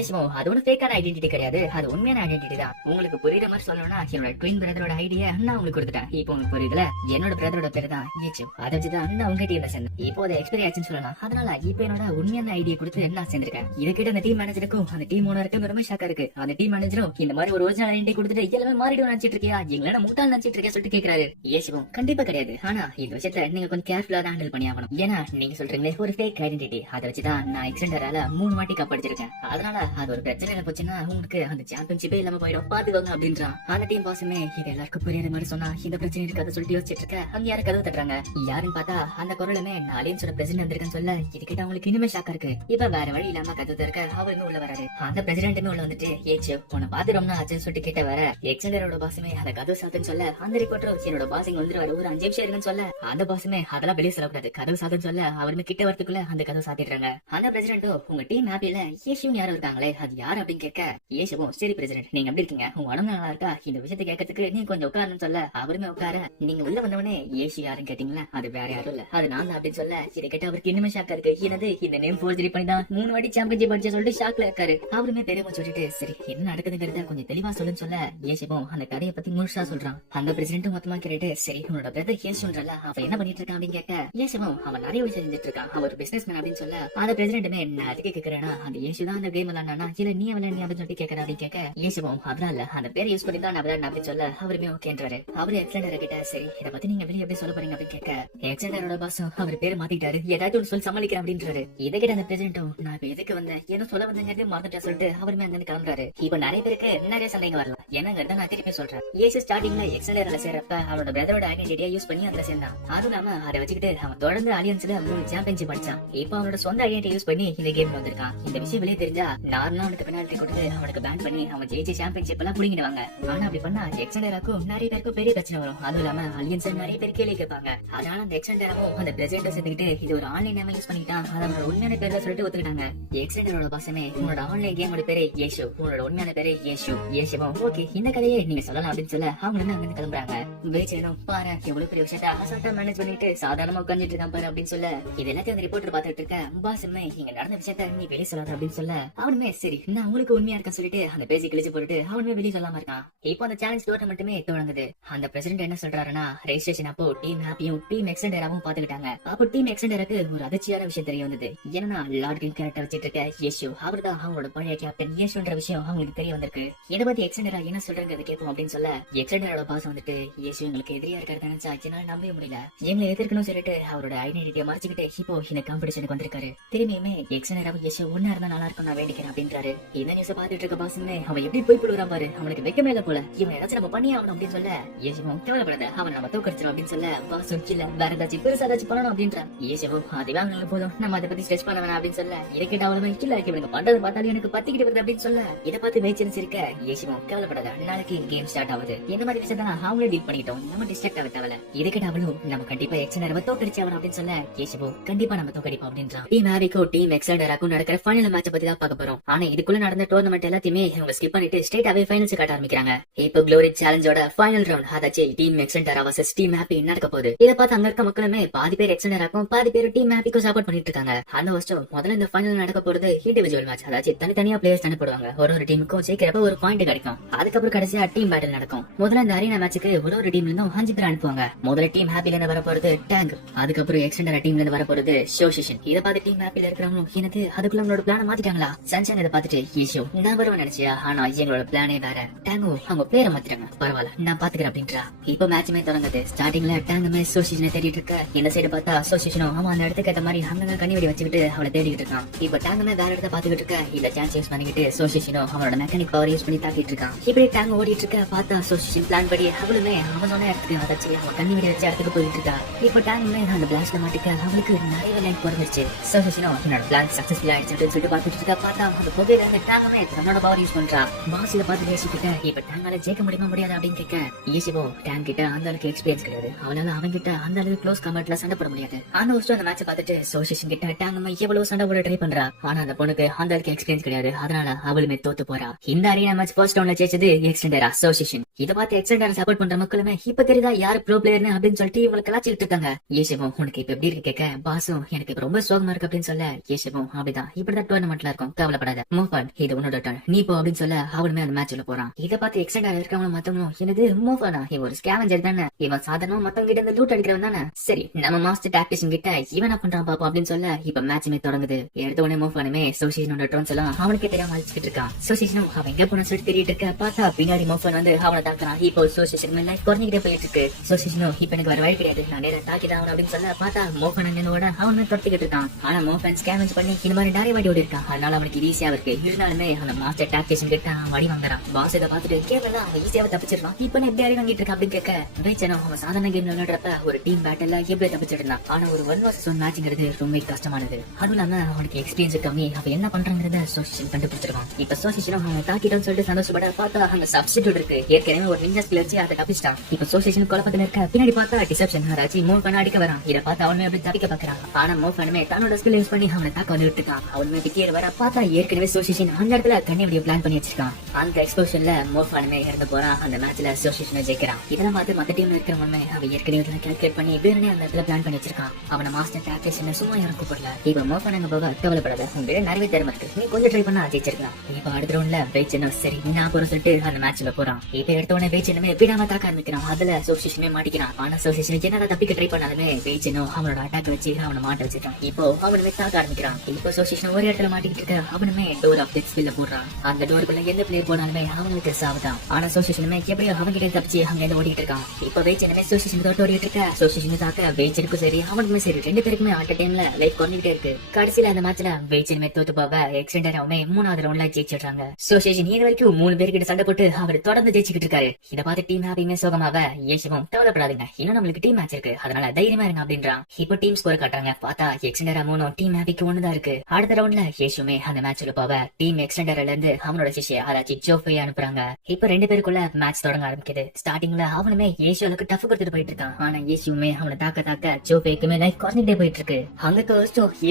ஏசுவோ அது ஒரு பேக்கான ஐடென்டிட்டி கிடையாது, அது உண்மையான ஐடென்டிட்டி தான். உங்களுக்கு புரியுற மாதிரி சொல்லணும்னா என்னோட ட்வின் பிரதரோட ஐடியா நான் உங்களுக்கு கொடுத்துட்டேன். இப்போ உங்களுக்கு புரியுதுல என்னோட பிரதரோட பேரு தான் ஏச்சு, அதை வச்சுதான் நான் உங்க டீம்ல சேர்ந்தேன். இப்போ அதை எக்ஸ்பீரி ஆச்சுன்னு சொல்லலாம். அதனால இப்ப என்னோட உண்மையான ஐடியா கொடுத்து நான் சேர்ந்திருக்கேன். இதை கேட்டு அந்த டீம் மேனேஜருக்கும் அந்த டீம் ஓனருக்கும் ரொம்ப ஷாக்கா இருக்கு. அந்த டீம் மேனேஜரும் இந்த மாதிரி ஒரு ஒரிஜினல் ஐடென்டிட்டி கொடுத்துட்டு எல்லாமே மாறிடும் நினைச்சிட்டு இருக்கியா எங்களோட முட்டாள் நினைச்சிட்டு இருக்கியா சொல்லிட்டு கேக்குறாரு. ஏசுவும் கண்டிப்பா கிடையாது, ஆனா இந்த விஷயத்துல நீங்க கொஞ்சம் கேர்ஃபுல்லா தான் ஹேண்டில் பண்ணி ஆகணும். ஏன்னா நீங்க சொல்றீங்களே ஒரு ஃபேக் ஐடென்டிட்டி, அதை வச்சுதான் நான் எக்ஸ்டெண்டரால 3 வாட்டி கப் அடிச்சிருக்கேன். அதனால அது ஒரு பிரச்சனை போச்சுன்னா உங்களுக்கு அந்த சாம்பியன்ஷிப்பே இல்லாம போயிடும் பாத்துக்கோங்க அப்படின்றான். அந்த டீம் பாஸுமே இது எல்லாருக்கும் புரியாத மாதிரி சொன்னா இந்த பிரச்சனை இருக்காத சொல்லிட்டு யோசிச்சுட்டு இருக்க அங்க யாரும் கதவு தட்டுறாங்க. யாருன்னு பார்த்தா அந்த குரலுமே நான் அலியன்ஸோட பிரசிடென்ட் வந்திருக்கேன்னு சொல்ல இதுக்கிட்ட அவங்களுக்கு இனிமே ஷாக்கா இருக்கு. இப்ப வேற வழி இல்லாம கதவு திறக்க அவருமே உள்ள உள்ள வராரு. அந்த பிரசிடென்ட்டுமே உள்ள வந்துட்டு ஏச்சு உன்னை பாத்து ரொம்ப ஆச்சுன்னு சொல்லிட்டு கிட்ட வர எக்ஸண்டரோட பாசுமே அந்த கதவு சாத்துன்னு சொல்ல அந்த ரிப்போர்ட்டரும் என்னோட பாசிங் வந்துருவாரு ஒரு 5 நிமிஷம் இருக்குன்னு சொல்ல அந்த பாசுமே அதெல்லாம் வெளியே சொல்லக்கூடாது கதவு சாத்துன்னு சொல்ல அவருமே கிட்ட வரதுக்குள்ள அந்த கதவு சாத்திடுறாங்க. அந்த பிரசிடென்ட்டும் உங்க டீம் ஹாப்பில ஏஷுன்னு யாரும் இருக்காங்களே அது யாரு அப்படின்னு கேட்க ஏஷுவும் சரி பிரசிடென்ட் நீங்க எப்படி இருக்கீங்க உங்க உடம்பு நல்லா இருக்கா இந்த விஷயத்தை கேட்கறதுக்கு நீங்க கொஞ்சம் உட்காரணும்னு சொல்ல அவருமே உட்கார நீங்க உள்ள வந்தவனே ஏஷு யாருன்னு கேட்டீங்களா அது வேற யாரும் இல்ல அது நான் தான் அப்படின்னு சொல்ல இதை கேட்ட அவருக்கு இன்னுமே ஷாக்கா இருக்கு. என்னது இந்த நேம் ஃபோர்ஜரி பண்ணி தான் 3 வாட்டி சாம்பியன்ஷிப் அடிச்ச சொல்லிட்டு ஷாக்ல இருக்காரு. அவருமே பெரியமா சொல்லிட்டு சரி என்ன நடக்குதுங்கிறத கொஞ்சம் தெளிவா சொல்லுன்னு சொல்ல ஏஷுவும் அந்த கதையை பத்தி முழுசா சொல்றான். அந்த பிரசிடென்ட் மொத்தமா கேட்டு சரி உன்னோட பிரதர் ஏஷுன்றல அவன் என்ன பண்ணிட்டு இருக்கான் அப்படின்னு கேட்க ஏஷுவும் அவன் நிறைய விஷயம் செஞ்சுட்டு இருக்கான் அவர் பிசினஸ் மேன் அப்படின்னு சொல்ல அந்த பிரசிடென்ட்டுமே நான் அதுக்கு கேட்கறேன்னா அந்த ஏஷு தான் அந்த கேம் விளையாடுனா இல்ல நீ விளையாடி அப்படின்னு சொல்லிட்டு கேட்கற அப்படின்னு கேட்க ஏஷுவும் அதெல்லாம் இல்ல அந்த பேரை யூஸ் பண்ணி தான் நான் விளையாடின அப்படின்னு சொல்ல அவருமே ஓகேன்றாரு. அவரு எக்ஸண்டர் கிட்ட சரி இதை பத்தி நீங்க வெளியே எப்படி சொல்ல போறீங்க அப்படின்னு கேட்க எக்ஸண்டரோட பாசம் அவர் பேரை மாத்திட்டாரு ஏதாச்சும் ஒரு சொல்லி சமாளிக்கிறேன் அப்படின்றாரு. இதை கிட்ட அந்த பிரசிடென்ட்டும் நான் இப்ப எதுக்கு வந்தேன் என்ன சொல்ல வந்தேங்கிறது மறந்துட்டா சொல்லிட்டு அவருமே அங்கிருந்து கிளம்புறாரு. இப்ப நிறைய பேருக்கு நிறைய சந்தேகம் வரலாம் என்னங்கிறத நான் திருப்பி சொல்றேன். ஏசு ஸ்டார்டிங்ல எக்ஸண்டர்ல சேர்றப்ப அவனோட பிரதரோட ஐடென்டிட்டியா யூஸ் பண்ணி அதுல சேர்ந்தான். அதுவும் இல்லாம அதை வச்சுக்கிட்டு அவன் தொடர்ந்து அலியன்ஸ்ல 3 சாம்பியன்ஷிப் அடிச்சான். இப்ப அவனோட சொந்த ஐடென்டிட்டி யூஸ் பண்ணி இந்த கேம் வந்திருக்கான். இந்த விஷயம் வெளியே தெரிஞ்சா நார்மலா அவனுக்கு பெனால்டி கொடுத்து அவனுக்கு பேன் பண்ணி அவன் ஜெயிச்ச சாம்பியன்ஷிப் எல்லாம் புடிங்கிடுவாங்க. ஆனா அப்படி பண்ணா எக்ஸண்டராக்கும் நிறைய பேருக்கும் பெரிய பிரச்சனை வரும். அதுவும் இல்லாம அலியன்ஸ் நிறைய பேர் கேள்வி கேட்பாங்க. அதனால அந்த எக்ஸண்டராவும் அந்த பிரசிடென்ட் சேர்ந்துக்கிட்டு இது ஒரு ஆன்லைன் நேம் யூஸ் பண்ணிட்டான் அது அவனோட உண்மையான பேர்ல சொல்லிட்டு ஒத்துக்கிட்டாங்க. எக்ஸண்டரோட பாசமே உன்னோட ஆன்லைன் கேமோட பேரு ஏஷு உன்னோட உண்மையான பேரு ஏஷு ஏஷுவும் ஓகே இந்த கதையே நீங்க சொல்லலாம் அப்படின்னு சொல்ல அவங்க அங்கிருந்து கிளம்புறாங்க. வேச்சனும் பாரு எவ்வளவு பெரிய விஷயத்த அசால்ட்டா மேனேஜ் பண்ணிட்டு சாதாரணமா உட்காந்துட்டு இருக்கான் பாரு அப்படின்னு சொல்ல இது எல்லாத்தையும் அந்த ரிப்போர்ட்டர் பாத்துட்டு இருக்கேன். பாசுமே இங்க நடந்த விஷயத்த நீ வெளியே சொல்லாத அப்படின்னு சொல்ல அவனுமே சரி நான் உங்களுக்கு உண்மையா இருக்கேன்னு சொல்லிட்டு அந்த பேசி கிழிச்சு போட்டுட்டு அவனுமே வெளியே சொல்லாம இருக்கான். இப்போ அந்த சேலஞ்ச் டோர்னமெண்ட்டுமே தொடங்குது. அந்த பிரசிடென்ட் என்ன சொல்றாருன்னா ரெஜிஸ்ட்ரேஷன் அப்போ டீம் ஹாப்பியும் டீம் எக்ஸண்டராவும் பாத்துக்கிட்டாங்க. அப்போ டீம் எக்ஸண்டருக்கு ஒரு அதிர்ச்சியான விஷயம் தெரிய வந்தது. ஏன்னா லார்ட் கிங் கேரக்டர் வச்சிட்டு இருக்க யேசு அவர்தான் அவங்களோட பழைய கேப்டன் யேசுன்ற விஷயம் அவங்களுக்கு தெரிய வந்திருக்கு. இதை பத்தி எக்ஸண்டரா என்ன சொல்றாங்க கேட்போம் அப்படின்னு சொல்ல எக்ஸண்டரோட பாஸ் வந்துட்டு யேசு உங்களுக்கு எதிரியா இருக்கிறத நினைச்சா என்னால நம்பவே முடியல எங்களை எதிர்க்கணும் சொல்லிட்டு அவரோட ஐடென்டிட்டியை மறைச்சிக்கிட்டு இப்போ இந்த காம்படிஷனுக்கு வந்திருக்காரு. திரும்பியுமே எக்ஸண்டராவும் யேசு ஒன்னா இருந்தா நல்லா இருக்கும் நான் வேண்டிக்கிறேன் அப்படின்றாரு. இந்த நியூஸ் பாத்துட்டு இருக்க பாசுமே அவன் எப்படி போய் போடுறான் பாரு அவனுக்கு வெக்க மேல போல இவன் ஏதாச்சும் நம்ம பண்ணி ஆகணும் அப்படின்னு சொல்ல யேசுவும் கேவலப்படாத அவன் நம்ம தோக்கடிச்சிடும் அப்படின்னு சொல்ல பாசும் இல்ல வேற ஏதாச்சும் பெருசா ஏதாச்சும் பண்ணணும் அப்படின்றான். யேசுவும் அதுவாங்க போதும் நம்ம அதை பத்தி ஸ்ட்ரெச் பண்ண வேணாம் அப்படின்னு சொல்ல இதை கேட்ட அவளுமே இல்ல இவனுக்கு பண்றது பார்த்தாலும் எனக்கு பத்திக்கிட்டு வருது அப்படின்னு சொல்ல இதை பார்த்து மேய்ச்சல் இருக்க யேசுவும் கேவலப்படாத நாளைக்கு கேம் ஸ்டார்ட் ஆகுது இந்த மாதிரி விஷயத்தான் அவங்களே டீல் பண்ணிட்டோம் நம்ம டிஸ்ட்ராக்ட் ஆக தேவையில்ல. இதை கேட்ட அவளும் நம்ம கண்டிப்பா எக்ஸண்டரை தோக்கடிச்சு ஆகணும் அப்படின்னு சொல்ல யேசுவும் கண்டிப்பா நம்ம தோக்கடிப்போம் அப்படின்றான். டீம் ஹாரிக்கோ டீம் எக்ஸண்டராக்கும் நடக்கிற ஃபைனல் மேட்சை பத்தி தான் பார்க்க போறோம். ஆனா இதுக்குள்ள நடந்த டோர்னமெண்ட் எல்லாத்தையுமே இவங்க ஸ்கிப் பண்ணிட்டு ஸ்ட்ரைட்டாவே ஃபைனல்ஸ் காட்ட ஆரம்பிக்கிறாங்க. இப்போ க்ளோரி சேலஞ்சோட ஃபைனல் ரவுண்ட் அதாச்சு டீம் எக்ஸண்டரா வர்சஸ் டீம் ஹாப்பி நடக்க போகுது. இதை பார்த்து அங்க இருக்க மக்களுமே பாதி பேர் எக்ஸண்டராக்கும் பாதி பேர் டீம் ஹாப்பிக்கும் சப்போர்ட் பண்ணிட்டு இருக்காங்க. அந்த வருஷம் முதல்ல இந்த ஃபைனல் நடக்க போறது இண்டிவிஜுவல் மேட்ச் அதாச்சு தனித்தனியா பிளேயர்ஸ் அனுப்பிடுவாங்க. ஒரு டீமுக்கும் ஜெயிக்கிறப்ப ஒரு பாயிண்ட் கிடைக்கும். அதுக்கப்புறம் கடைசியா டீம் பேட்டில் நடக்கும். முதல்ல இந்த அரீனா மேட்சுக்கு ஒரு டீம்ல இருந்தும் 5 பேர் அனுப்புவாங்க. முதல்ல டீம் ஹாப்பில இருந்து வர போறது டேங்க் அதுக்கப்புறம் எக்ஸண்டரா டீம்ல இருந்து வர போறது ஷோஷிஷன். இதை பார்த்து டீம் ஹாப்பில இருக்கிறவங்களும் எனக்கு அதுக்குள்ள உங்களோட பிளான மாத்திட்டாங்களா சன்ஷன் இதை பார்த்துட்டு ஈஷோ நான் வருவேன் நினைச்சியா ஆனா எங்களோட பிளானே வேற டேங்கோ அவங்க பேரை மாத்திட்டாங்க பரவாயில்ல நான் பாத்துக்கிறேன் அப்படின்றா. இப்ப மேட்சுமே தொடங்குது. ஸ்டார்டிங்ல டேங்குமே அசோசியேஷனை தேடிட்டு இருக்க இந்த சைடு பார்த்தா அசோசியேஷனும் அவன் அந்த இடத்துக்கு ஏற்ற மாதிரி அங்கங்க கண்ணி வச்சுக்கிட்டு அவளை தேடிட்டு இருக்கான். இப்ப டேங்குமே வேற இடத்த பாத்துக்கிட்டு இருக்க இந்த சான்ஸ் யூஸ் பண்ணிக்கிட்டு அசோசியேஷனும் அவனோட மெக்கானிக் பவர் யூஸ் பண்ணி தாக்கிட்டு இருக்கான். இப்படி டேங்க் ஓடிட்டு இருக்க பார்த்தா அசோசியேஷன் பிளான் படி அவளுமே அவன் சொன்ன இடத்துக்கு வச்சு அவன் கண்ணி வச்ச இடத்துக்கு போயிட்டு இருக்கா. இப்ப டேங்குமே அந்த பிளாஸ்ட்ல மாட்டிக்க அவளுக்கு நிறைய லைன் குறைஞ்சிருச்சு. அசோசியேஷனும் என்னோட பிளான் சக்சஸ்ஃபுல் ஆயிடுச்சு சொல்லிட்டு பாத்துட்டு இருக்கா. பார்த்தா அந்த புகையில இருந்து டேங்குமே தன்னோட பவர் யூஸ் பண்றா. பாஸ் இதை பார்த்து பேசிக்கிட்ட இப்ப டேங்கால ஜெயிக்க முடியுமா முடியாது அப்படின்னு கேட்க ஈசிபோ டேங்க் கிட்ட அந்த அளவுக்கு எக்ஸ்பீரியன்ஸ் கிடையாது. அவனால அவங்க கிட்ட அந்த அளவுக்கு க்ளோஸ் காம்பேட்ல சண்டை போட முடியாது. ஆனா அந்த மேட்சை பார்த்துட்டு அசோசியேஷன் கிட்ட டேங்கம்மா எவ்வளவு சண்டை போட ட்ரை பண்றா. ஆனா அந்த பொண்ணுக்கு அந்த அளவுக்கு எக்ஸ்பீரியன்ஸ் கிடையாது. அதனால அவளுமே தோத்து போறா. இந்த அரீனா மேட்ச் ஃபர்ஸ்ட் ரவுண்ட்ல ஜெயிச்சது எக்ஸ்டெண்டர் அசோசியேஷன். இதை பார்த்து எக்ஸ்டெண்டர் சப்போர்ட் பண்ற மக்களுமே இப்ப தெரியுதா யாரு ப்ரோ பிளேயர்னு அப்படின்னு சொல்லிட்டு இவங்களுக்கு கலாச்சிட்டு இருக்காங்க. ஈசிபோ உனக்கு இப்ப எப்படி இருக்கு கேட்க பாசும் எனக்கு இப்ப ரொம்ப சோகமா இருக்கு அப்படின்னு சொல்ல ஈசிபோ அப்படிதான் இப்படிதான் டோர்னமெண்ட்ல இருக்கும் கவலைப்படாத மூவ் இது உன்னோட டர்ன் நீ போ அப்படின்னு சொல்ல அவளுமே அந்த மேட்ச்ல போறான். இதை பார்த்து எக்ஸ்டெண்டர் இருக்கவங்க மத்தவங்களும் என்னது மூவானா இவன் ஒரு ஸ்கேவெஞ்சர் தானே இவன் சாதாரணமா மத்தவங்க கிட்ட இருந்து லூட் அடிக்கிறவன் தானே சரி நம்ம மாஸ்டர் டாக்டிஷன் கிட்ட இவன் என்ன பண்றான் பாப்போம் அப்படின்னு சொல்ல இப்ப மேட்சுமே தொடங்குது. எடுத்த உடனே மூவ் பண்ணுமே அசோசியேஷனோட டர்ன்ஸ் எல்லாம் அவனுக்கே தெரியாம அழிச்சிட்டு இருக்கான். அசோசியேஷனும் அவன் எங்க போன சொல்லிட்டு தெரியிட்டு இருக்க பார்த்தா பின்னாடி மூவ் வந்து அவனை தாக்குறான். இப்போ அசோசியேஷன் லைஃப் குறைஞ்சிக்கிட்டே போயிட்டு இருக்கு. அசோசியேஷனும் இப்ப எனக்கு வர வழி கிடையாது நான் நேரம் தாக்கிதான் அவன் அப்படின்னு சொல்ல பார்த்தா மூவ் என்னோட அவன் துரத்திக்கிட்டு இருக்கான். ஆனா மூவ் ஸ்கேவெஞ்ச் பண்ணி இந்த மாதிரி நிறைய வாடி ஓடி இருக்கான். அதனால அவனுக்கு ஈஸியா இருக்கு. இருந்தாலுமே அந்த மாஸ்டர் டாக்டிஷன் கிட்ட அவன் வடி வாங்குறான். பாஸ் இதை பார்த்துட்டு கேவல அவன் ஈஸியாவே தப்பிச்சிடலாம். இப்ப எப்படி அடி வாங்கிட்டு இருக்கா அப்படின்னு கேட்க ரேச்சனும் அவன் சாதாரண கேம் விளையாடுறப்ப ஒரு டீம் பேட்டல்ல எப்படி தப்பிச்சிட்டு இருந்தான். ஆனா ஒரு 1 vs 1 மேட்ச்ங்கிறது ரொம்ப கஷ்டமானது. அதுவும் இல்லாம அவனுக்கு எக்ஸ்பீரியன்ஸ் கம்மி. அவன் என்ன பண்றாங்க யாருன்னு சோசியன் கண்டுபிடிச்சிருக்கான். இப்ப சோசியனும் அவங்க தாக்கிட்டோம்னு சொல்லிட்டு சந்தோஷப்பட பார்த்தா அங்க சப்ஸ்டிடியூட் இருக்கு. ஏற்கனவே ஒரு நிஞ்சா ஸ்கில் வச்சு அதை தப்பிச்சிட்டான். இப்ப சோசியன் குழப்பத்துல இருக்க பின்னாடி பார்த்தா டிசெப்ஷன் ஆராய்ச்சி மூவ் பண்ண அடிக்க வரான். இதை பார்த்து அவனுமே அப்படி தப்பிக்க பாக்குறான். ஆனா மூவ் பண்ணுமே தன்னோட ஸ்கில் யூஸ் பண்ணி அவனை தாக்க வந்து விட்டுருக்கான். அவனுமே பித்தியர் வர பார்த்தா ஏற்கனவே சோசியன் அந்த இடத்துல கண்ணி பிளான் பண்ணி வச்சிருக்கான். அந்த எக்ஸ்போஷன்ல மூவ் பண்ணுமே இறந்து போறான். அந்த மேட்ச்ல சோசியன் ஜெயிக்கிறான். இதெல்லாம் பார்த்து மத்த டீம்ல இருக்கிறவங்க அவன் ஏற்கனவே கால்குலேட் பண்ணி வேறனே அந்த இடத்துல பிளான் பண்ணி வச்சிருக்கான். அவன மாஸ்டர் டாக்டேஷன் சும்மா யாரும் கூப்பிடல. இப்ப மூவ் பண்ணாங்க போக கவலைப்படாத, உங்க நிறைய திறமை இருக்கு, நீ கொஞ்சம் ட்ரை பண்ணா ஜெயிச்சிருக்கலாம். இப்ப அடுத்த ரவுண்ட்ல வெயிச்சனும் சரி நான் போற சொல்லிட்டு அந்த மேட்ச்ல போறான். இப்ப எடுத்த உடனே வெயிச்சனுமே விடாம தாக்க ஆரம்பிக்கிறான். அதுல சோசியனுமே மாட்டிக்கிறான். ஆனா சோசியனுக்கு என்னடா தப்பிக்க ட்ரை பண்ணாலுமே வெயிச்சனும் அவனோட அட்டாக் வச்சு அவனை மாட்ட வச்சிருக்கான். இப்போ அவனுமே தாக்க ஆரம்பிக்கிறான். இப்போ சோசியன் ஒரு இடத்துல மாட்டிக்கிட்டு இருக்க அவனுமே டோர் ஆஃப் டெத் ஸ்பில்ல போடுறான். அந்த டோருக்குள்ள எந்த பிளேயர் போனாலுமே அவனுக்கு சாவுதான். ஆனா சோசியனுமே எப்படியோ அவன்கிட்ட தப்பிச்சு அங்க இருந்து ஓடிட்டு இருக்கான். இப்ப வெயிச்சனுமே சோசியன் தொட்டு ஓடிட்டு இருக்க சோசியன் தாக்க வெயிச்சனுக்கும் சரி அவனுக்குமே சரி ரெண்டு பேருக்குமே அட் டைம்ல லைஃப் குறைஞ்சிட்டே இருக்கு. கடைசியில அந்த மேட்ச்ல வெயிச்சனுமே தோத்து போக எக்ஸ்டெண்டராவுமே 3வது ரவுண்ட்ல ஜெயிச்சிடுறாங்க. சோசியன் இது வரைக்கும் 3 பேர்கிட்ட சண்டை போட்டு அவர் தொடர்ந்து ஜெயிச்சுக்கிட்டு இருக்காரு. இதை பார்த்து டீம் ஹாப்பியுமே சோகமாவ ஏசுவும் கவலைப்படாதுங்க, இன்னும் நம்மளுக்கு டீம் மேட்ச் இருக்கு, அதனால தைரியமா இருங்க அப்படின்றான். இப்போ டீம் ஸ்கோர் காட்டுறாங்க. பார்த்தா எக்ஸ்டெண்டரா 3 டீம் ஹாப்பிக்கு 1 தான் இருக்கு. அடுத்த ரவுண்ட்ல ஏசுமே அந்த மேட்ச்ல போக டீம் எக்ஸ்டெண்டர்ல இருந்து அவனோட சிஷ்ய அதாச்சி ஜோஃபை அனுப்புறாங்க. இப்ப 2 பேருக்குள்ள மேட்ச் தொடங்க ஆரம்பிக்குது. ஸ்டார்டிங்ல அவனுமே ஏசுவுக்கு டஃப் கொடுத்துட்டு போயிட்டு இருக்கான். ஆனா ஏசுமே அவனை தாக்க ஜோஃபைக்குமே லைஃப் குறைஞ்சிட்டே போயிட்டு இருக்கு. அங்க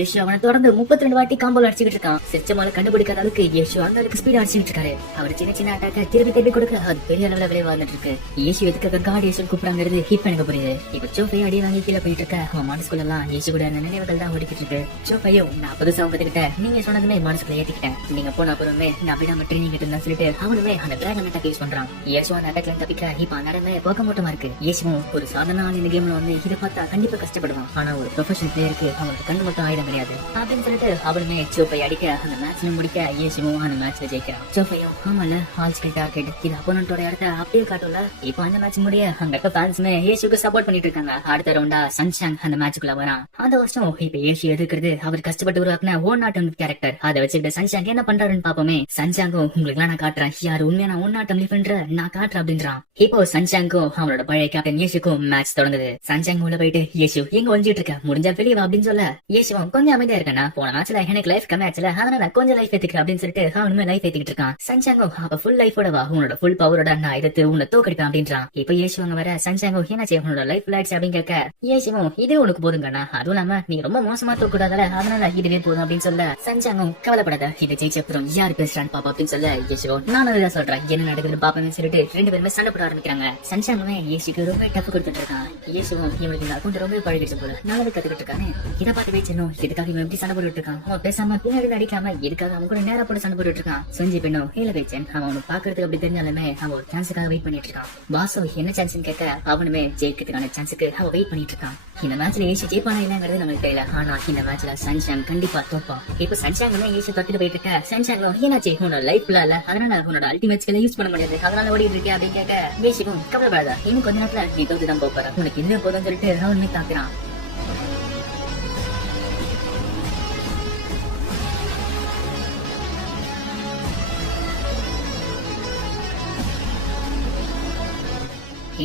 ஏசு அவனை தொடர்ந்து 32 வாட்டி காம்போல அடிச்சுக்கிட்டு இருக்கான். சிச்சமால கண்டுபிடிக்காத அளவுக்கு ஏசு அந்த அளவுக்கு ஸ்பீட் அடிச்சுட்டு இருக்காரு. அவர் சின்ன சின்ன அட்டாக்க திருப்பி கொடுக்க அது பெரிய அளவுல விளைவு வந்துட்டு இருக்கு. ஏசு எதுக்காக காட் ஏசு கூப்பிடாங்கிறது ஹிப் எனக்கு புரியுது. இப்ப ஜோஃபை அடி வாங்கி கீழே போயிட்டு இருக்க அவன் மனசுக்குள்ள எல்லாம் ஏசு கூட நினைவுகள் தான் ஓடிக்கிட்டு இருக்கு. ஜோஃபையும் நான் புதுசா வந்துகிட்ட நீங்க சொன்னதுமே மனசுக்குள்ள ஏத்திக்கிட்டேன். நீங்க போன அப்புறமே நான் விடாம ட்ரெயினிங் கிட்ட சொல்லிட்டு அவனுமே அந்த டிராகன் அட்டாக் யூஸ் பண்றான். ஏசு அந்த அட்டாக்ல தப்பிக்க இப்ப நடமே போக மூட்டமா இருக்கு. ஏசுவும் ஒரு சாதாரண ஆள் இந்த கேம்ல வந்து இதை பார்த்தா கண்டிப்பா கஷ்டப்படுவான். ஆனா ஒரு ப்ரொஃபஷனல் பிளேயருக்கு அவனுக்கு கண்டு மட்டும் ஆயுதம் கிடையாது அப்படின்னு சொல்லிட்டு அவனுமே ஜோஃபை அடிக்க அந்த மேட்ச்ல முடிக்க ஏசுவும் அந்த மேட்ச்ல ஜெயிக்கிறான். ஜோஃபையும் ஆமால ஆல் ஸ்கில் டார்கெட் இது அப்போனன்ட்டோட இடத்த அப்படியே காட்டும்ல. இப்போ அந்த மேட்ச் முடிய அங்க இருக்க ஃபேன்ஸ்மே ஏசுக்கு சப்போர்ட் பண்ணிட்டு இருக்காங்க. அடுத்த ரவுண்டா சன்ஷாங் அந்த மேட்ச்க்குள்ள வரான். அந்த வருஷம் இப்ப ஏசு எதிர்க்கிறது அவர் கஷ்டப்பட்டு உருவாக்குன ஓன் நாட்டம் கேரக்டர். அதை வச்சுக்கிட்டு சன்ஷாங் என்ன பண்றாருன்னு பாப்போமே. சன்ஷாங்கும் உங்களுக்கு நான் காட்டுறேன் யாரு உண்மையான ஓன் நாட்டம் பண்ற நான் காட்டுறேன் அப்படின்றான். இப்போ சன்ஷாங்கும் அவனோட பழைய கேப்டன் ஏசுக்கும் மேட்ச் தொடங்குது. சன்ஷாங் உள்ள போயிட்டு ஏசு எங்க ஒழிஞ்சிட்டு இருக்க முடிஞ்சா வெளியே அப்படின்னு சொல்ல ஏசுவும் கொஞ்சம் அமைதியா இருக்கா. போன மேட்ச்ல எனக்கு லைஃப் கம்மி ஆச்சுல, அதனால கொஞ்சம் லைஃப் ஏத்துக்கிறேன் அப்படின்னு சொல்லிட்டு அவனுமே லைஃப் ஏத்திக்கிட்டு இருக்கான். சன்ஷாங்கும் அப்ப ஃபுல் லைஃபோட வா, உன்னோட ஃபுல் பவரோட நான் எடுத்து உன்னை தோக்கடிப்பேன் அப்படின்றான். இப்ப ஏசுவாங்க வர சன்ஷாங்கும் என்னாச்சு உன்னோட லைஃப் லைட்ஸ் அப்படின்னு கேட்க ஏசுவும் இதே உனக்கு போதுங்கண்ணா, அதுவும் இல்லாம நீ ரொம்ப மோசமா தோக்கூடாதல, அதனால இதுவே போதும் அப்படின்னு சொல்ல சன்ஷாங்கும் கவலைப்படாத இதை ஜெயிச்ச அப்புறம் யாரு பேசுறான்னு பாப்பா அப்படின்னு சொல்ல ஏசுவும் நான் தான் சொல்றேன் என்ன நடக்குதுன்னு பாப்பேன்னு சொல்லிட்டு 2 பேருமே சண்டை போட ஆரம்பிக்கிறாங்க. சன்ஷாங்குமே ஏசுக்கு ரொம்ப டஃப் கொடுத்துட்டு இருக்கான். ஏசுவும் இவனுக்கு இந்த அக்கௌண்ட் ரொம்ப பழகிடுச்சு போல நாளவே கத்துக்கிட்டு இருக்கானே. இதை பார்த்து வச்சனும் இதுக்காக இவன் எப்படி சண்டை போட்டு இருக்கான். அவன் பேசாம பின்னாடி அடிக்காம இதுக்காக அவன் கூட நேரா போட்டு சண்டை போட்டு இருக்கான். செஞ்சு பெண்ணும் ஹீல பேச்சன் அவன் பாக்குறதுக்கு அப்படி தெரிஞ்சாலுமே அவன் ஒரு சான்ஸுக்காக வெயிட் பண்ணிட்டு இருக்கான். வாசோ என்ன சான்ஸ்னு கேட்க அவனுமே ஜெயிக்கிறதுக்கான சான்ஸுக்கு அவன் வெயிட் பண்ணிட்டு இருக்கான். இந்த மேட்ச்ல ஏசி ஜெயிப்பானா இல்லங்கிறது நமக்கு தெரியல. ஆனா இந்த மேட்ச்ல சன்ஷாங் கண்டிப்பா தோப்பான். இப்ப சன்ஷாங்குமே ஏசி தொட்டிட்டு போயிட்டு இருக்க சன்ஷாங்கும் ஏனாச்சு உன்னோட லைஃப்ல இல்ல, அதனால உன்னோட அல்டிமேட் ஸ்கில்ல யூஸ் பண்ண முடியாது, அதனால ஓடிட்டு இருக்கே அப்படின்னு கேட்க ஏசிக்கும் கவலைப்படாத இன்னும் கொஞ்ச நேரத்துல நீ தோத்துதான் போற, உனக்கு இன்னும் போதும் சொல்லிட்டு அவனுமே தாக்குறான்.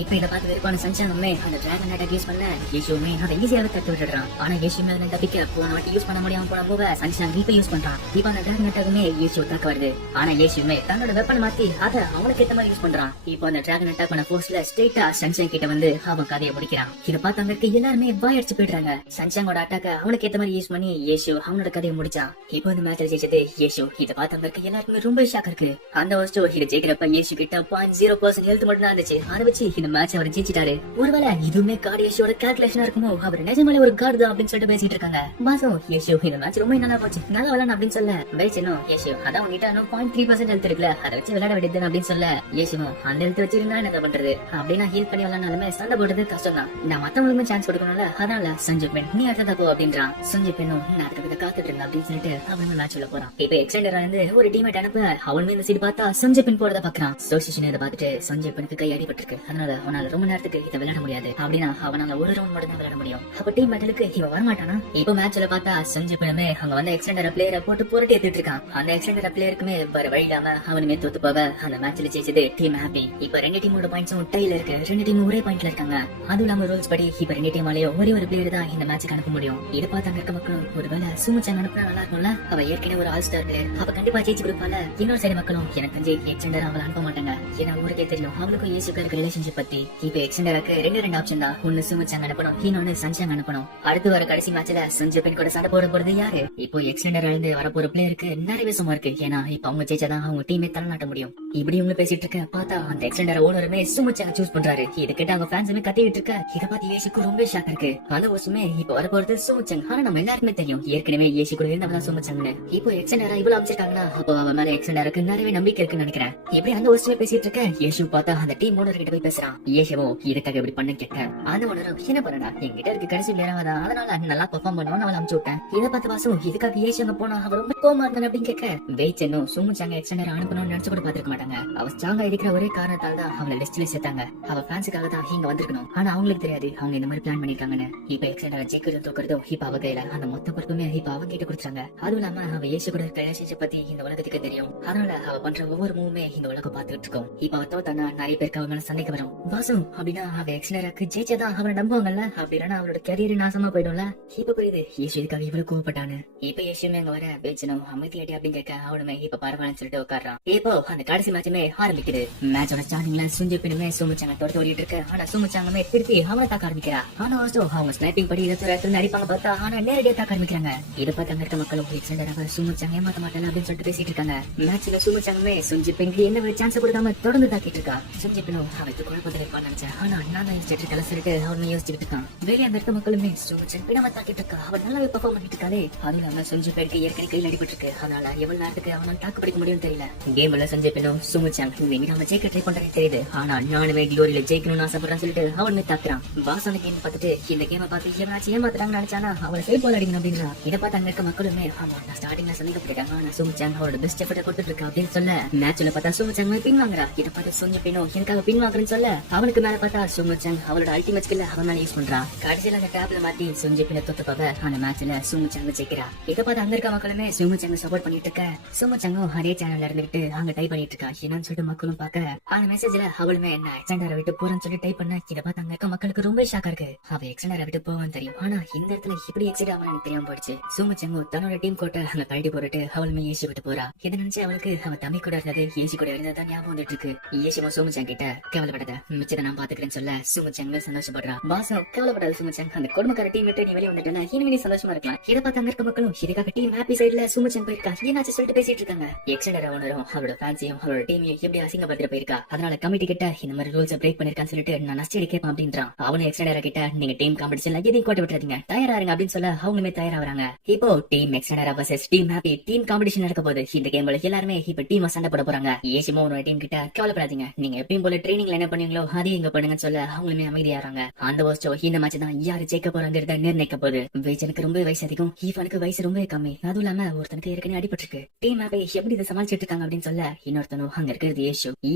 இப்ப இதை பார்த்து வெறுப்பான சன்ஷாங்குமே அந்த டிராகன் அட்டாக் யூஸ் பண்ண ஏசுமே அதை ஈஸியாக தட்டு விட்டுறான். ஆனா ஏசுமே அதை தப்பிக்க போன வாட்டி யூஸ் பண்ண முடியாம போன போக சன்ஷாங் இப்ப யூஸ் பண்றான். இப்ப அந்த டிராகன் அட்டாக்குமே ஏசு தாக்க வருது. ஆனா ஏசுமே தன்னோட வெப்பன் மாத்தி அதை அவனுக்கு ஏத்த மாதிரி யூஸ் பண்றான். இப்போ அந்த டிராகன் அட்டாக் பண்ண போர்ஸ்ல ஸ்ட்ரெயிட்டா சன்ஷாங் கிட்ட வந்து அவன் கதையை முடிக்கிறான். இதை பார்த்து அங்க இருக்க எல்லாருமே வாய் அடிச்சு போயிடுறாங்க. சன்ஷாங்கோட அட்டாக்க அவனுக்கு ஏத்த மாதிரி யூஸ் பண்ணி ஏசு அவனோட கதையை முடிச்சான். இப்போ இந்த மேட்ச்ல ஜெயிச்சது ஏசு. இதை பார்த்து அங்க இருக்க எல்லாருமே ரொம்ப ஷாக் இருக்கு. அந்த வருஷம் இதை ஜெயிக்கிறப்ப ஏசு கிட்ட 0.0% ஹெல்த் மட்டும் தான் இருந்துச்சு. அதை வச்சு இந்த மேட்ச் அவர் ஜெயிச்சிட்டாரு. ஒருவேளை இதுவுமே கார்டு ஏசுவோட கால்குலேஷனா இருக்குமோ, அவர் நிஜமாலே ஒரு கார்டு தான் அப்படின்னு சொல்லிட்டு பேசிட்டு இருக்காங்க. பாசம் ஏசு இந்த மேட்ச் ரொம்ப நல்லா போச்சு, நல்லா விளையாடணும் அப்படின்னு சொல்ல பேசணும் ஏசு அதான் உங்ககிட்ட 0.3% ஹெல்த் இருக்குல்ல, அதை வச்சு விளையாட வேண்டியது அப்படின்னு சொல்ல ஏசுவும் அந்த ஹெல்த் வச்சிருந்தா என்ன பண்றது அப்படின்னா ஹீல் பண்ணி விளையாடுனாலுமே சண்டை போடுறது கஷ்டம் தான், நான் மத்தவங்களுக்குமே சான்ஸ் கொடுக்கணும்ல, அதனால சஞ்சு பெண் நீ அடுத்த தப்போ அப்படின்றான். சஞ்சு பெண்ணும் நான் அதுக்கு காத்துட்டு இருந்தேன் அப்படின்னு சொல்லிட்டு அவனும் மேட்ச் உள்ள போறான். இப்ப எக்ஸ்டெண்டரா இருந்து ஒரு டீமேட் அனுப்ப அவனுமே இந்த சீட் பார்த்தா சஞ்சு பெண் போறத பாக்குறான். சோசியேஷன் இதை பார்த்துட்டு சஞ்சு பெண்ணுக்கு கை அடிபட்டிருக்கு, அதனால அதனால அவனால ரொம்ப நேரத்துக்கு இதை விளையாட முடியாது. அப்படின்னா அவனால ஒரு ரவுண்ட் மட்டும் தான் விளையாட முடியும். அப்ப டீம் பேட்டிலுக்கு இவன் வரமாட்டானா? இப்ப மேட்ச்ல பார்த்தா சஞ்சீவனுமே அங்க வந்து எக்ஸ்டெண்டர் பிளேயரை போட்டு புரட்டி எடுத்துட்டு இருக்கான். அந்த எக்ஸ்டெண்டர் பிளேயருக்குமே வேற வழி இல்லாம அவனுமே தோத்து போக அந்த மேட்ச்ல ஜெயிச்சது டீம் ஹாப்பி. இப்ப ரெண்டு டீமோட பாயிண்ட்ஸும் டைல இருக்கு. ரெண்டு டீம் ஒரே பாயிண்ட்ல இருக்காங்க. அதுவும் இல்லாம ரூல்ஸ் படி இப்ப ரெண்டு டீமாலயே ஒரே ஒரு பிளேயர் தான் இந்த மேட்சுக்கு அனுப்ப முடியும். இதை பார்த்து அங்க இருக்க மக்களும் ஒருவேளை சுமுச்சன் அனுப்புனா நல்லா இருக்கும்ல, அவ ஏற்கனவே ஒரு ஆல் ஸ்டார் பிளேயர், அவ கண்டிப்பா ஜெயிச்சு கொடுப்பால. இன்னொரு சைடு மக்களும் எனக்கு தெரிஞ்சு எக்ஸ்டெண்டர் அவளை அனுப்ப மாட்டாங்க. ஏன்னா ஊருக்கே தெரியும் அவளுக்கும் ஏசுக்கு இருக்க ரிலேஷன்ஷிப் பத்தி. இப்ப எக்ஸ்டெண்டருக்கு ரெண்டு ஆப்ஷன் தான். ஒன்னு சுமுச்சன் அனுப்பணும், இன்னொன்னு சன்ஷாங் அனுப்பணும். அடுத்து வர கடைசி மேட்ச்ல சஞ்சீவன் கூட சண்டை போட போறது யாரு? இப்போ எக்ஸ்டெண்டர் இருந்து வரப்போற பிளேயருக்கு நிறைய விஷயமா இருக்கு. ஏன்னா இப்ப அவங்க ஜெயிச்சாதான் அவங்க டீமே தலைநாட்ட முடியும். இப்படி இவங்க பேசிட்டு இருக்க பார்த்தா அந்த எக்ஸ்டெண்டர் ஓனருமே சுமுச்சன் சூஸ் பண்றாரு. இதை கேட்டு அவங்க ஃபேன்ஸுமே கத்திட்டு இருக்க. இதை பார்த்து ஏசுக்கு ரொம்ப ஷாக் இருக்கு. அந்த வருஷமே இப்ப வரப்போறது சுமுச்சன். ஆனா நம்ம எல்லாருக்குமே தெரியும் ஏற்கனவே ஏசி கூட இருந்தவதான் சுமுச்சங்னு. இப்போ எக்ஸ்டெண்டரா இவ்வளவு அமைச்சிருக்காங்கன்னா அப்போ அவன் மேல எக்ஸ்டெண்டருக்கு நிறைய நம்பிக்கை இருக்குன்னு நினைக்கிறேன். இப்படி அந்த வருஷமே பேசிட்டு இருக்க ஏசு பார்த்தா அந்த டீம் ஓனர் கிட்ட போய் பேசுறான். ஏசுவோ இதுக்காக இப்படி பண்ண கேட்க அந்த ஓனரும் என்ன பண்ணடா என்கிட்ட இருக்கு கடைசி பிளேயரா அதனால நல்லா பெர்ஃபார்ம் பண்ணுவான்னு அவளை அமுச்சு விட்டேன். இதை பார்த்து வாசு இதுக்காக ஏசு அங்க போனா அவர் ரொம்ப கோமா இருந்தான் அப்படின்னு கேட்க வெயிச்சனும் சுமுச்சங்க எக்ஸ்டெண்டர் அனுப்பணும்னு நினைச்சு கூட பாத்துருக்க மாட்டாங்க. அவ ஸ்ட்ராங்கா இருக்கிற ஒரே காரணத்தால தான் அவளை லிஸ்ட்ல சேர்த்தாங்க. அவ ஃபேன்ஸுக்காக தான் இங்க வந்திருக்கணும். ஆனா அவங்களுக்கு தெரியாது அவங்க இந்த மாதிரி பிளான் பண்ணிருக்காங்கன்னு. இப்ப எக்ஸ்டெண்டர் ஜெயிக்கிறதும் தோக்கிறதோ இப்ப அவ கையில. அந்த மொத்த பொறுப்புமே இப்ப அவ கிட்ட கொடுத்தாங்க. அதுவும் இல்லாம அவ ஏசு கூட இருக்க ரிலேஷன்ஷிப் பத்தி இந்த உலகத்துக்கு தெரியும். அதனால அவ பண்ற ஒவ்வொரு மூவுமே இந்த உலகம் பாத்துக்கிட்டு இருக்கோம். இப்ப அவ தோத்தானா நிறைய பேருக்கு அவ மேல சந்தேகம் வரும். பாசு அப்படின்னா அவ எக்ஸ்டெண்டருக்கு ஜெயிச்சதான் அவனை நம்புவாங்கல்ல, அப்படின்னா அவளோட கரியர் நாசமா போயிடும்ல. இப்ப புரியுது ஏசு இதுக்காக இவ்வளவு கோவப்பட்டானு. இப்ப ஏசுமே அங்க வர பேச்சனும் அமைதியாடி அப்படின்னு கேட்க அவனுமே இப்ப பரவாயில்ல சொல்லிட்டு உட்காரான். இப்போ அந்த கடைசி மேட்சுமே ஆரம்பிக்குது. மேட்சோட ஸ்டார்டிங்ல சுஞ்சிப்பினுமே சுமுச்சாங்க தொடர்ந்து ஓடிட்டு இருக்கு. ஆனா சுமுச்சாங்கமே திருப்பி அவனை தாக்க ஆரம்பிக்கிறா. ஆனா அவங்க ஸ்னைப்பிங் படி இடத்துல அடிப்பாங்க பார்த்தா ஆனா நேரடியா தாக்க ஆரம்பிக்கிறாங்க. இதை பார்த்து அங்க இருக்க மக்களும் எக்ஸ்டெண்டராக சுமுச்சாங்க ஏமாத்த மாட்டேன் அப்படின்னு சொல்லிட்டு பேசிட்டு இருக்காங்க. மேட்ச்ல சுமுச்சாங்கமே சுஞ்சிப்பினுக்கு என்ன ஒரு சான்ஸ் கொடுக்காம தொடர்ந்து தாக்கிட்டு இருக்கா. சுஞ்சிப்பினும் அவனுக்கு குழப்பத்தில் இருப்பான்னு நினைச்சேன். ஆனா நான் தான் யோசிச்சுட்டு சொல்லிட்டு அவனுமே யோசிச்சுட்டு இருக்கான். வெளியே அங்க இருக்க மக்களுமே சுமுச்சன் பிணமா தாக்கிட்டு இருக்கா. அவன் நல்லாவே பெர்ஃபார்ம் பண்ணிட்டு இருக்காளே. அதுவும் இல்லாம சுஞ்சி பேருக்கு ஏற்கனவே கையில் அடிபட்டு இருக்கு. அதனால எவ்வளவு நேரத்துக்கு அவனால் தாக்கு பிடிக்க முடியும் தெரியல. கேம்ல சஞ்சய் பின்னும் சுமுச்சாங் நம்ம ஜெயிக்க ட்ரை பண்றேன்னு தெரியுது. ஆனா நானுமே குளோரியில ஜெயிக்கணும்னு ஆசைப்படுறேன்னு சொல்லிட்டு அவனுமே தாக்குறான். பாசான கேம் பார்த்துட்டு இந்த கேமை பார்த்து எவனாச்சும் ஏமாத்துறாங்கன்னு நினைச்சானா அவளை செல் போல அடிக்கணும் அப்படின்னா. இதை பார்த்து அங்க இருக்க மக்களுமே ஆமா நான் ஸ்டார்டிங்ல சந்தேகப்பட்டிருக்காங்க. ஆனா சுமுச்சாங் அவரோட பெஸ்ட் எஃபர்ட் கொடுத்துட்டு இருக்கா அப்படின்னு சொல்ல மேட்ச்ல பார்த்தா சுமுச்சாங் பின் வாங்குறா. இதை பார்த்து சுஞ்சி பின்னும் எனக்காக பின் வாங்குறேன்னு சொல்ல அவனுக்கு மேல பார்த்தா சுமுச்சாங் அவளோட அல்டிமேட் ஸ்கில்ல அவன் மேல யூஸ் பண்றான். கடைசியில அந்த டேப்ல மாத்தி சுஞ்சி பின்ன தொட்டு போக அந்த மேட்ச்ல சுமுச்சாங் ஜெயிக்கிறா. இதை பார்த்து அங்க இருக்க மக்களுமே சுமுச்சாங்க சப்போர்ட் பண்ணிட்டு இருக்க. சுமுச்சாங்கும் அதே சேனல்ல இருந்துட்டு அங்க டைப் பண்ணிட்டு இருக்கா. என்னன்னு சொல்லிட்டு மக்களும் பாக்க அந்த மெசேஜ்ல அவளுமே என்ன எக்ஸ்டெண்டரை விட்டு போறேன்னு சொல்லி டைப் பண்ண. இதை பார்த்து அங்க இருக்க மக்களுக்கு ரொம்ப ஷாக்கா இருக்கு. அவ எக்ஸ்டெண்டரை விட்டு போவான்னு தெரியும். ஆனா இந்த இடத்துல இப்படி எக்ஸைட் ஆகும் எனக்கு தெரியாம போயிடுச்சு. சுமுச்சாங்கும் தன்னோட டீம் கோட்டை அங்க கழட்டி போட்டுட்டு அவளுமே ஏசி விட்டு போறா. இதை நினைச்சு அவளுக்கு அவ தம்பி கூட இருந்தது ஏசி கூட இருந்ததான் ஞாபகம் வந்துட்டு இருக்கு. ஏசிமா சுமுச்சாங் கிட்ட கவலைப்படாத மிச்சத்தை நான் பாத்துக்கிறேன்னு சொல்ல சுமுச்சாங்க சந்தோஷப்படுறா. பாசம் கவலைப்படாத சுமுச்சாங் அந்த கொடுமைக்கார டீம் விட்டு நீ வெளியே வந்துட்டா இனிமே நீ சந்தோஷமா இருக்கலாம். இதை பார்த்து அங்க இருக்க மக்களும் இதுக்காக டீம் ஹாப்பி சைடுல சுமுச்சன் போயிருக்கா ஏன்னாச்சு சொல்லிட்டு பேசிட்டு இருக்காங்க. எக்ஸ்டெண்டர் ஓனரும் அவரோட ஃபேன்ஸையும் அவரோட டீமையும் எப்படி அசிங்கப்படுத்திட்டு போயிருக்கா. அதனால கமிட்டி கிட்ட இந்த மாதிரி ரூல்ஸ் பிரேக் பண்ணிருக்கான்னு சொல்லிட்டு நான் நஷ்டம் கேட்பேன் அப்படின்றான். அவனு எக்ஸ்டெண்டர் கிட்ட நீங்க டீம் காம்படிஷன்ல எதையும் கோட்டை விட்டுறீங்க தயாராருங்க அப்படின்னு சொல்ல அவங்களுமே தயாராகிறாங்க. இப்போ team extender versus team happy team competition நடக்க போகுது. இந்த கேம்ல எல்லாருமே இப்ப டீம் சண்டை போட போறாங்க. ஏசிமோ உன்னோட டீம் கிட்ட கவலைப்படாதீங்க நீங்க எப்பயும் போல ட்ரைனிங்ல என்ன பண்ணீங்களோ அதே இங்க பண்ணுங்கன்னு சொல்ல அவங்களுமே அமைதியாறாங்க. அந்த வருஷம் இந்த மேட்ச் தான் யாரு ஜெயிக்க போறாங்கிறத நிர்ணயிக்க போகுது. எனக்கு ரொம்ப வயசு அதிகம் ஈவனுக்கு வயசு ரொம்ப கம்மி. அதுவும் இல்லாம ஒருத்தனுக்கு ஏற்கனவே அடிபட்டிருக்கு. டீம் ஹாப்பி எப்படி இதை சமாளிச்சிட்டு இருக்காங்க அப்படின்னு சொல்ல இன்னொருத்தனும் அங்க இருக்கிறது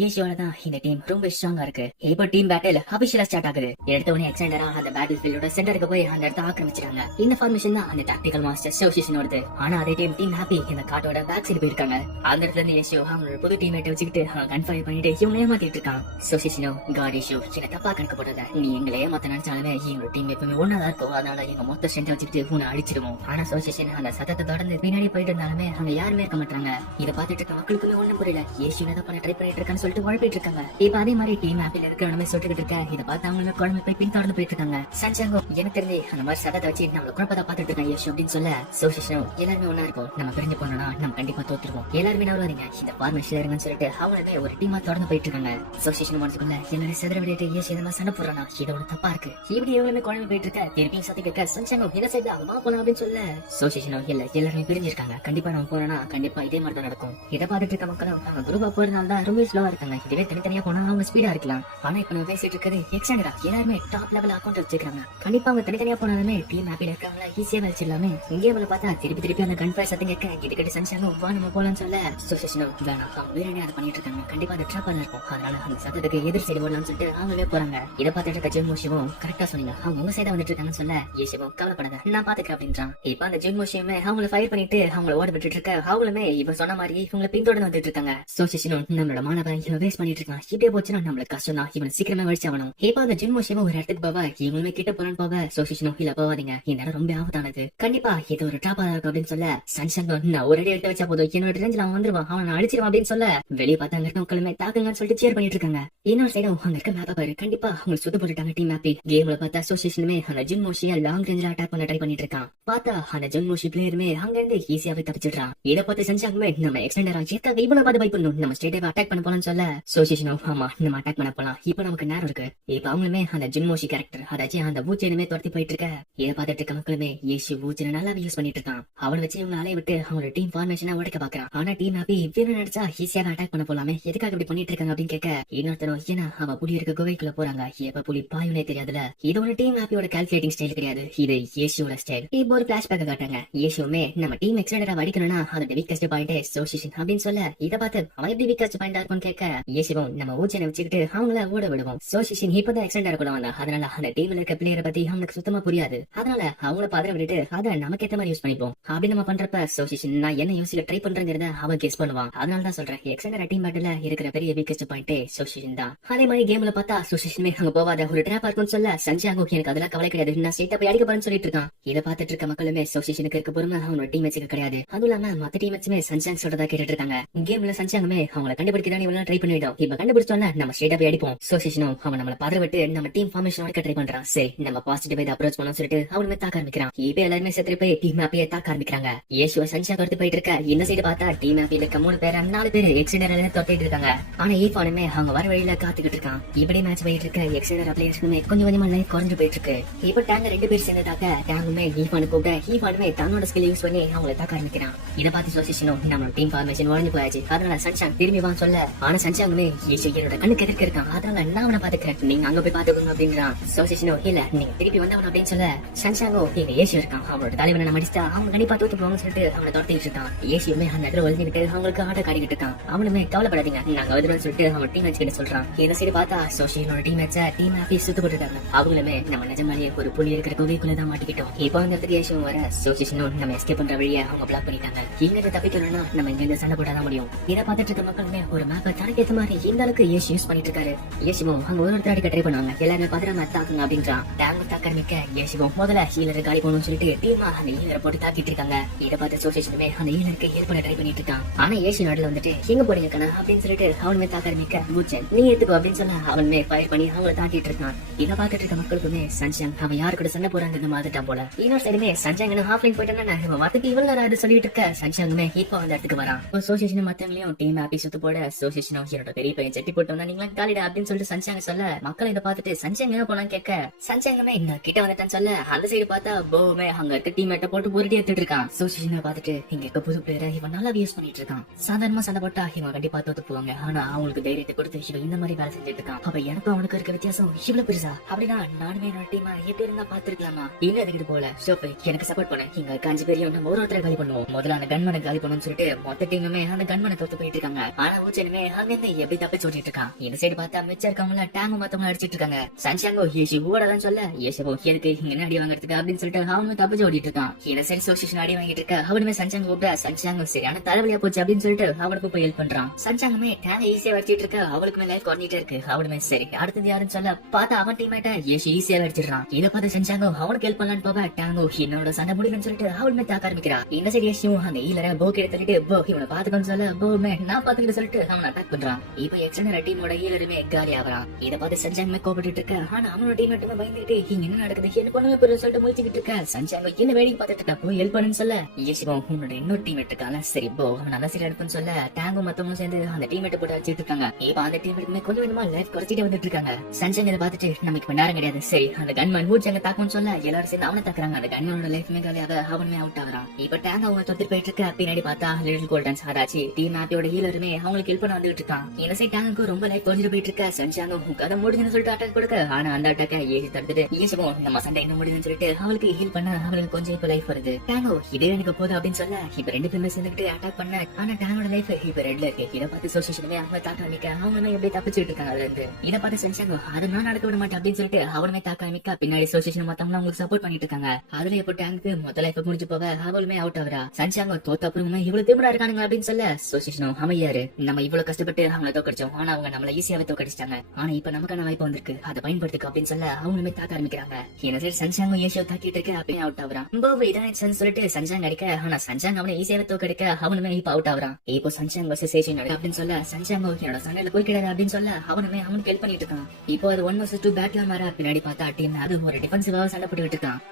ஏஷுவாலதான் இந்த டீம் ரொம்ப ஸ்ட்ராங்கா இருக்கு. இப்போ டீம் பேட்டில் அபிஷியலா ஸ்டார்ட் ஆகுது. எடுத்தவனே எக்ஸ்டெண்டரா அந்த பேட்டில் ஃபீல்டோட சென்டருக்கு போய் அந்த இடத்த ஆக்கிரமிச்சிட்டாங்க. இந்த ஃபார்மேஷன் தான் அந்த டாக்டிக்கல் மாஸ்டர் சோசியேஷன் வருது. ஆனா அதே டீம் ஹாப்பி இந்த காட்டோட பேக் சைடு போயிருக்காங்க. அந்த இடத்துல இருந்து ஏஷு அவங்களோட புது டீம்மேட் வச்சுக்கிட்டு கன்ஃபைர் பண்ணிட்டு இவங்க ஏமாத்திட்டு இருக்கான். சோசியேஷனோ காட் இஷ்யூ என்ன தப்பா கணக்கு போடுறத நீ எங்களை ஏமாத்த நினைச்சாலுமே எங்களோட டீம் எப்பவுமே ஒன்னாதான் இருக்கும். அதனால எங்க மொத்த ஸ்ட்ரென்த் வச்சுக்கிட்டு உன்னை அடிச்சிருவோம். ஆனா சோசியேஷன் அந்த சத்தத்தை தொடர்ந்து பின்னாடி போயிட்டு இருந்தாலுமே அங்க யாருமே இருக்க மாட்டாங்க. இதை பார்த்துட்டு இருக்க மக்களுக்குமே ஒண்ணும் புரியல. ஏசு என்ன பண்ண ட்ரை பண்ணிட்டு இருக்கான்னு சொல்லிட்டு உழைப்பிட்டு இருக்காங்க. இப்ப அதே மாதிரி டீம் ஆப்பிள் இருக்கிறவனுமே சொல்லிட்டு இருக்க. இதை பார்த்து அவங்களுமே குழம்பு போய் பின் தொடர்ந்து போயிட்டு இருக்காங்க. சஞ்சாங்கோ எனக்கு தெரிஞ்சு அந்த மாதிரி சத்தத்தை வச்சு நம்மள குழப்பத்தை பார்த்துட்டு இருக்காங்க ஏசு அப்படின்னு சொல்ல சோசியேஷனும் எல்லாருமே ஒன்னா இருக்கும். நம்ம பிரிஞ்சு போனோம்னா நம்ம கண்டிப்பா தோத்துருவோம். எல்லாருமே நவராதீங்க இந்த ஃபார்மேஷன் இருங்கன்னு சொல்லிட்டு அவங்களுமே ஒரு டீமா தொடர்ந்து போயிட்டு இருக்காங்க. சோசியேஷன் மனசுக்குள்ள எல்லாரும் செதற விட்டு ஏசு இந்த மாதிரி சண்டை போடுறானா இது ஒரு தப்பா இருக்கு. இப்படி எவ்வளவுமே குழம்பு போயிட்டு இருக்க. திருப்பியும் சத்தி கேட்க சஞ்சாங்கோ இந்த சைடு அவமா போலாம் அப்படின்னு சொல்ல சோசியேஷனோ இல்ல எல்லாருமே பிரிஞ்சிருக்காங்க. கண்டிப்பா நம்ம போனா கண்டிப்பா இதே மாதிரி தான் நடக்கும். இதை பார்த்துட்டு இருக்க மக்களும் அவங்க குரூப்பா போறதுனால தான் ரொம்ப ஸ்லோவா இருக்காங்க. இதுவே தனித்தனியா போனா அவங்க ஸ்பீடா இருக்கலாம். ஆனா இப்ப நம்ம பேசிட்டு இருக்கிறது எக்ஸ்டெண்டரா எல்லாருமே டாப் லெவல் அக்கௌண்ட் வச்சிருக்காங்க. கண்டிப்பா அவங்க தனித்தனியா போனாலுமே டீம் ஹாப்பில இருக்காங்களா ஈஸியா வச்சிடலாமே. இங்கே அவளை பார்த்தா திருப்பி அந்த கன்ஃபைர் சத்தம் கேட்க கிட்ட சன்ஷாங்கோ வா நம்ம போலான்னு சொல்ல சோசியேஷனோ வேணாம் அவங்க வேற அதை பண்ணிட்டு இருக்காங்க. கண்டிப்பா அந்த ட்ராப்பா இருக்கும். அதனால அந்த சத்தத்துக்கு எதிர் சைடு ஓடலாம்னு சொல்லிட்டு அவங்களே போறாங்க. இதை பார்த்துட்டு இருக்க ஜென்மோஷிவும் கரெக்டா சொன்னீங்க, அவங்க உங்க சைடா வந்துட்டு இருக்காங்கன்னு சொல்ல ஈஷிவும் கவலைப்படாத நான் பாத்துக்கிறேன் அப்படின்றான். இப்ப அந்த ஜென்மோஷியுமே அவங்கள ஃபயர் பண்ணிட்டு அவங்கள ஓட விட்டுட்டு இருக்க, அவங்களுமே இவன் சொன்ன மாதிரி இவங்களை பின்தொடர்ந்து வந்துட்டு இருக்காங்க. சோசிஷனும் நம்மளோட மாணவன் இவன் வேஸ்ட் பண்ணிட்டு இருக்கான், இப்படியே போச்சுன்னா நம்மளுக்கு கஷ்டம் தான், இவனை சீக்கிரமே வழிச்சு ஆகணும். இப்ப அந்த ஜென்மோஷிவும் ஒரு இடத்துக்கு போவ இவங்களுமே கிட்ட போறான்னு போவ சோசிஷனும் இல்ல போவாதீங்க, இந்த இடம் ரொம்ப ஆபத்தானது, கண்டிப்பா இது ஒரு டிராப்பா இருக்கும் அப்படின்னு சொல்ல சன்சங்கம் நான் ஒரு அடி எடுத்து வச்சா போதும் என்னோட ரேஞ்சில் அவன் வந்துருவான், அவனை அழிச்சிருவான் அப்படின்னு சொல்ல வெளியே பார்த்தா அங்க இருக்க மக்களுமே தாக்குங்கன்னு சொல்லிட்டு சேர் பண்ணிட்டு இருக்காங்க. இன்னொரு சைடும் அங்க இருக்க மேப்பை பாரு, கண்டிப்பா அவங்க சுத்த போட்டுட்டாங்க டீம் மேப்பி. கேம்ல பார்த்தா அசோசியேஷனுமே அந்த ஜின்மோஷியா லாங் ரேஞ்சில அட்டாக் பண்ண ட்ரை பண்ணிட்டு இருக்கான். பார்த்தா அந்த ஜின்மோஷி பிளேயருமே அங்க இருந்து ஈஸியாவே தப்பிச்சிடுறான். இதை பார்த்து செஞ்சாங்கமே நம்ம எக்ஸ்டெண்டர் ஆச்சு இவ்வளவு பார்த்து பைப் பண்ணணும், நம்ம ஸ்ட்ரெயிட்டாவே அட்டாக் பண்ண போலாம்னு சொல்ல அசோசியேஷனும் ஆமா நம்ம அட்டாக் பண்ண போலாம், இப்ப நமக்கு நேரம் இருக்கு. இப்ப அவங்களுமே அந்த ஜின்மோஷி கேரக்டர் அதாச்சும் அந்த பூச்சனுமே துரத்தி போயிட்டு இருக்க. இதை பார்த்துட்டு இருக்க மக்களுமே ஏசி பூச்சனை நல்லாவே யூஸ் பண்ணிட்டு இருக்கான். அவனை வச்சு இவங்க அலைய விட்டு அவங்களோட டீம் ஃபார்மேஷனா உடைக்க பாக்குறான். ஆனா டீம் ஹாப்பி இவனு நினைச்சா ஈஸியாக அட்டாக் பண்ண போலாமே, எதுக்காக இப்படி பண்ணிட்டு இருக்காங்க அப்படின்னு கேட்க இன்னொருத்தரும் ஏன்னா அவ புலி இருக்க குகைக்குள்ள போறாங்க, எப்ப புலி பாயுனே தெரியாதுல. இது ஒரு டீம் ஹாப்பியோட கால்குலேட்டிங் ஸ்டைல் கிடையாது, இது ஏசியோட ஸ்டைல். இப்போ ஒரு பிளாஷ்பேக் காட்டாங்க. ஏசியுமே நம்ம டீம் எக்ஸ்டெண்டரா அடிக்கணும்னா அதோட வீக்கஸ்ட் பாயிண்ட் அசோசியேஷன் அப்படின்னு சொல்ல இதை பார்த்து அவன் எப்படி வீக்கஸ்ட் பாயிண்டா இருக்கும்னு கேட்க ஏசிவும் நம்ம ஊச்சனை வச்சுக்கிட்டு அவங்கள ஓட விடுவோம். அசோசியேஷன் இப்பதான் எக்ஸ்டெண்டரா கூட வந்தா, அதனால அந்த டீம்ல இருக்க பிளேயரை பத்தி அவனுக்கு சுத்தமா புரியாது, அதனால அவங்கள பதற விட்டுட்டு அதை நமக்கு ஏத்த மாதிரி யூஸ் பண்ணிப்போம். அப்படி நம்ம பண்றப்ப அசோசியேஷன் நான் என்ன யூஸ்ல ட்ரை பண்றேங்கிறத அவன் கெஸ் பண்ணுவான். அதனாலதான் சொல்றேன் எக்ஸ்டெண்டரா டீம் பேட்டில் இருக்கிற பெரிய வீக்கஸ்ட் பாயிண்ட் அசோசியேஷன் தான். அதே மாதிரி கேம்ல பார்த்தா அசோசியேஷன் அங்க போவாத ஒரு டிராப் இருக்கும்னு சொல்ல சஞ்சாங்கோ எனக்கு அதெல்லாம் கவலை கிடையாது, நான் ஸ்ட்ரெயிட்டா போய் அடிக்க போறேன்னு சொல்லிட்டு இருக்கான். இதை பார்த்துட்டு இருக்க மக்களுமே அசோசியேஷனுக்கு இருக்க பொறுமை அவனோட டீம் மேட்சுக்கு கிடையாது. அதுவும் இல்லாம மத்த டீம் மேட்சுமே சஞ்சாங் சொல்றதா கேட்டுட்டு இருக்காங்க. கேம்ல சஞ்சாங்கமே அவங்களை கண்டுபிடிக்கதான் இவ்வளவு ட்ரை பண்ணிட்டோம், இப்ப கண்டுபிடிச்சோம்னா நம்ம ஸ்ட்ரெயிட்டா போய் அடிப்போம். அசோசியேஷனும் அவன் நம்மள பதற விட்டு நம்ம டீம் ஃபார்மேஷன் வரைக்கும் ட்ரை பண்றான். சரி நம்ம பாசிட்டிவ் இதை அப்ரோச் பண்ணோம்னு சொல்லிட்டு அவனுமே தாக்க ஆரம்பிக்கிறான். இப்ப எல்லாருமே செத்து போய் டீம் ஹாப்பியை தாக்க ஆரம்பிக்கிறாங்க. ஏசுவ சஞ்சா கருத்து போயிட்டு இருக்க. இந்த சைடு பார்த்தா டீம் ஹாப்பியில இருக்க 3 பேர் 4 பேர் எக்ஸ்டெண்டர்ல தொட்டிட்டு இருக்காங்க. ஆனா ஈஃபானுமே அவங்க வர வழியில காத்துக்கிட்டு இருக்கான். இப்படி மேட்ச் போயிட்டு இருக்க எக்ஸ்டெண்டர் பிளேயர்ஸ்க்குமே கொஞ்சம் கொஞ்சமா லைஃப் குறைஞ்சு போயிட்டு இருக்கு. இப்ப டேங்க 2 பேர் சேர்ந்து தாக்க டேங்குமே ஈஃபானு கூப்பிட ஈஃபானுமே தன்னோட ஸ்கில் யூஸ் பண்ணி அவங்களை தாக்க ஆரம்பிக்கிறான். இதை பார்த்து அசோசியேஷனும் நம்ம டீம் ஃபார்மேஷன் உடஞ்சு போயாச்சு, அதனால சஞ்சாங் திரும்பி வான்னு சொல்ல ஆனா சஞ்சாங்குமே ஏசு என்னோட கண்ணுக்கு எதிர்க்க இருக்கான், அதனால நான் அவனை பாத்துக்கிறேன், நீங்க அங்க போய் பாத்துக்கோங்க அப்படின்றான். அசோசியேஷனோ இல்ல நீங்க திருப்பி வந்தவன் அப்படின்னு சொல்ல சஞ்சாங்கோ இங்க ஏசு இருக்கான், அவனோட தலைவனை நம்ம அடிச்சா அவங்க கண்டிப்பா தோத்து போவாங்கன்னு சொல்லிட்டு அவனை துரத்திட்டு இருக்கான். ஏசியுமே அந்த இடத்துல ஒழிஞ்சுக்கிட்டு அவங்களுக்கு ஆட்ட காட்டிக்கிட்டு இருக்கான். அவனுமே கவலைப்படாதீங்க நாங்க வருதுன்னு சொல்லிட்டு அவன் டீம் மேட்ச் கிட்ட சொல்றான். இந்த சைடு பார்த்தா அசோசியேஷனோட டீம் மேட்ச டீம் ஹாப்பி சுத்து போட்டுருக்காங்க. அவங்களுமே நம்ம நிஜமாலேயே ஒரு புலி இருக்கிற குகைக்குள்ளதான் மாட்டிக்கிட்டோம். இப்போ அந்த இடத்துக்கு ஏசும் வர அசோசியேஷனும் நம்ம எஸ்கேப் பண்ற வழியை அவங்க பிளாக் பண்ணிட்டாங்க. இங்க தப்பிக்கணும்னா நம்ம இங்க இருந்து சண்டை போட்டாதான் முடியும். இதை பார்த்துட்டு இருக்க மக்களுமே ஒரு மேப்பை தனக்கு ஏத்த மாதிரி இந்த அளவுக்கு ஏசு யூஸ் பண்ணிட்டு இருக்காரு. ஏசுவும் அங்க ஒருத்தர் அடிக்க ட்ரை பண்ணுவாங்க, எல்லாருமே பதறாம தாக்குங்க அப்படின்றான். டேங்க் தாக்க ஆரம்பிக்க ஏசுவும் முதல்ல ஹீலர் காலி போகணும்னு சொல்லிட்டு டீமா அந்த ஹீலரை போட்டு தாக்கிட்டு இருக்காங்க. இதை பார்த்து அசோசியேஷனுமே அந்த ஹீலருக்கு ஹெல்ப் பண்ண ட்ரை பண்ணிட்டு இருக்கான். ஆனா ஏசு நாடுல வந்துட்டு எங்க போறீங்க கண்ணா அப்படின்னு சொல்லிட்டு அவனுமே தாக்க ஆரம்பிக்க பூச்சன் நீ ஏத்துக்கோ அப்படின்னு சொன்னா அவனுமே ஃபயர் பண்ணி அவங்களை தாக்கிட்டு இருக்கான். இதை பார்த்துட்டு இருக்க மக்களுக்குமே சஞ்சாங் அவன் யாரு கூட சண்டை போறாங்க மாதிரிட்டான் போல. இன்னொரு சைடுமே சஞ்சாங் ஹாஃப்லைன் போயிட்டானா வரத்துக்கு இவ்வளவு சொல்லிட்டு இருக்க சஞ்சாங்குமே இப்போ அந்த இடத்துக்கு வரான். அசோசியேஷன் மத்தவங்களையும் டீம் ஹாப்பி சுத்து போட அசோசியேஷன் என்னோட பெரிய பையன் செட்டி போட்டு வந்தா நீங்களா காலிடா அப்படின்னு சொல்லிட்டு சஞ்சாங்க சொல்ல மக்கள் இதை பார்த்துட்டு சஞ்சாங்க எங்க போனான்னு கேட்க சஞ்சாங்கமே இந்த கிட்ட வந்துட்டான்னு சொல்ல அந்த சைடு பார்த்தா போமே அங்க இருக்க டீம் மேட்ட போட்டு பொருட்டி எடுத்துட்டு இருக்கான். அசோசியேஷனை பார்த்துட்டு இங்க இருக்க புது பிளேயரை இவன் நல்லா யூஸ் பண்ணிட்டு இருக்கான். சாதாரணமா சண்டை போட்டா இவன் கண்டிப்பா தோத்து போவாங்க, ஆனா அவங்களுக்கு தைரியத்தை கொடுத்து இவன் இந்த மாதிரி வேலை செஞ்சுட்டு இருக்கான். அப்ப எனக்கும் அவனுக்கு இருக்க வித்தியாசம் இவ்வளவு பெருசா அப்படின்னா நானுமே என்னோட டீம் எப்படி இருந்தா பாத்துருக்கலாமா இல்ல அதுக்கிட்டு போல ஷோப்பு எனக்கு சப்போர்ட் பண்ண இங்க 5 பேரையும் நம்ம ஒருத்தரை காலி பண்ணுவோம். முதல்ல அந்த கன்மனை காலி பண்ணணும்னு சொல்லிட்டு மொத்த டீமுமே அந்த கன்மனை தோத்து போயிட்டு இருக்காங்க. ஆனா ஊச்சனுமே அங்கிருந்து எப்படி தப்பிச்சு ஓட்டிட்டு இருக்கான். இந்த சைடு பார்த்தா மிச்சம் இருக்கவங்கள டேங்கு மத்தவங்க அடிச்சிட்டு இருக்காங்க. சஞ்சாங்கோ ஏசி ஓடதான் சொல்ல ஏசோ எனக்கு இங்க அடி வாங்குறதுக்கு அப்படின்னு சொல்லிட்டு அவனுமே தப்பிச்சு ஓடிட்டு இருக்கான். இந்த சைடு அசோசியேஷன் அடி வாங்கிட்டு இருக்க அவனுமே சஞ்சாங்க கூப்பிட சஞ்சாங்கம் சரியான தலைவலியா போச்சு அப்படின்னு சொல்லிட்டு அவனுக்கு போய் ஹெல்ப் பண்றான். சஞ்சாங்கமே டேங்க ஈஸியா வச்சிட்டு இருக்க அவளுக்குமே லைஃப் குறைஞ்சிட்டே இருக்கு. அவனுமே சரி அடுத்தது யாருன்னு சொல்ல பார்த்தா அவன் டீம்மேட்ட ஏசி ஈஸியா அடிச்சிடறான். இதை பார்த்து சஞ்சாங்கோ அவனுக்கு ஹெல்ப் பண்ணலான்னு போவ டேங்கோ என்னோட சண்டை முடியும்னு சொல்லிட்டு அவனுமே தாக்க ஆரம்பிக்கிறான். இந்த சைடு ஏசியும் அந்த ஈலரை போக்கு எடுத்துட்டு போ இவனை பாத்துக்கணும்னு சொல்ல போமே நான் பாத்துக்கிட்டு சொல்லிட்டு அவன் அட்டாக் பண்றான். இப்ப எக்ஸ்டெண்டர் டீமோட ஈலருமே காலி ஆகிறான். இதை பார்த்து சஞ்சாங்கமே கோபப்பட்டு இருக்க. ஆனா அவனோட டீம் மட்டுமே பயந்துட்டு இங்க என்ன நடக்குது எனக்கு ஒண்ணுமே புரியல சொல்லிட்டு முடிச்சுக்கிட்டு இருக்க. சஞ்சாங்க என்ன வேடிக்கை பார்த்துட்டு இருக்கா போய் ஹெல்ப் பண்ணுன்னு சொல்ல ஏசிவம் உன்னோட இன்னொரு டீம் இருக்காங்க சரி போ அவன் நல்ல சரி எடுப்புன்னு சொல்ல டேங்கும் மத்தவங்களும் சேர்ந்து அந்த டீம் போட்டு வச்சுட்டு இருக்காங்க. இப்ப அந்த டீம் கொஞ்சம் கொஞ்சமா லைஃப் குறைச்சிட்டு வந்துட்டு இருக்காங்க. சஞ்சாங்க இதை பார்த்துட்டு நமக்கு இப்ப நேரம் கிடையாது சரி அந்த கன்மன் மூச்சாங்க தாக்கும்னு சொல்ல எல்லாரும் சேர்ந்து அவனை தாக்குறாங்க. அந்த கன்மனோட லைஃப்மே காலியாக அவனுமே அவுட் ஆகிறான். இப்ப டேங் அவங்க தொத்திட்டு போயிட்டு இருக்க. பின்னாடி பார்த்தா லிட்டில் கோல்டன்ஸ் ஆராச்சி டீம் ஹாப்பியோட ஹீலருமே அவங்களுக்கு ஹெல்ப் பண்ண வந்துட்டு இருக்கான். இந்த சைட் டேங்குக்கு ரொம்ப லைஃப் குறைஞ்சிட்டு போயிட்டு இருக்க. சஞ்சாங்க கதை முடிஞ்சுன்னு சொல்லிட்டு அட்டாக் கொடுக்க. ஆனா அந்த அட்டாக்க ஏசி தடுத்துட்டு ஏசுவோம் நம்ம சண்டை என்ன முடியுதுன்னு சொல்லிட்டு அவளுக்கு ஹீல் பண்ண அவளுக்கு கொஞ்சம் இப்ப லைஃப் வருது. டேங்கோ இதே எனக்கு போதும் அப்படின்னு சொல்ல இப்ப 2 பேருமே சேர்ந்துட்டு அட்டாக் பண்ண. ஆனா டேங்கோட லைஃப் இப்ப ரெட்ல இருக்கு. இதை பார்த்து அசோசியேஷனுமே அவங்க தாக்க ஆரம்பிக்க அவங்களுமே எப்படி தப்பிச்சுட்டு இருக்காங்க. அதுல இருந்து இதை பார்த்து சன்ஷாங்கோ அதை நான் நடக்க விட மாட்டேன் அப்படின்னு சொல்லிட்டு அவனுமே தாக்க ஆரம்பிக்க பின்னாடி அசோசியேஷன் மத்தவங்க அவங்களுக்கு சப்போர்ட் பண்ணிட்டு இருக்காங்க. அதுல இப்போ டேங்க்கு முதல்ல இப்ப முடிஞ்சு போவ அவளுமே அவுட் ஆகுறா. சன்ஷாங்கோ தோத்த அப்புறமே இவ்வளவு திமிரா இருக்கானுங்க அப்படின்னு சொல்ல அசோசியேஷனும் அமையாரு. நம்ம இவ்வளவு கஷ்டப்பட்டு அவங்கள தோக்கடிச்சோம், ஆனா அவங்க நம்மள ஈஸியாவே தோக்கடிச்சிட்டாங்க. ஆனா இப்ப நமக்கான வாய்ப்பு வந்திருக்கு, அதை பயன்படுத்திக்க அப்படின்னு சொல்ல அவங்களுமே தாக்க ஆரம்பிக்கிறாங்க. என்ன சரி சன்ஷாங்கோ ஏஷியோ தாக்கிட்டு இருக்கு அப்படியே அவுட் ஆகுறான். போவ இதான் சொல்லிட்டு சன்ஷாங் அடிக்க, ஆனா சன்ஷாங் அவனை ஈஸியாவே தோக்கடிக்க அவனுமே இப்ப அவுட் ஆகுறான். இப்போ சன்ஷாங் வர்சஸ் ஏஷியன் அப்படின்னு சொல்ல சன்ஷாங்கோ என்னோட சண்டையில போய் கிடையாது அப்படின்னு சொல்ல அவனுமே அவனுக்கு ஹெல்ப் பண்ணிட்டு இருக்கான். இப்போ அது 1 vs 2 பேட்ல மாற பின்னாடி பார்த்தா டீம் அது ஒரு டிஃபென்சிவாக சண்டை போட்டுக்கிட்டு இருக்கான்.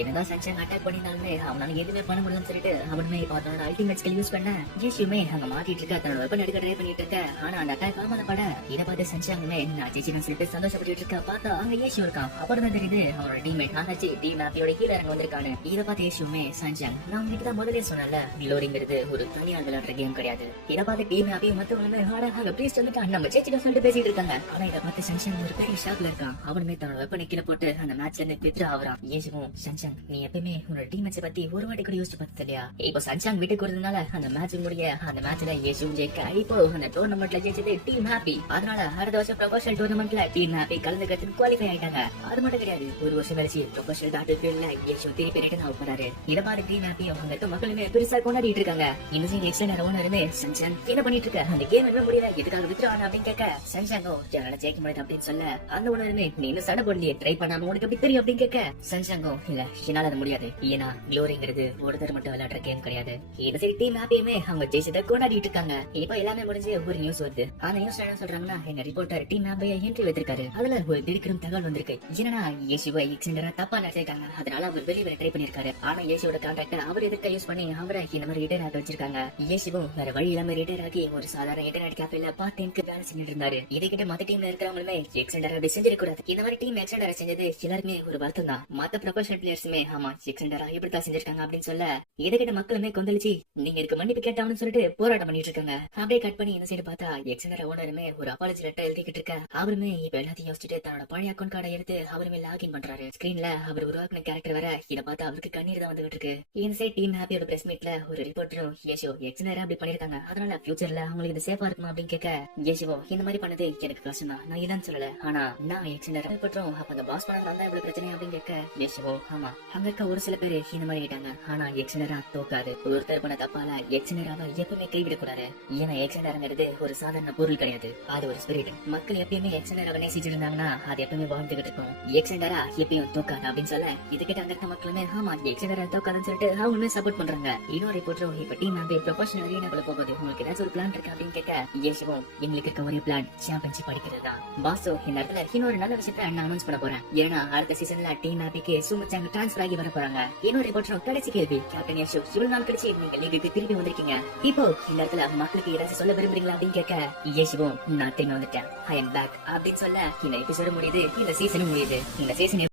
என்னதான் சன்ஷாங் அட்டாக் பண்ணிருந்தாலுமே அவனால எதுவுமே பண்ண முடியலன்னு சொல்லிட்டு அவனுமே அவனோட அல்டிமேட் ஸ்கில் யூஸ் பண்ண ஏஷியுமே அங்க மாட்டிட்டு இருக்க, தன்னோட வெப்பன் எடுக்க ட்ரை பண்ணிட்டு இருக்க. ஆனா அந்த அட்டாக் ஆகாம பட இதை பார்த்து சன்ஷாங்குமே நான் ஜெயிச்சின்னு சொல்லிட்டு சந்தோஷப்பட்டு இருக்க. பார்த்தா அங்க ஏஷியோ இருக்கான். அப்புறம் தான் தெரியுது அவனோட டீம்மேட் ஆனாச்சு டீம் ஆப்பியோட ஹீலர் அங்க வந்திருக்கானு. இதை பார்த்து ஏஷியுமே சன்ஷாங் நான் உங்களுக்கு தான் முதலே சொன்னல, க்ளோரிங்கிறது ஒரு தனியார் விளையாடுற கேம் கிடையாது. இதை பார்த்து டீம் ஆப்பியும் மத்தவங்களுமே ஹார்டாக ப்ளீஸ் சொல்லிட்டு நம்ம ஜெயிச்சிட்டு சொல்லிட்டு பேசிட்டு இருக்காங்க. ஆனா இதை பார்த்து சன்ஷாங் ஒரு பெரிய ஷாக்ல இருக்கான். அவனுமே தன்னோட வெப்பனை கீழே போட்டு அந்த மேட்ச்ல இருந்து வித்ரா ஆகுறான். ஏஷியும் சன்ஷாங் நீ எப்பவுமே உன்னோட டீம்மேட்ஸ் பத்தி ஒரு வாட்டி கூட யோசிச்சு பார்த்தது இல்லையா? இப்போ சன்ஷாங் வீட்டுக்கு வரதுனால அந்த மேட்ச் முடிய அந்த மேட்ச்ல ஏஷியும் ஜெயிக்க இப்போ அந்த டோர்னமெண்ட்ல ஜெயிச்சது டீம் ஹாப்பி. அதனால அடுத்த வருஷம் ப்ரொபோஷனல் டோர்னமெண்ட்ல டீம் ஹாப்பி கலந்துக்கிறதுக்கு குவாலிஃபை ஆயிட்டாங்க. அது மட்டும் கிடையாது, ஒரு வருஷம் கழிச்சு ப்ரொபோஷனல் பேட்டில் ஃபீல்ட்ல ஏஷியும் திருப்பி ரிட்டர்ன் ஆக போறாரு. இதை பாரு டீம் ஹாப்பி அவங்க இருக்க மக்களுமே பெருசா கொண்டாடிட்டு இருக்காங்க. இந்த சீன் எக்ஸ்டெண்டர் ஓனருமே சன்ஷாங் என்ன பண்ணிட்டு இருக்க, அந்த கேம் என்ன முடியல எதுக்காக வித்ரான அப்படின்னு கேட்க சன்ஷாங்கோ என்னால ஜெயிக்க முடியாது அப்படின்னு சொல்ல அந்த ஓனருமே நீ இன்னும் சண்டை போடலையே ட்ரை பண்ணாம உனக்கு எப்படி தெரியும் அப்படின்னு கேட்க சன்ஷாங்கோ இல்ல என்னால அது முடியாது, ஏன்னா க்ளோரிங்கிறது ஒருத்தர் மட்டும் விளையாடுற கேம் கிடையாது. இது சரி டீம் ஹாப்பியுமே அவங்க ஜெயிச்சதை கொண்டாடிட்டு இருக்காங்க. இப்போ எல்லாமே முடிஞ்சு ஒரு நியூஸ் வருது. அந்த நியூஸ் என்ன சொல்றாங்கன்னா எங்க ரிப்போர்ட்டர் டீம் ஹாப்பியை இன்டர்வியூ எடுத்திருக்காரு. அதுல ஒரு திடுக்கிடும் தகவல் வந்திருக்கு. என்னன்னா ஏஷிவை எக்ஸ்டெண்டரா தப்பா நினைச்சிருக்காங்க, அதனால அவர் வெளியே ட்ரை பண்ணிருக்காரு. ஆனா ஏஷியோட கான்ட்ராக்ட் அவர் எதுக்கு யூஸ் பண்ணி அவரை இந்த மாதிரி ரிட்டையர் ஆக வச்சிருக்காங்க. ஏஷிவும் வேற வழி இல்லாம ரிட்டையர் ஆகி ஒரு சாதாரண இன்டர்நெட் கேஃபேல பார்ட் டைம்க்கு வேலை செஞ்சுட்டு இருந்தாரு. இதை கிட்ட மத்த டீம்ல இருக்கிறவங்களுமே எக்ஸ்டெண்டரா அப்படி செஞ்சிருக்கூடாது. இந்த மாதிரி டீம் எக்ஸ்டெண்டரா செஞ்சது எல்லாருமே ஒரு வருத்தம் தான். மத்த ப்ரொஃபஷனல் பிளேயர்ஸுமே ஆமா எக்ஸ்டெண்டரா இப்படித்தான் செஞ்சிருக்காங்க அப்படின்னு சொல்ல இதை கிட்ட மக்களுமே கொந்தளிச்சு நீங்க இதுக்கு மன்னிப்பு கேட்டாங்கன்னு சொல்லிட்டு போராட்டம் பண்ணிட்டு இருக்காங்க. அப்படியே கட் பண்ணி இந்த சைடு பார்த்தா எக்ஸ்டெண்டர் ஓனருமே ஒரு அப்பாலஜி லெட்டர் எழுதிக்கிட்டு இருக்க. அவருமே இப்ப எல்லாத்தையும் யோசிச்சுட்டு தன்னோட பழைய அக்கௌண்ட் கார்டை எடுத்து அவருமே லாகின் பண்றாரு. ஸ்கிரீன்ல அவர் உருவாக்கின கேரக்டர் வர இதை பார்த்து அவருக்கு கண்ணீர் தான் வந்துகிட்டு இருக்கு. இந்த சைடு டீம் ஹாப்பியோட பிரஸ் மீட்ல ஒரு ரிப்போர்ட்டரும் ஏஷோ எக்ஸ்டெண்டரா அப்படி பண்ணிருக்காங்க, அதனால ஃபியூச்சர்ல அவங்களுக்கு இது சேஃபா இருக்குமா அப்படின்னு கேட்க ஏஷோ இந்த மாதிரி பண்ணது எனக்கு கஷ்டம் தான், நான் இல்லன்னு சொல்லல, ஆனா நான் எக்ஸ்டெண்டர் ரிப்போர்ட்டரும் அப்ப அந்த பாஸ் பண்ண தான் இவ்வளவு பிரச்சனை அப்படின்னு கேட்க ஏஷோ ஆமா அங்க இருக்க ஒரு சில பேர் இந்த மாதிரி ஆயிட்டாங்க, ஆனா எக்ஸ்டெண்டரா தோக்காது. ஒருத்தர் பண்ண தப்பால எக்ஸ்டெண்டராவை எப்பவுமே கைவிடக்கூடாது. ஏன்னா எக்ஸ்டெண்டர்ங்கிறது ஒரு சாதாரண பொருள் கிடையாது, அது ஒரு ஸ்பிரிட். மக்கள் எப்பயுமே எக்ஸ்டெண்டராவை நேசிச்சு இருந்தாங்கன்னா அது எப்பவுமே வாழ்ந்துகிட்டு இருக்கும். எக்ஸ்டெண்டரா எப்பயும் தோக்காது அப்படின்னு சொல்ல இதுகிட்ட அங்க இருக்க மக்களுமே ஆமா எக்ஸ்டெண்டரா தோக்காதுன்னு சொல்லிட்டு அவங்களுமே சப்போர்ட் பண்றாங்க. இன்னொரு ரிப்போர்ட்டரும் இப்ப டீம் ஆம்பே ப்ரொபோஷனல் அரீனாக்குள்ள போகுது, உங்களுக்கு ஏதாச்சும் ஒரு பிளான் இருக்கு அப்படின்னு கேட்க ஏஷுவும் எங்களுக்கு இருக்க ஒரே பிளான் சாம்பியன்ஷிப் அடிக்கிறது தான். பாசோ இந்த இடத்துல இன்னொரு நல்ல விஷயத்தை நான் அனௌன்ஸ் பண்ண போறேன். ஏன்னா அடுத்த சீசன்ல டீம் ஆம்பிக்கு சூமச்சாங்க டிரான்ஸ்ஃபர் ஆகி வர போறாங்க. இன்னொரு ரிப்போர்ட்டரும் கடைசி கேள்வி, கேப்டன் யஷோ இவ்வளவு நாள் கழிச்சு நீங்க லீகுக்கு திருப்பி வந்திருக்கீங்க, இப்போ இந்த இடத்துல மக்களுக்கு ஏதாச்சும் சொல்ல விரும்புறீங்களா அப்படின்னு கேட்க யஷுவும் நான் திரும்பி வந்துட்டேன், ஐ எம் பேக் அப்படின்னு சொல்ல இந்த எபிசோட முடியுது, இந்த சீசனும் முடியுது. இந்த சீசன்